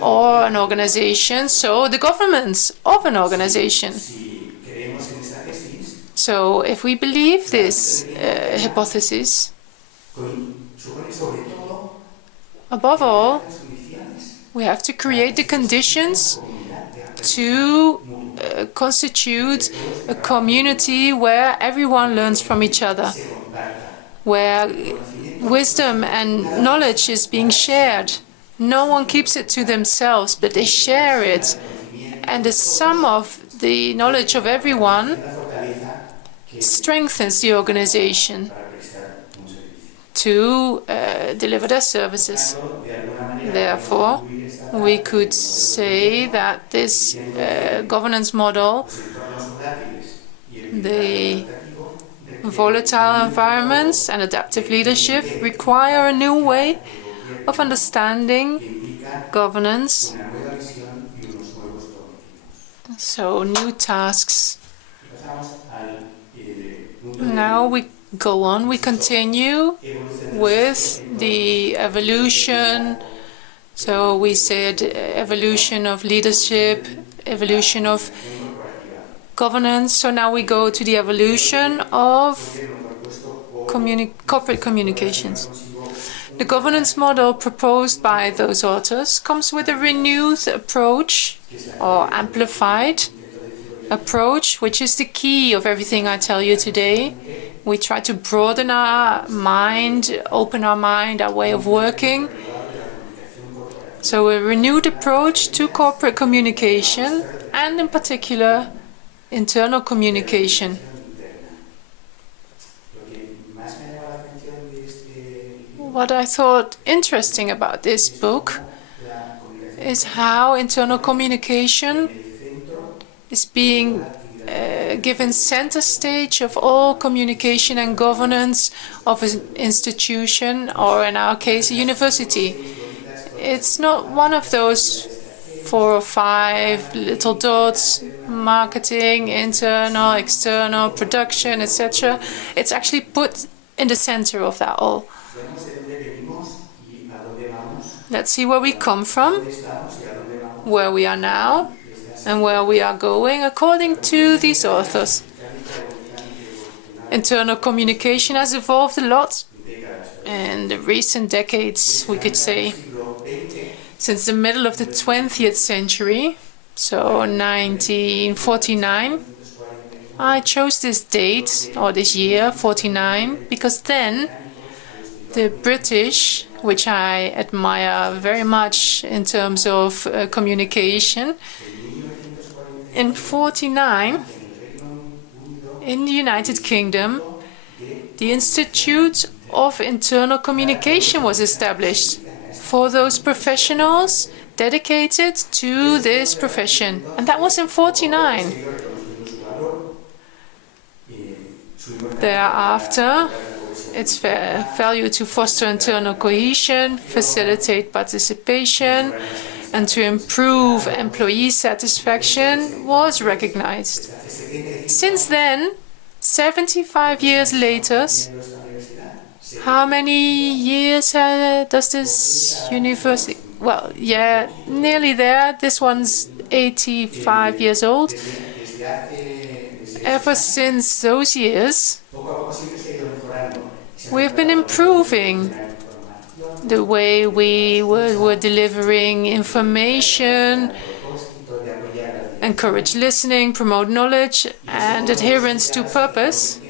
or an organization, so the governance of an organization. So if we believe this hypothesis, above all, we have to create the conditions to constitute a community where everyone learns from each other, where wisdom and knowledge is being shared. No one keeps it to themselves, but they share it. And the sum of the knowledge of everyone strengthens the organization to deliver their services. Therefore, we could say that this governance model, the volatile environments and adaptive leadership, require a new way of understanding governance. So, new tasks. Now we go on, we continue with the evolution. So we said evolution of leadership, evolution of governance. So now we go to the evolution of corporate communications. The governance model proposed by those authors comes with a renewed approach, or amplified approach, which is the key of everything I tell you today. We try to broaden our mind, open our mind, our way of working. So a renewed approach to corporate communication, and in particular, internal communication. What I thought interesting about this book is how internal communication is being given center stage of all communication and governance of an institution, or in our case, a university. It's not one of those 4 or 5 little dots, marketing, internal, external, production, etc. It's actually put in the center of that all. Let's see where we come from, where we are now, and where we are going, according to these authors. Internal communication has evolved a lot in the recent decades, we could say. Since the middle of the 20th century, so 1949, I chose this date, or this year, 49, because then the British, which I admire very much in terms of communication, in 49, in the United Kingdom, the Institute of Internal Communication was established for those professionals dedicated to this profession. And that was in 49. Thereafter, its value to foster internal cohesion, facilitate participation, and to improve employee satisfaction was recognized. Since then, 75 years later, how many years does this university? Well, yeah, nearly there. This one's 85 years old. Ever since those years, we've been improving the way we were delivering information, encourage listening, promote knowledge, and adherence to purpose.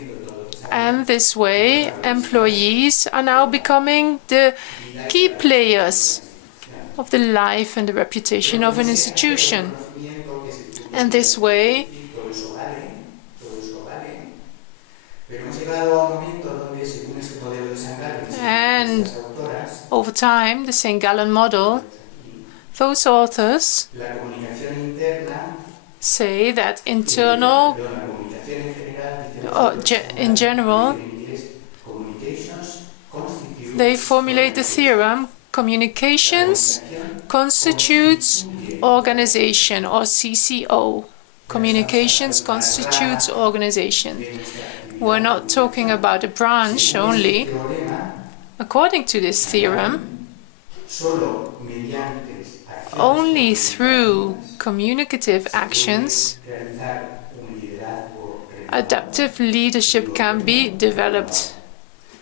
And this way, employees are now becoming the key players of the life and the reputation of an institution. And this way, and over time, the St. Gallen model, those authors say that internal, in general, they formulate the theorem, communications constitutes organization, or CCO. Communications constitutes organization. We're not talking about a branch only. According to this theorem, only through communicative actions, adaptive leadership can be developed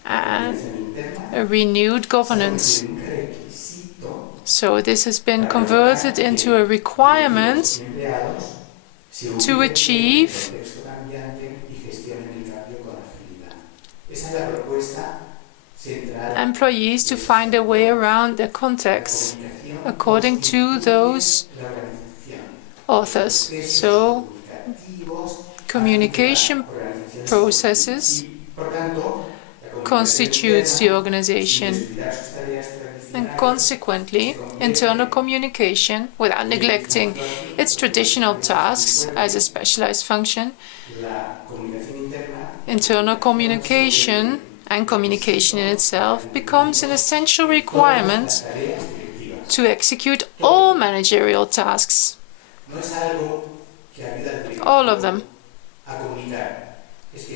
and a renewed governance. So this has been converted into a requirement to achieve employees to find a way around their context according to those authors. So communication processes constitutes the organization, and consequently internal communication, without neglecting its traditional tasks as a specialized function, internal communication and communication in itself becomes an essential requirement to execute all managerial tasks. All of them.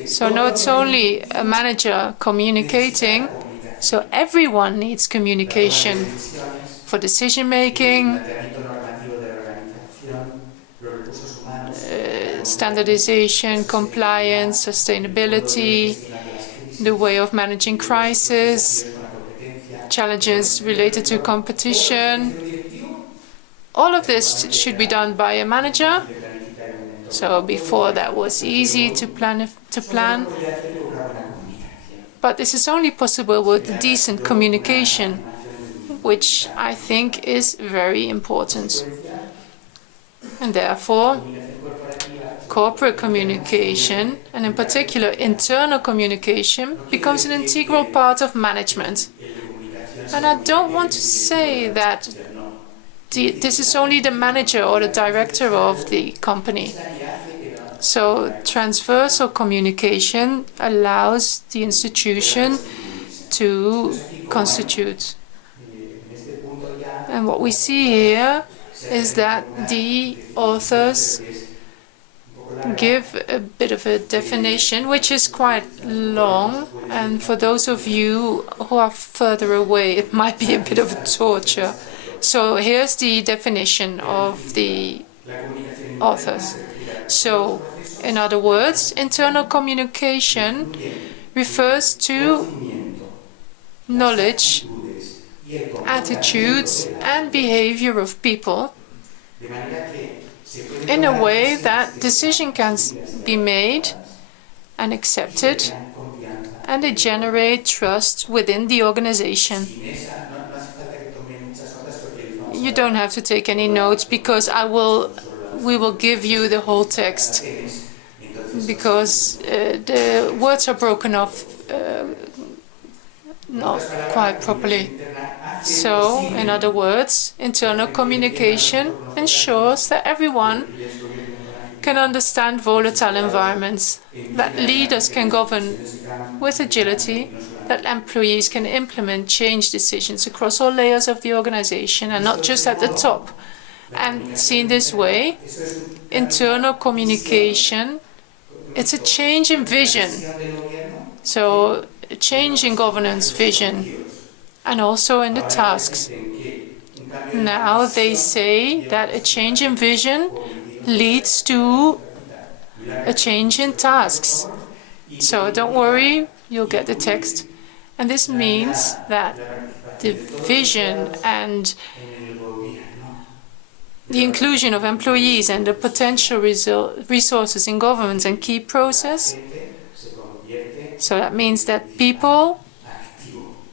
So no, it's only a manager communicating, so everyone needs communication for decision making, standardization, compliance, sustainability, the way of managing crisis, challenges related to competition. All of this should be done by a manager. So before that was easy to plan. But this is only possible with decent communication, which I think is very important. And therefore, corporate communication, and in particular internal communication, becomes an integral part of management. And I don't want to say that this is only the manager or the director of the company. So transversal communication allows the institution to constitute. And what we see here is that the authors give a bit of a definition, which is quite long, and for those of you who are further away, it might be a bit of a torture. So here's the definition of the authors. So, in other words, internal communication refers to knowledge, attitudes, and behavior of people in a way that decision can be made and accepted, and they generate trust within the organization. You don't have to take any notes because we will give you the whole text, because the words are broken off not quite properly. So, in other words, internal communication ensures that everyone can understand volatile environments, that leaders can govern with agility that employees can implement change decisions across all layers of the organization and not just at the top. And seen this way, internal communication, it's a change in vision. So a change in governance vision and also in the tasks. Now they say that a change in vision leads to a change in tasks. So don't worry, you'll get the text. And this means that the vision and the inclusion of employees and the potential resources in governance and key process. So that means that people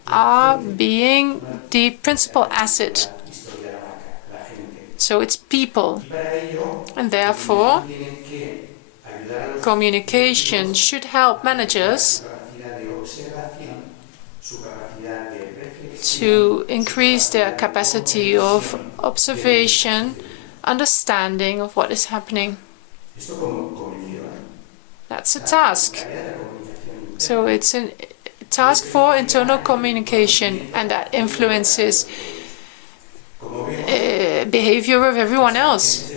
are being the principal asset. So it's people. And therefore, communication should help managers to increase their capacity of observation, understanding of what is happening. That's a task. So it's a task for internal communication, and that influences behavior of everyone else.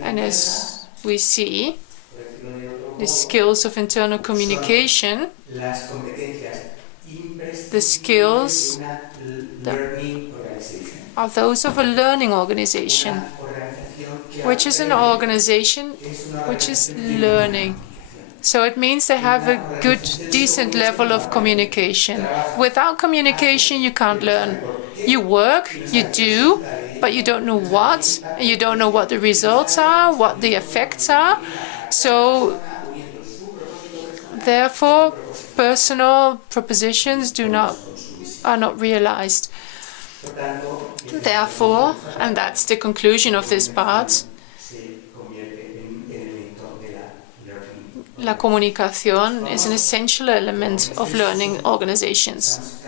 And as we see, the skills of internal communication, the skills are those of a learning organization, which is an organization which is learning. So it means they have a good, decent level of communication. Without communication, you can't learn. You work, you do, but you don't know what, and you don't know what the results are, what the effects are. So therefore, personal propositions are not realized. Therefore, and that's the conclusion of this part, la comunicación is an essential element of learning organizations.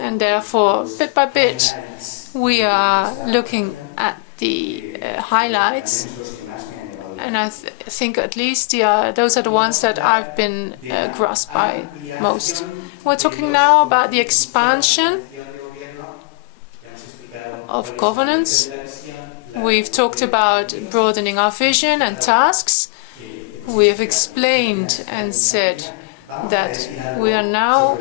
And therefore, bit by bit, we are looking at the highlights. And I think at least those are the ones that I've been grasped by most. We're talking now about the expansion of governance. We've talked about broadening our vision and tasks. We have explained and said that we're now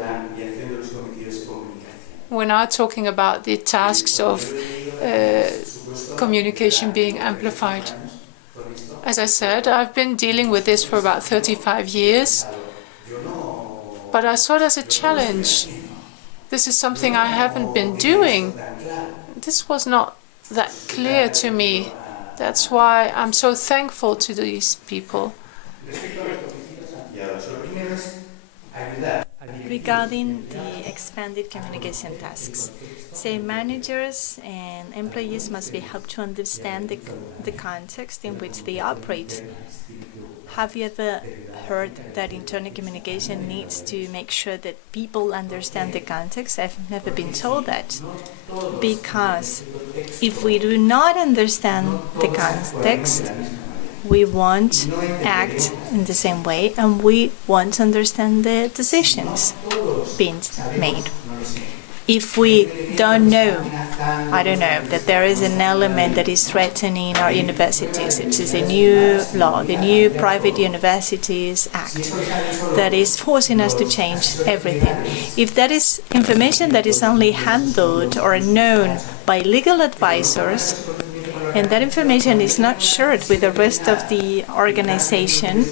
talking about the tasks of communication being amplified. As I said, I've been dealing with this for about 35 years, but I saw it as a challenge. This is something I haven't been doing. This was not that clear to me. That's why I'm so thankful to these people. Regarding the expanded communication tasks, say managers and employees must be helped to understand the context in which they operate. Have you ever heard that internal communication needs to make sure that people understand the context? I've never been told that. Because if we do not understand the context, we won't act in the same way, and we won't understand the decisions being made. If we don't know, that there is an element that is threatening our universities, which is a new law, the new Private Universities Act, that is forcing us to change everything. If that is information that is only handled or known by legal advisors, and that information is not shared with the rest of the organization,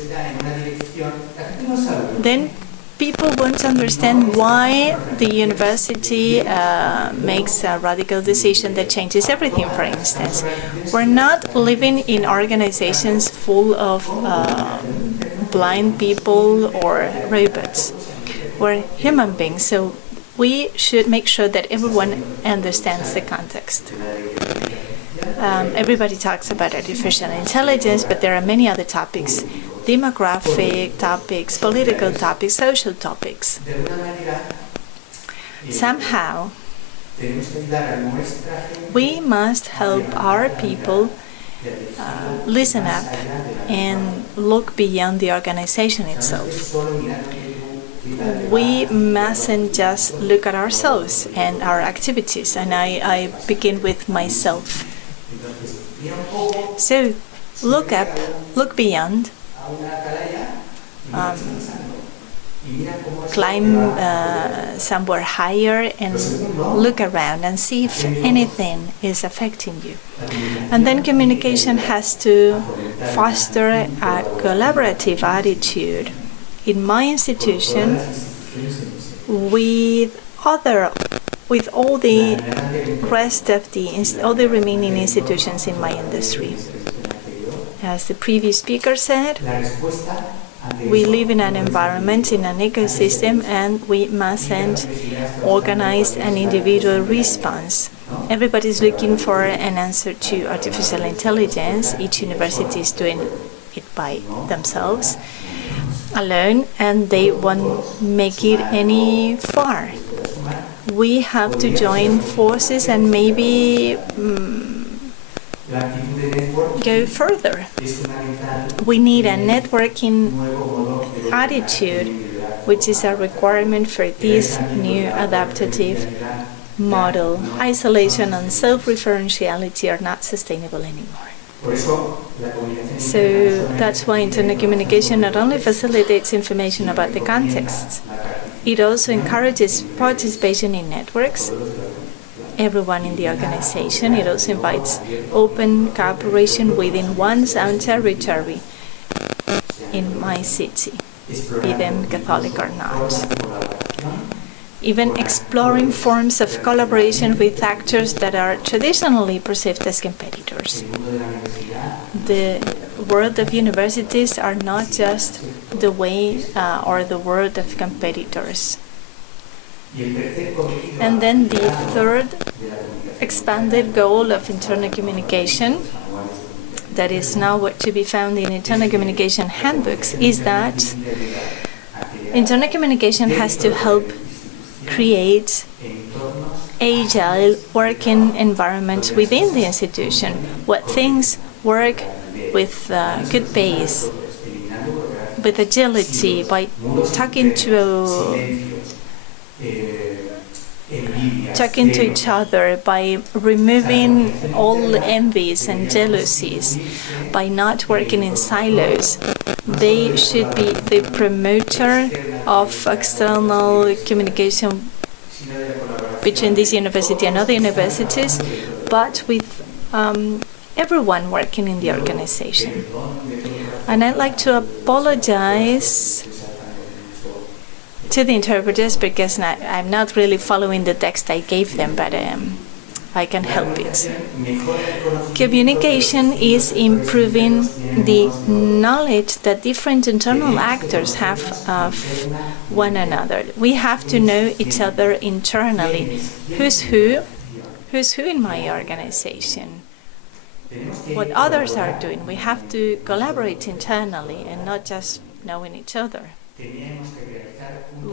then people won't understand why the university makes a radical decision that changes everything, for instance. We're not living in organizations full of blind people or robots. We're human beings, so we should make sure that everyone understands the context. Everybody talks about artificial intelligence, but there are many other topics. Demographic topics, political topics, social topics. Somehow, we must help our people listen up and look beyond the organization itself. we mustn't just look at ourselves and our activities, and I begin with myself. So look up, look beyond, climb somewhere higher and look around and see if anything is affecting you. And then communication has to foster a collaborative attitude. In my institution, with all the rest of all the remaining institutions in my industry. As the previous speaker said, we live in an environment, in an ecosystem, and we mustn't organize an individual response. Everybody's looking for an answer to artificial intelligence. Each university is doing it by themselves, alone, and they won't make it any far. We have to join forces and maybe go further. We need a networking attitude, which is a requirement for this new adaptive model. Isolation and self-referentiality are not sustainable anymore. So that's why internet communication not only facilitates information about the context, it also encourages participation in networks, everyone in the organization. It also invites open cooperation within one's own territory in my city, be them Catholic or not. Even exploring forms of collaboration with actors that are traditionally perceived as competitors. The world of universities are not just the way or the world of competitors. And then the third expanded goal of internal communication, that is now what to be found in internal communication handbooks, is that internal communication has to help create agile working environments within the institution, where things work with good pace, with agility, by talking to each other, by removing all envies and jealousies, by not working in silos. They should be the promoter of external communication between this university and other universities, but with everyone working in the organization. And I'd like to apologize to the interpreters because I'm not really following the text I gave them, but I can help it. Communication is improving the knowledge that different internal actors have of one another. We have to know each other internally. Who's who in my organization? What others are doing. We have to collaborate internally and not just knowing each other.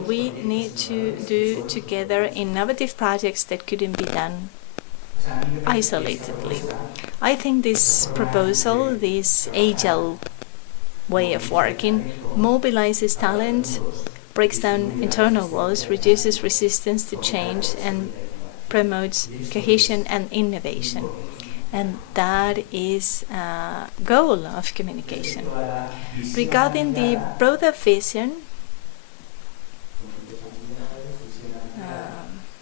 We need to do together innovative projects that couldn't be done isolatedly. I think this proposal, this agile way of working, mobilizes talent, breaks down internal walls, reduces resistance to change, and promotes cohesion and innovation. And that is a goal of communication. Regarding the broader vision,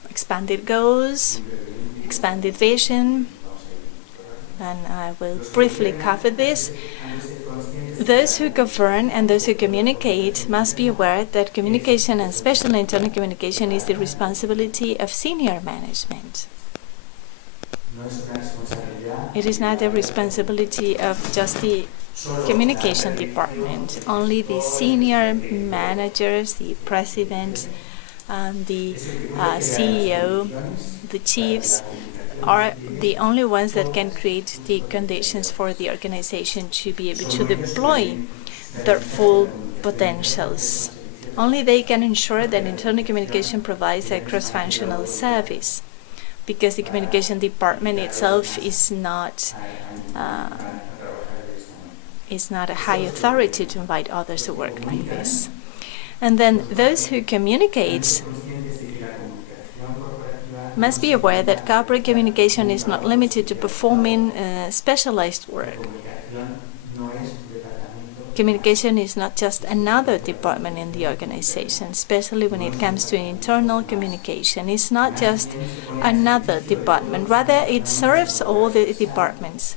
expanded goals, expanded vision, and I will briefly cover this. Those who govern and those who communicate must be aware that communication, and especially internal communication, is the responsibility of senior management. It is not the responsibility of just the communication department. Only the senior managers, the president, the CEO, the chiefs, are the only ones that can create the conditions for the organization to be able to deploy their full potentials. Only they can ensure that internal communication provides a cross-functional service, because the communication department itself is not a high authority to invite others to work like this. And then those who communicate must be aware that corporate communication is not limited to performing specialized work. Communication is not just another department in the organization, especially when it comes to internal communication. It's not just another department, rather it serves all the departments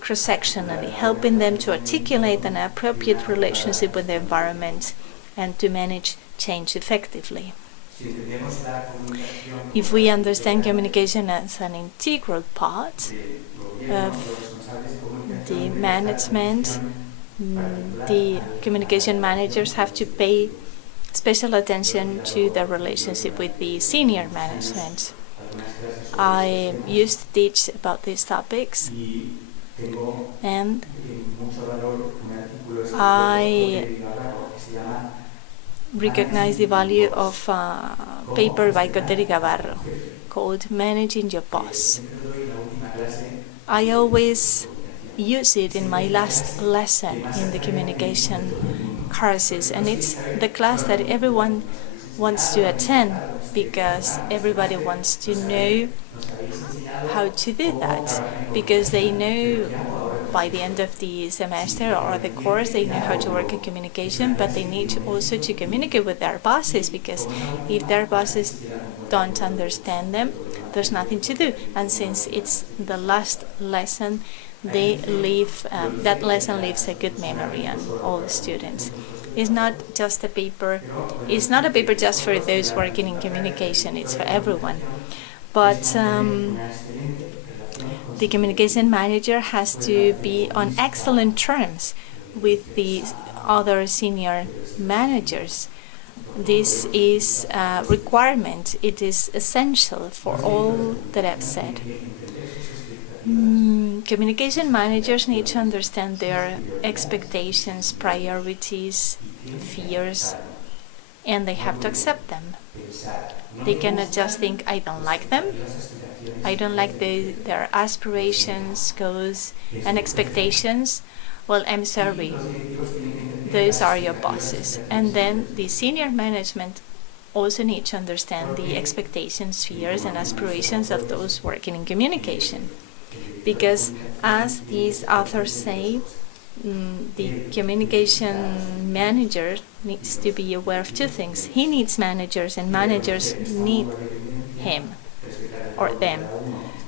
cross-sectionally, helping them to articulate an appropriate relationship with the environment and to manage change effectively. If we understand communication as an integral part of the management, the communication managers have to pay special attention to the relationship with the senior management. I used to teach about these topics, and I recognize the value of a paper by Cotter y Gavarro called Managing Your Boss. I always use it in my last lesson in the communication courses, and it's the class that everyone wants to attend because everybody wants to know how to do that, because they know by the end of the semester or the course they know how to work in communication, but they need also to communicate with their bosses, because if their bosses don't understand them, there's nothing to do. And since it's the last lesson, they leave that lesson leaves a good memory on all the students. It's not just a paper. It's not a paper just for those working in communication. It's for everyone. But the communication manager has to be on excellent terms with the other senior managers. This is a requirement. It is essential for all that I've said. Communication managers need to understand their expectations, priorities, fears, and they have to accept them. They cannot just think, I don't like them. I don't like their aspirations, goals, and expectations. Well, I'm sorry. Those are your bosses. And then the senior management also need to understand the expectations, fears, and aspirations of those working in communication. Because as these authors say, the communication manager needs to be aware of two things. He needs managers, and managers need him or them.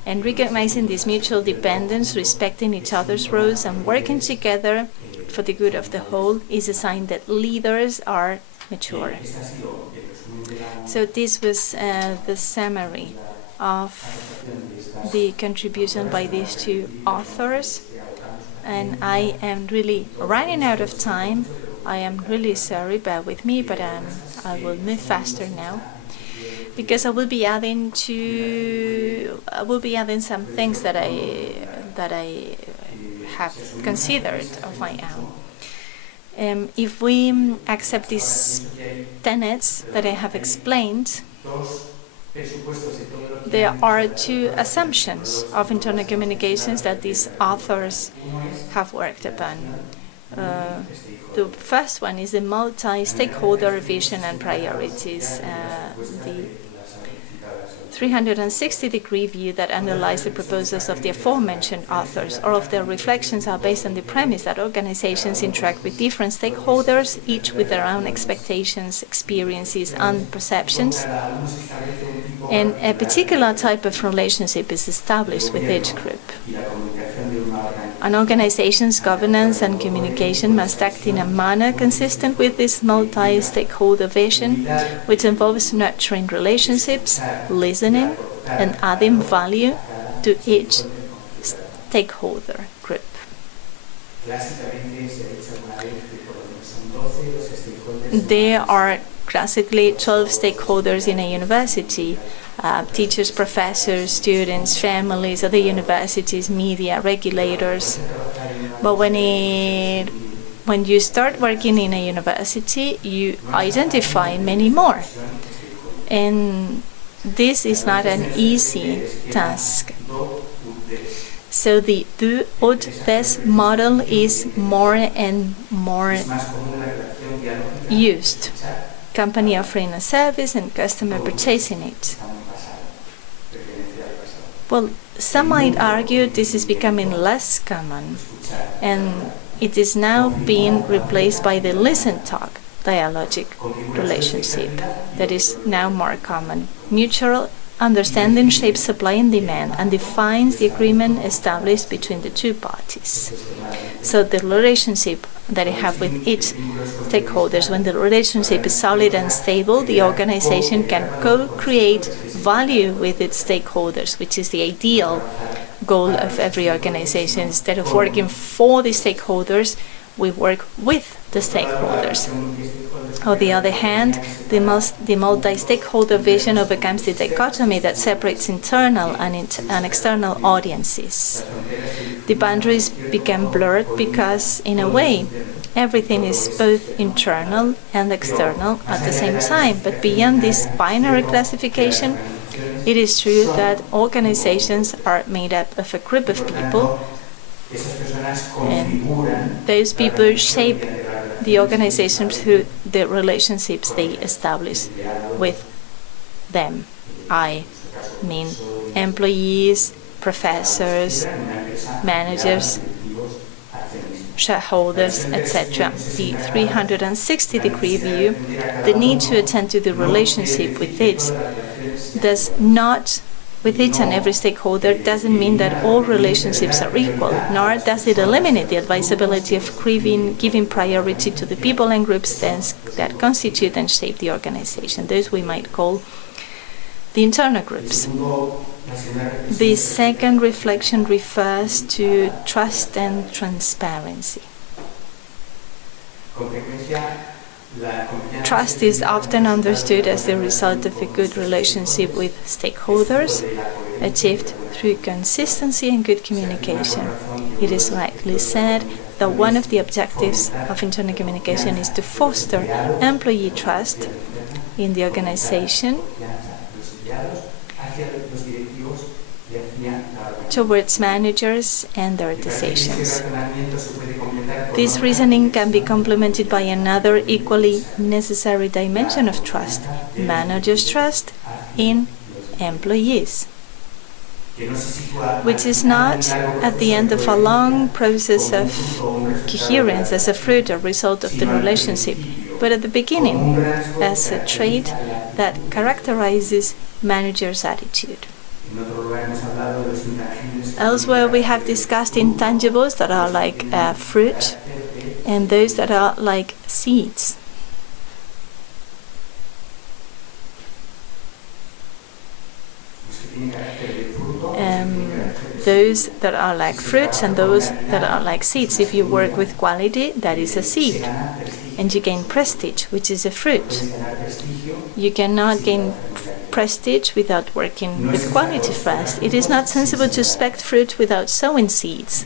And recognizing this mutual dependence, respecting each other's roles, and working together for the good of the whole is a sign that leaders are mature. So this was the summary of the contribution by these two authors, and I am really running out of time. I am really sorry, bear with me, but I will move faster now, because I will be adding some things that I have considered of my own. If we accept these tenets that I have explained, there are two assumptions of internal communications that these authors have worked upon. The first one is the multi-stakeholder vision and priorities, the 360-degree view that analyzes the proposals of the aforementioned authors. All of their reflections are based on the premise that organizations interact with different stakeholders, each with their own expectations, experiences, and perceptions. And a particular type of relationship is established with each group. An organization's governance and communication must act in a manner consistent with this multi-stakeholder vision, which involves nurturing relationships, listening, and adding value to each stakeholder group. There are classically 12 stakeholders in a university. Teachers, professors, students, families, other universities, media, regulators. But when you start working in a university, you identify many more. And this is not an easy task. So the do ut des model is more and more used. Company offering a service and customer purchasing it. Well, some might argue this is becoming less common, and it is now being replaced by the listen-talk dialogic relationship that is now more common. Mutual understanding shapes supply and demand and defines the agreement established between the two parties. So the relationship that I have with each stakeholders, when the relationship is solid and stable, the organization can co-create value with its stakeholders, which is the ideal goal of every organization. Instead of working for the stakeholders, we work with the stakeholders. On the other hand, the multi-stakeholder vision overcomes the dichotomy that separates internal and external audiences. The boundaries become blurred because, in a way, everything is both internal and external at the same time. But beyond this binary classification, it is true that organizations are made up of a group of people, and those people shape the organization through the relationships they establish with them. I mean employees, professors, managers, shareholders, etc. The 360-degree view, the need to attend to the relationship with each and every stakeholder doesn't mean that all relationships are equal, nor does it eliminate the advisability of giving priority to the people and groups that constitute and shape the organization. Those we might call the internal groups. The second reflection refers to trust and transparency. Trust is often understood as the result of a good relationship with stakeholders, achieved through consistency and good communication. It is rightly said that one of the objectives of internal communication is to foster employee trust in the organization towards managers and their decisions. This reasoning can be complemented by another equally necessary dimension of trust: managers' trust in employees, which is not at the end of a long process of coherence as a fruit or result of the relationship, but at the beginning as a trait that characterizes managers' attitude. Elsewhere, we have discussed intangibles that are like fruit and those that are like seeds. Those that are like fruits and those that are like seeds. If you work with quality, that is a seed, and you gain prestige, which is a fruit. You cannot gain prestige without working with quality first. It is not sensible to expect fruit without sowing seeds.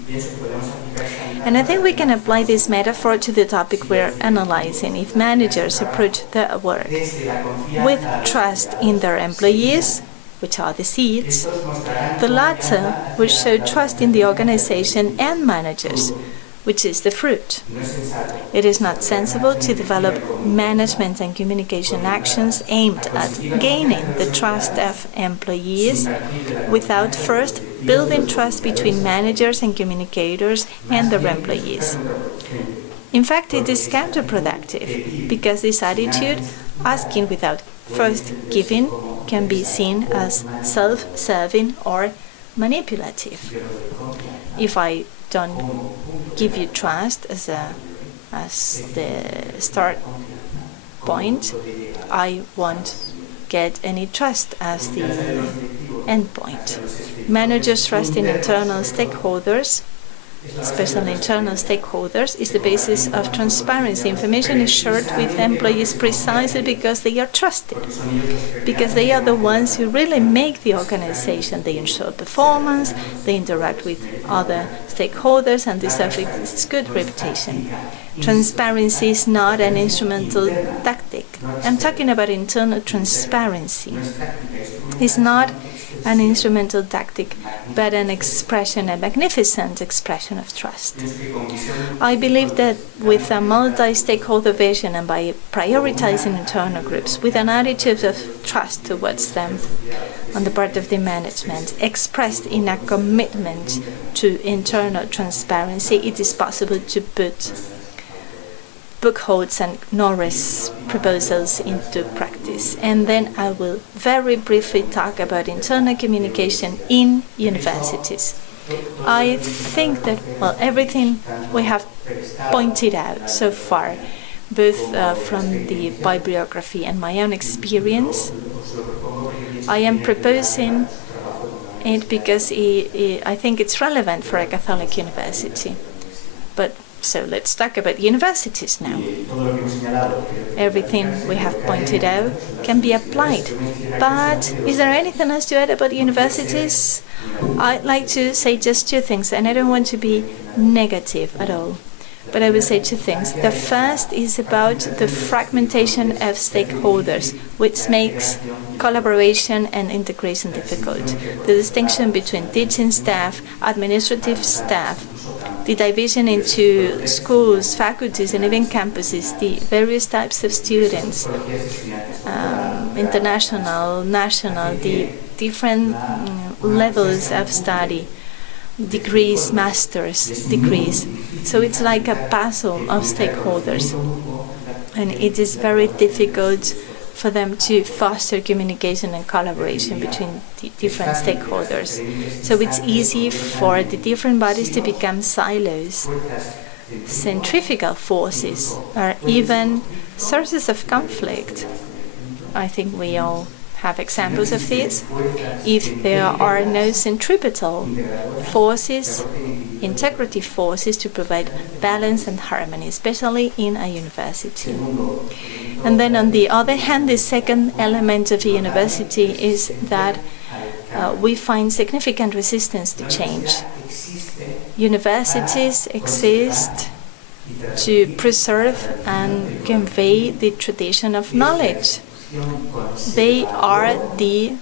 And I think we can apply this metaphor to the topic we're analyzing. If managers approach their work with trust in their employees, which are the seeds, the latter will show trust in the organization and managers, which is the fruit. It is not sensible to develop management and communication actions aimed at gaining the trust of employees without first building trust between managers and communicators and their employees. In fact, it is counterproductive, because this attitude, asking without first giving, can be seen as self-serving or manipulative. If I don't give you trust as the start point, I won't get any trust as the end point. Managers' trust in internal stakeholders, especially internal stakeholders, is the basis of transparency. Information is shared with employees precisely because they are trusted, because they are the ones who really make the organization. They ensure performance, they interact with other stakeholders, and deserve its good reputation. Transparency is not an instrumental tactic. I'm talking about internal transparency. It's not an instrumental tactic, but an expression, a magnificent expression of trust. I believe that with a multi-stakeholder vision and by prioritizing internal groups with an attitude of trust towards them on the part of the management, expressed in a commitment to internal transparency, it is possible to put Buchholz and Norris proposals into practice. And then I will very briefly talk about internal communication in universities. I think that, well, everything we have pointed out so far, both from the bibliography and my own experience, I am proposing it because I think it's relevant for a Catholic university. But so let's talk about universities now. Everything we have pointed out can be applied. But is there anything else to add about universities? I'd like to say just two things, and I don't want to be negative at all. But I will say two things. The first is about the fragmentation of stakeholders, which makes collaboration and integration difficult. The distinction between teaching staff, administrative staff, the division into schools, faculties, and even campuses, the various types of students, international, national, the different levels of study, degrees, master's degrees. So it's like a puzzle of stakeholders, and it is very difficult for them to foster communication and collaboration between the different stakeholders. So it's easy for the different bodies to become silos, centrifugal forces, or even sources of conflict. I think we all have examples of this. If there are no centripetal forces, integrative forces to provide balance and harmony, especially in a university. And then on the other hand, the second element of a university is that we find significant resistance to change. Universities exist to preserve and convey the tradition of knowledge. They are the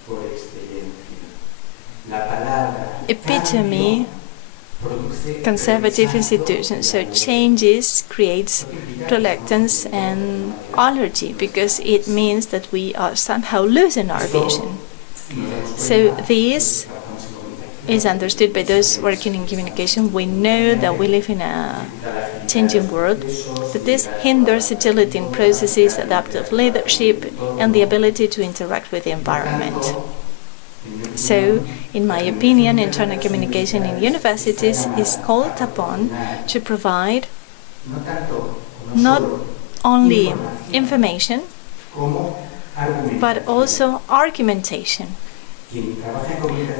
epitome conservative institutions. So changes creates reluctance and allergy because it means that we are somehow losing our vision. So this is understood by those working in communication. We know that we live in a changing world, but this hinders agility in processes, adaptive leadership, and the ability to interact with the environment. So, in my opinion, internal communication in universities is called upon to provide not only information, but also argumentation.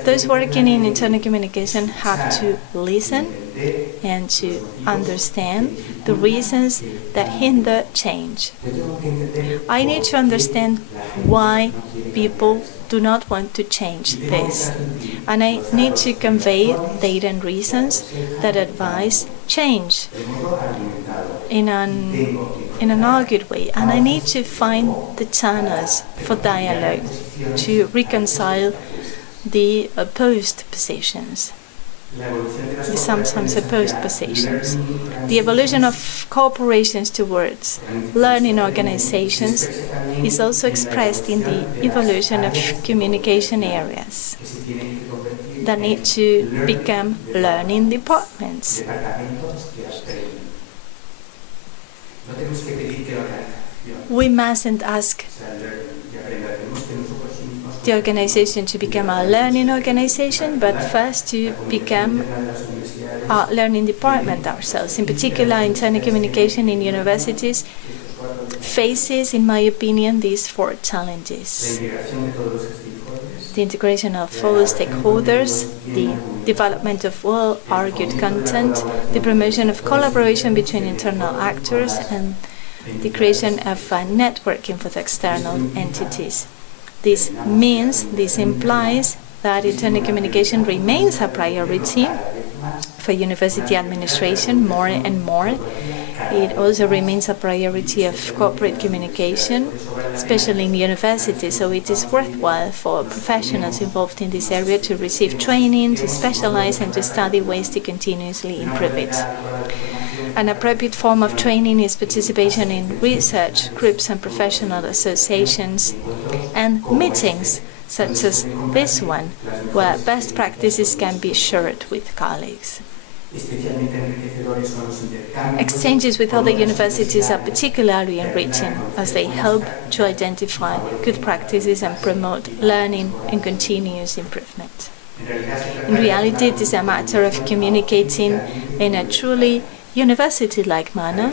Those working in internal communication have to listen and to understand the reasons that hinder change. I need to understand why people do not want to change this, and I need to convey data and reasons that advise change in an argued way, and I need to find the channels for dialogue to reconcile the opposed positions, the sometimes opposed positions. The evolution of corporations towards learning organizations is also expressed in the evolution of communication areas that need to become learning departments. We mustn't ask the organization to become a learning organization, but first to become a learning department ourselves. In particular, internal communication in universities faces, in my opinion, these four challenges: the integration of all stakeholders, the development of well-argued content, the promotion of collaboration between internal actors, and the creation of networking for the external entities. This implies that internal communication remains a priority for university administration more and more. It also remains a priority of corporate communication, especially in universities, so it is worthwhile for professionals involved in this area to receive training, to specialize, and to study ways to continuously improve it. An appropriate form of training is participation in research groups and professional associations and meetings such as this one, where best practices can be shared with colleagues. Exchanges with other universities are particularly enriching as they help to identify good practices and promote learning and continuous improvement. In reality, it is a matter of communicating in a truly university-like manner,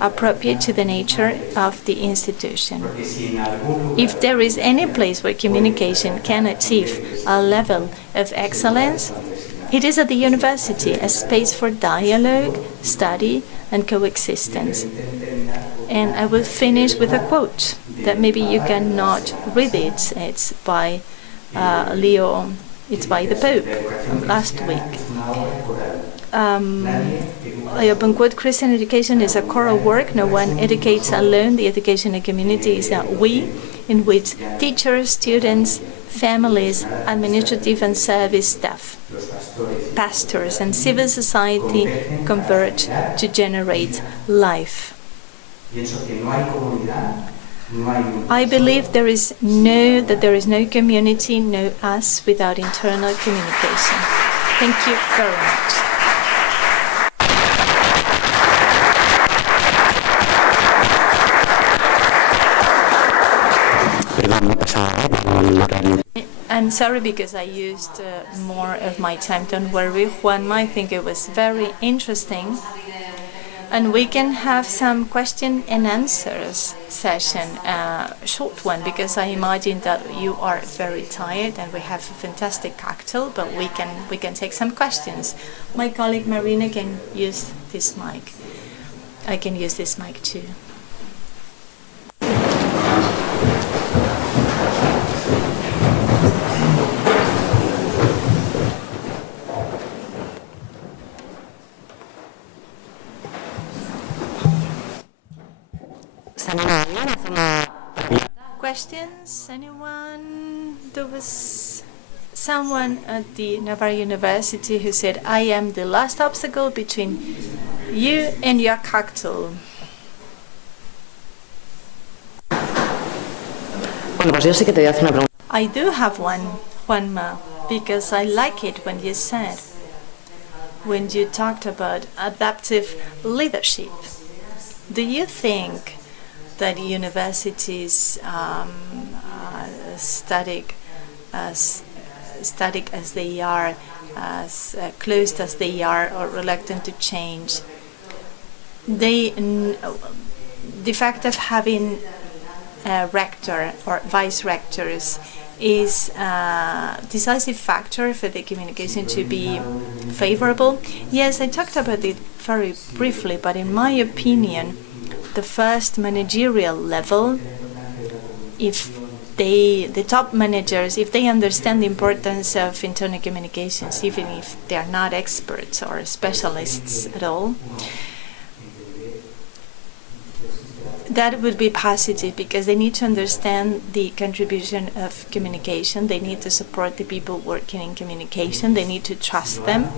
appropriate to the nature of the institution. If there is any place where communication can achieve a level of excellence, it is at the university, a space for dialogue, study, and coexistence. And I will finish with a quote that maybe you cannot read it. It's by Leo, it's by the Pope from last week. I open quote, Christian education is a choral work. No one educates alone. The educational community is a we, in which teachers, students, families, administrative and service staff, pastors, and civil society converge to generate life. I believe there is no community, no us, without internal communication. Thank you very much. I'm sorry because I used more of my time. Don't worry, Juanma. I think it was very interesting. And we can have some question and answers session, short one, because I imagine that you are very tired and we have a fantastic cocktail, but we can take some questions. My colleague Marina can use this mic. I can use this mic too. Questions? Anyone? There was someone at the Navarre University who said, I am the last obstacle between you and your cocktail. I do have one, Juanma, because I like it when you talked about adaptive leadership. Do you think that universities static as they are, as closed as they are, or reluctant to change, the fact of having a rector or vice rectors is a decisive factor for the communication to be favorable? Yes, I talked about it very briefly, but in my opinion, the first managerial level, if the top managers, if they understand the importance of internal communications, even if they are not experts or specialists at all, that would be positive, because they need to understand the contribution of communication. They need to support the people working in communication. They need to trust them.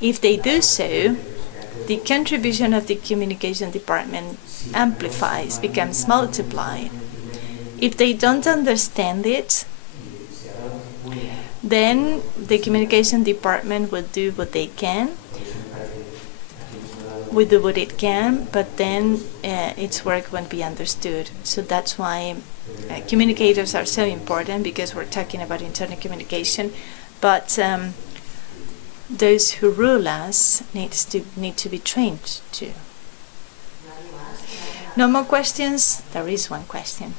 If they do so, the contribution of the communication department amplifies, becomes multiplied. If they don't understand it, then the communication department will do what they can, but then its work won't be understood. So that's why communicators are so important, because we're talking about internal communication, but those who rule us need to be trained too. No more questions? There is one question.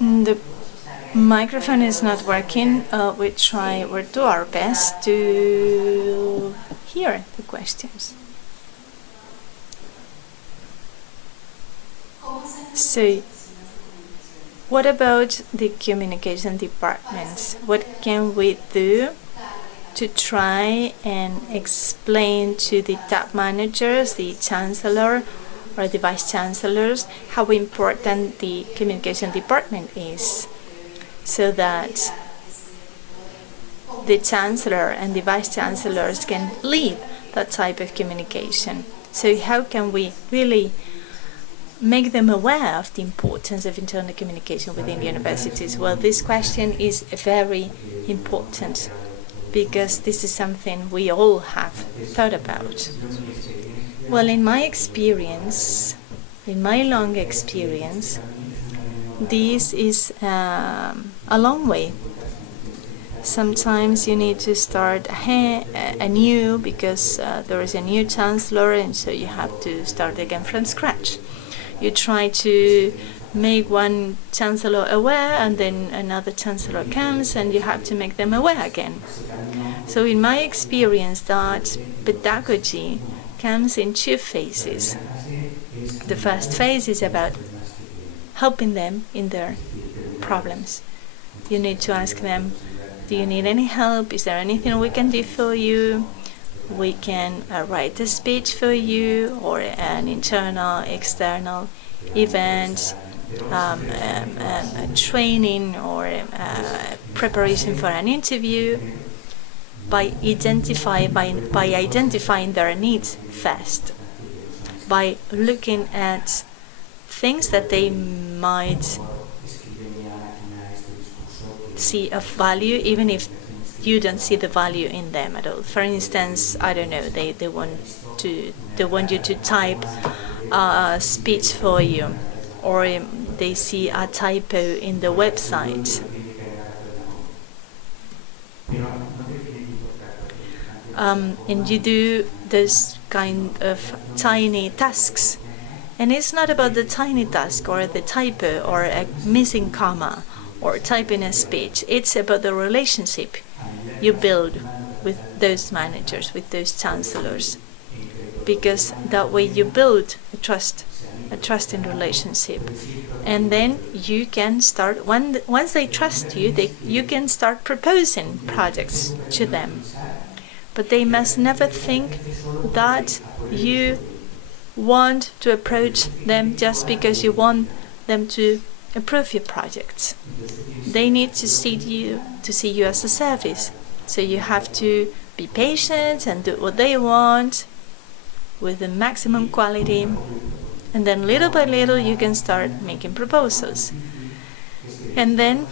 The microphone is not working. We do our best to hear the questions. So, what about the communication departments? What can we do to try and explain to the top managers, the chancellor or the vice chancellors, how important the communication department is, so that the chancellor and the vice chancellors can lead that type of communication? So how can we really make them aware of the importance of internal communication within universities? Well, this question is very important, because this is something we all have thought about. Well, in my experience, in my long experience, this is a long way. Sometimes you need to start anew because there is a new chancellor, and so you have to start again from scratch. You try to make one chancellor aware, and then another chancellor comes, and you have to make them aware again. So in my experience, that pedagogy comes in two phases. The first phase is about helping them in their problems. You need to ask them, do you need any help? Is there anything we can do for you? We can write a speech for you, or an internal, external event, a training, or preparation for an interview. By identifying their needs first, by looking at things that they might see of value, even if you don't see the value in them at all. For instance, I don't know, they want you to type a speech for you, or they see a typo in the website. And you do those kind of tiny tasks. And it's not about the tiny task or the typo or a missing comma or typing a speech. It's about the relationship you build with those managers, with those chancellors. Because that way you build a trusting relationship. And then you can start, once they trust you, you can start proposing projects to them. But they must never think that you want to approach them just because you want them to approve your projects. They need to see you as a service. So you have to be patient and do what they want with the maximum quality. And then little by little you can start making proposals. And then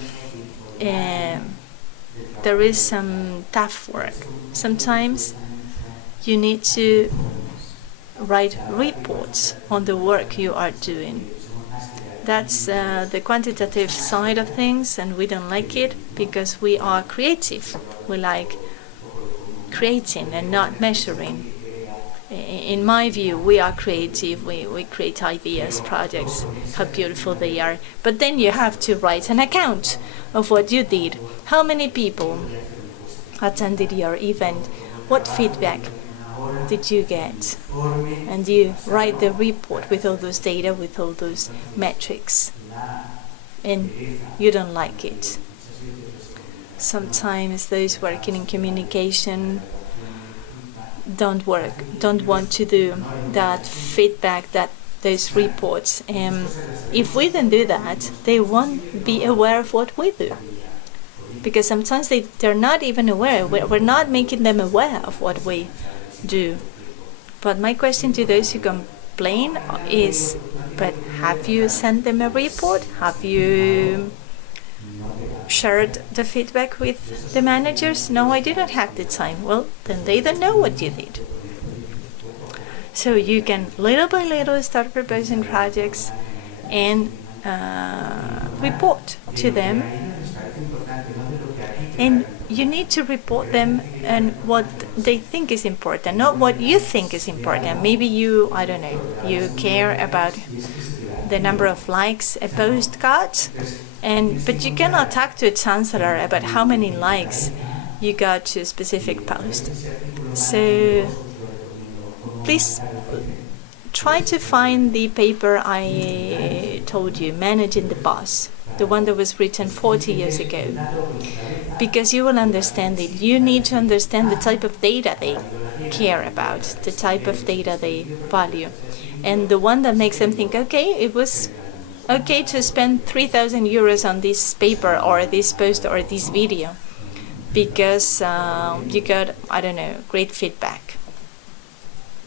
there is some tough work. Sometimes you need to write reports on the work you are doing. That's the quantitative side of things, and we don't like it because we are creative. We like creating and not measuring. In my view, we are creative. We create ideas, projects, how beautiful they are. But then you have to write an account of what you did. How many people attended your event? What feedback did you get? And you write the report with all those data, with all those metrics. And you don't like it. Sometimes those working in communication don't want to do that feedback, those reports. If we don't do that, they won't be aware of what we do. Because sometimes they're not even aware. We're not making them aware of what we do. But my question to those who complain is, but have you sent them a report? Have you shared the feedback with the managers? No, I didn't have the time. Well, then they don't know what you did. So you can little by little start proposing projects and report to them. And you need to report them and what they think is important, not what you think is important. Maybe you care about the number of likes a post got, but you cannot talk to a chancellor about how many likes you go to a specific post. So please try to find the paper I told you, Managing the Boss, the one that was written 40 years ago, because you will understand it. You need to understand the type of data they care about, the type of data they value, and the one that makes them think, okay, it was okay to spend 3,000 euros on this paper or this post or this video, because you got, I don't know, great feedback.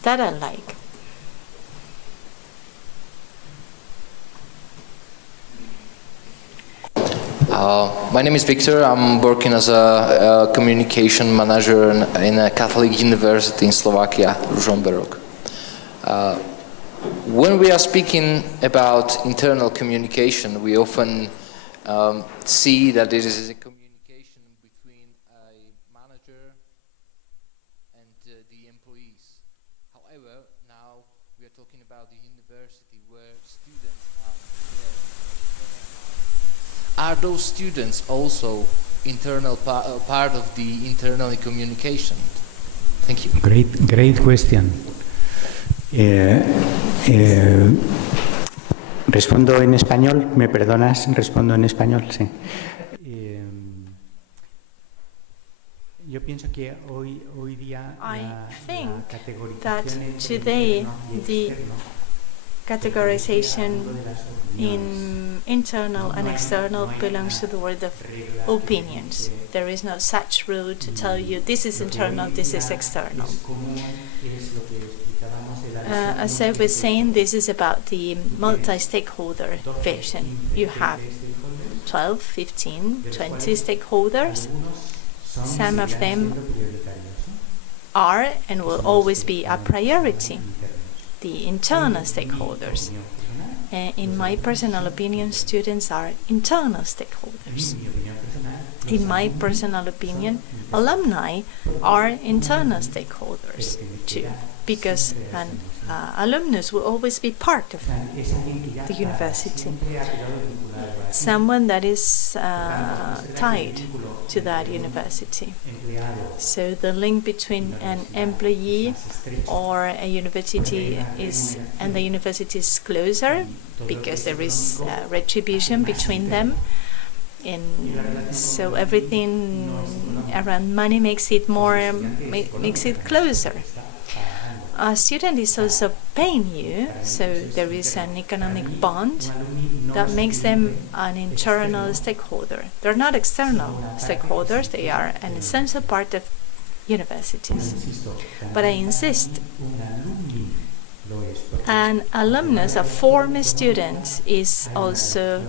That I like. My name is Victor. I'm working as a communication manager in a Catholic university in Slovakia, Ružomberok. When we are speaking about internal communication, we often see that it is a communication between a manager and the employees. However, now we are talking about the university where students are here. Are those students also internal part of the internal communication? Thank you. Great question. Respondo en español, ¿me perdonas? Respondo en español, sí. Yo pienso que hoy día I think that today the categorization in internal and external belongs to the word of opinions. There is no such rule to tell you this is internal, this is external. As I was saying, this is about the multi-stakeholder vision. You have 12, 15, 20 stakeholders. Some of them are and will always be a priority, the internal stakeholders. In my personal opinion, students are internal stakeholders. In my personal opinion, alumni are internal stakeholders too, because an alumnus will always be part of the university. Someone that is tied to that university. So the link between an employee or a university is closer because there is retribution between them. And so everything around money makes it closer. A student is also paying you, so there is an economic bond that makes them an internal stakeholder. They're not external stakeholders, they are an essential part of universities. But I insist, an alumnus, a former student, is also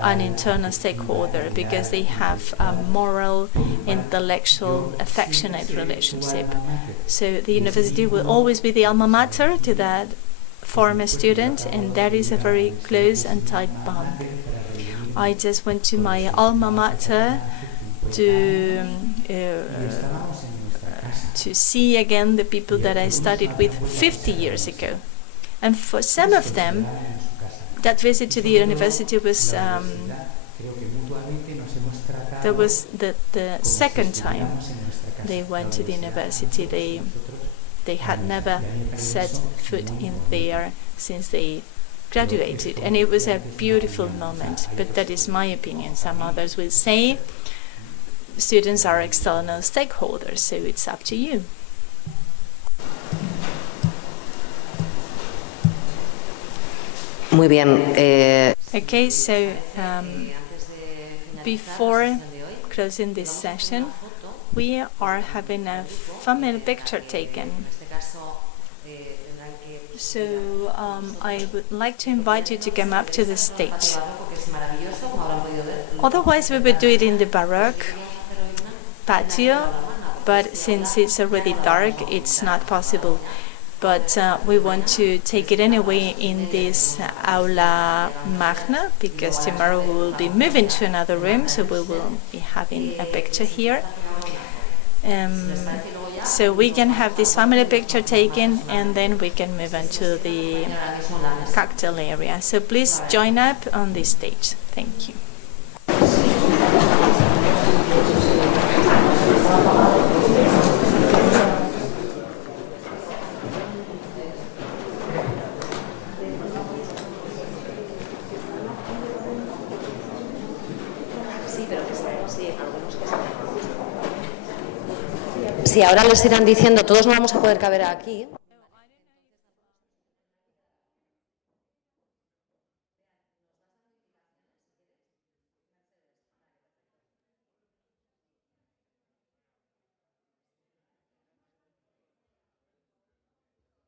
an internal stakeholder because they have a moral, intellectual, affectionate relationship. So the university will always be the alma mater to that former student, and that is a very close and tight bond. I just went to my alma mater to see again the people that I studied with 50 years ago. And for some of them, that visit to the university was that was the second time they went to the university. They had never set foot in there since they graduated, and it was a beautiful moment. But that is my opinion. Some others will say students are external stakeholders, so it's up to you. Muy bien. Okay, so before closing this session, we are having a family picture taken. So I would like to invite you to come up to the stage. Otherwise, we would do it in the Baroque patio, but since it's already dark, it's not possible. But we want to take it anyway in this aula magna, because tomorrow we will be moving to another room, so we will be having a picture here. So we can have this family picture taken, and then we can move on to the cocktail area. So please join up on this stage. Thank you. si ahora les irán diciendo todos no vamos a poder caber aquí.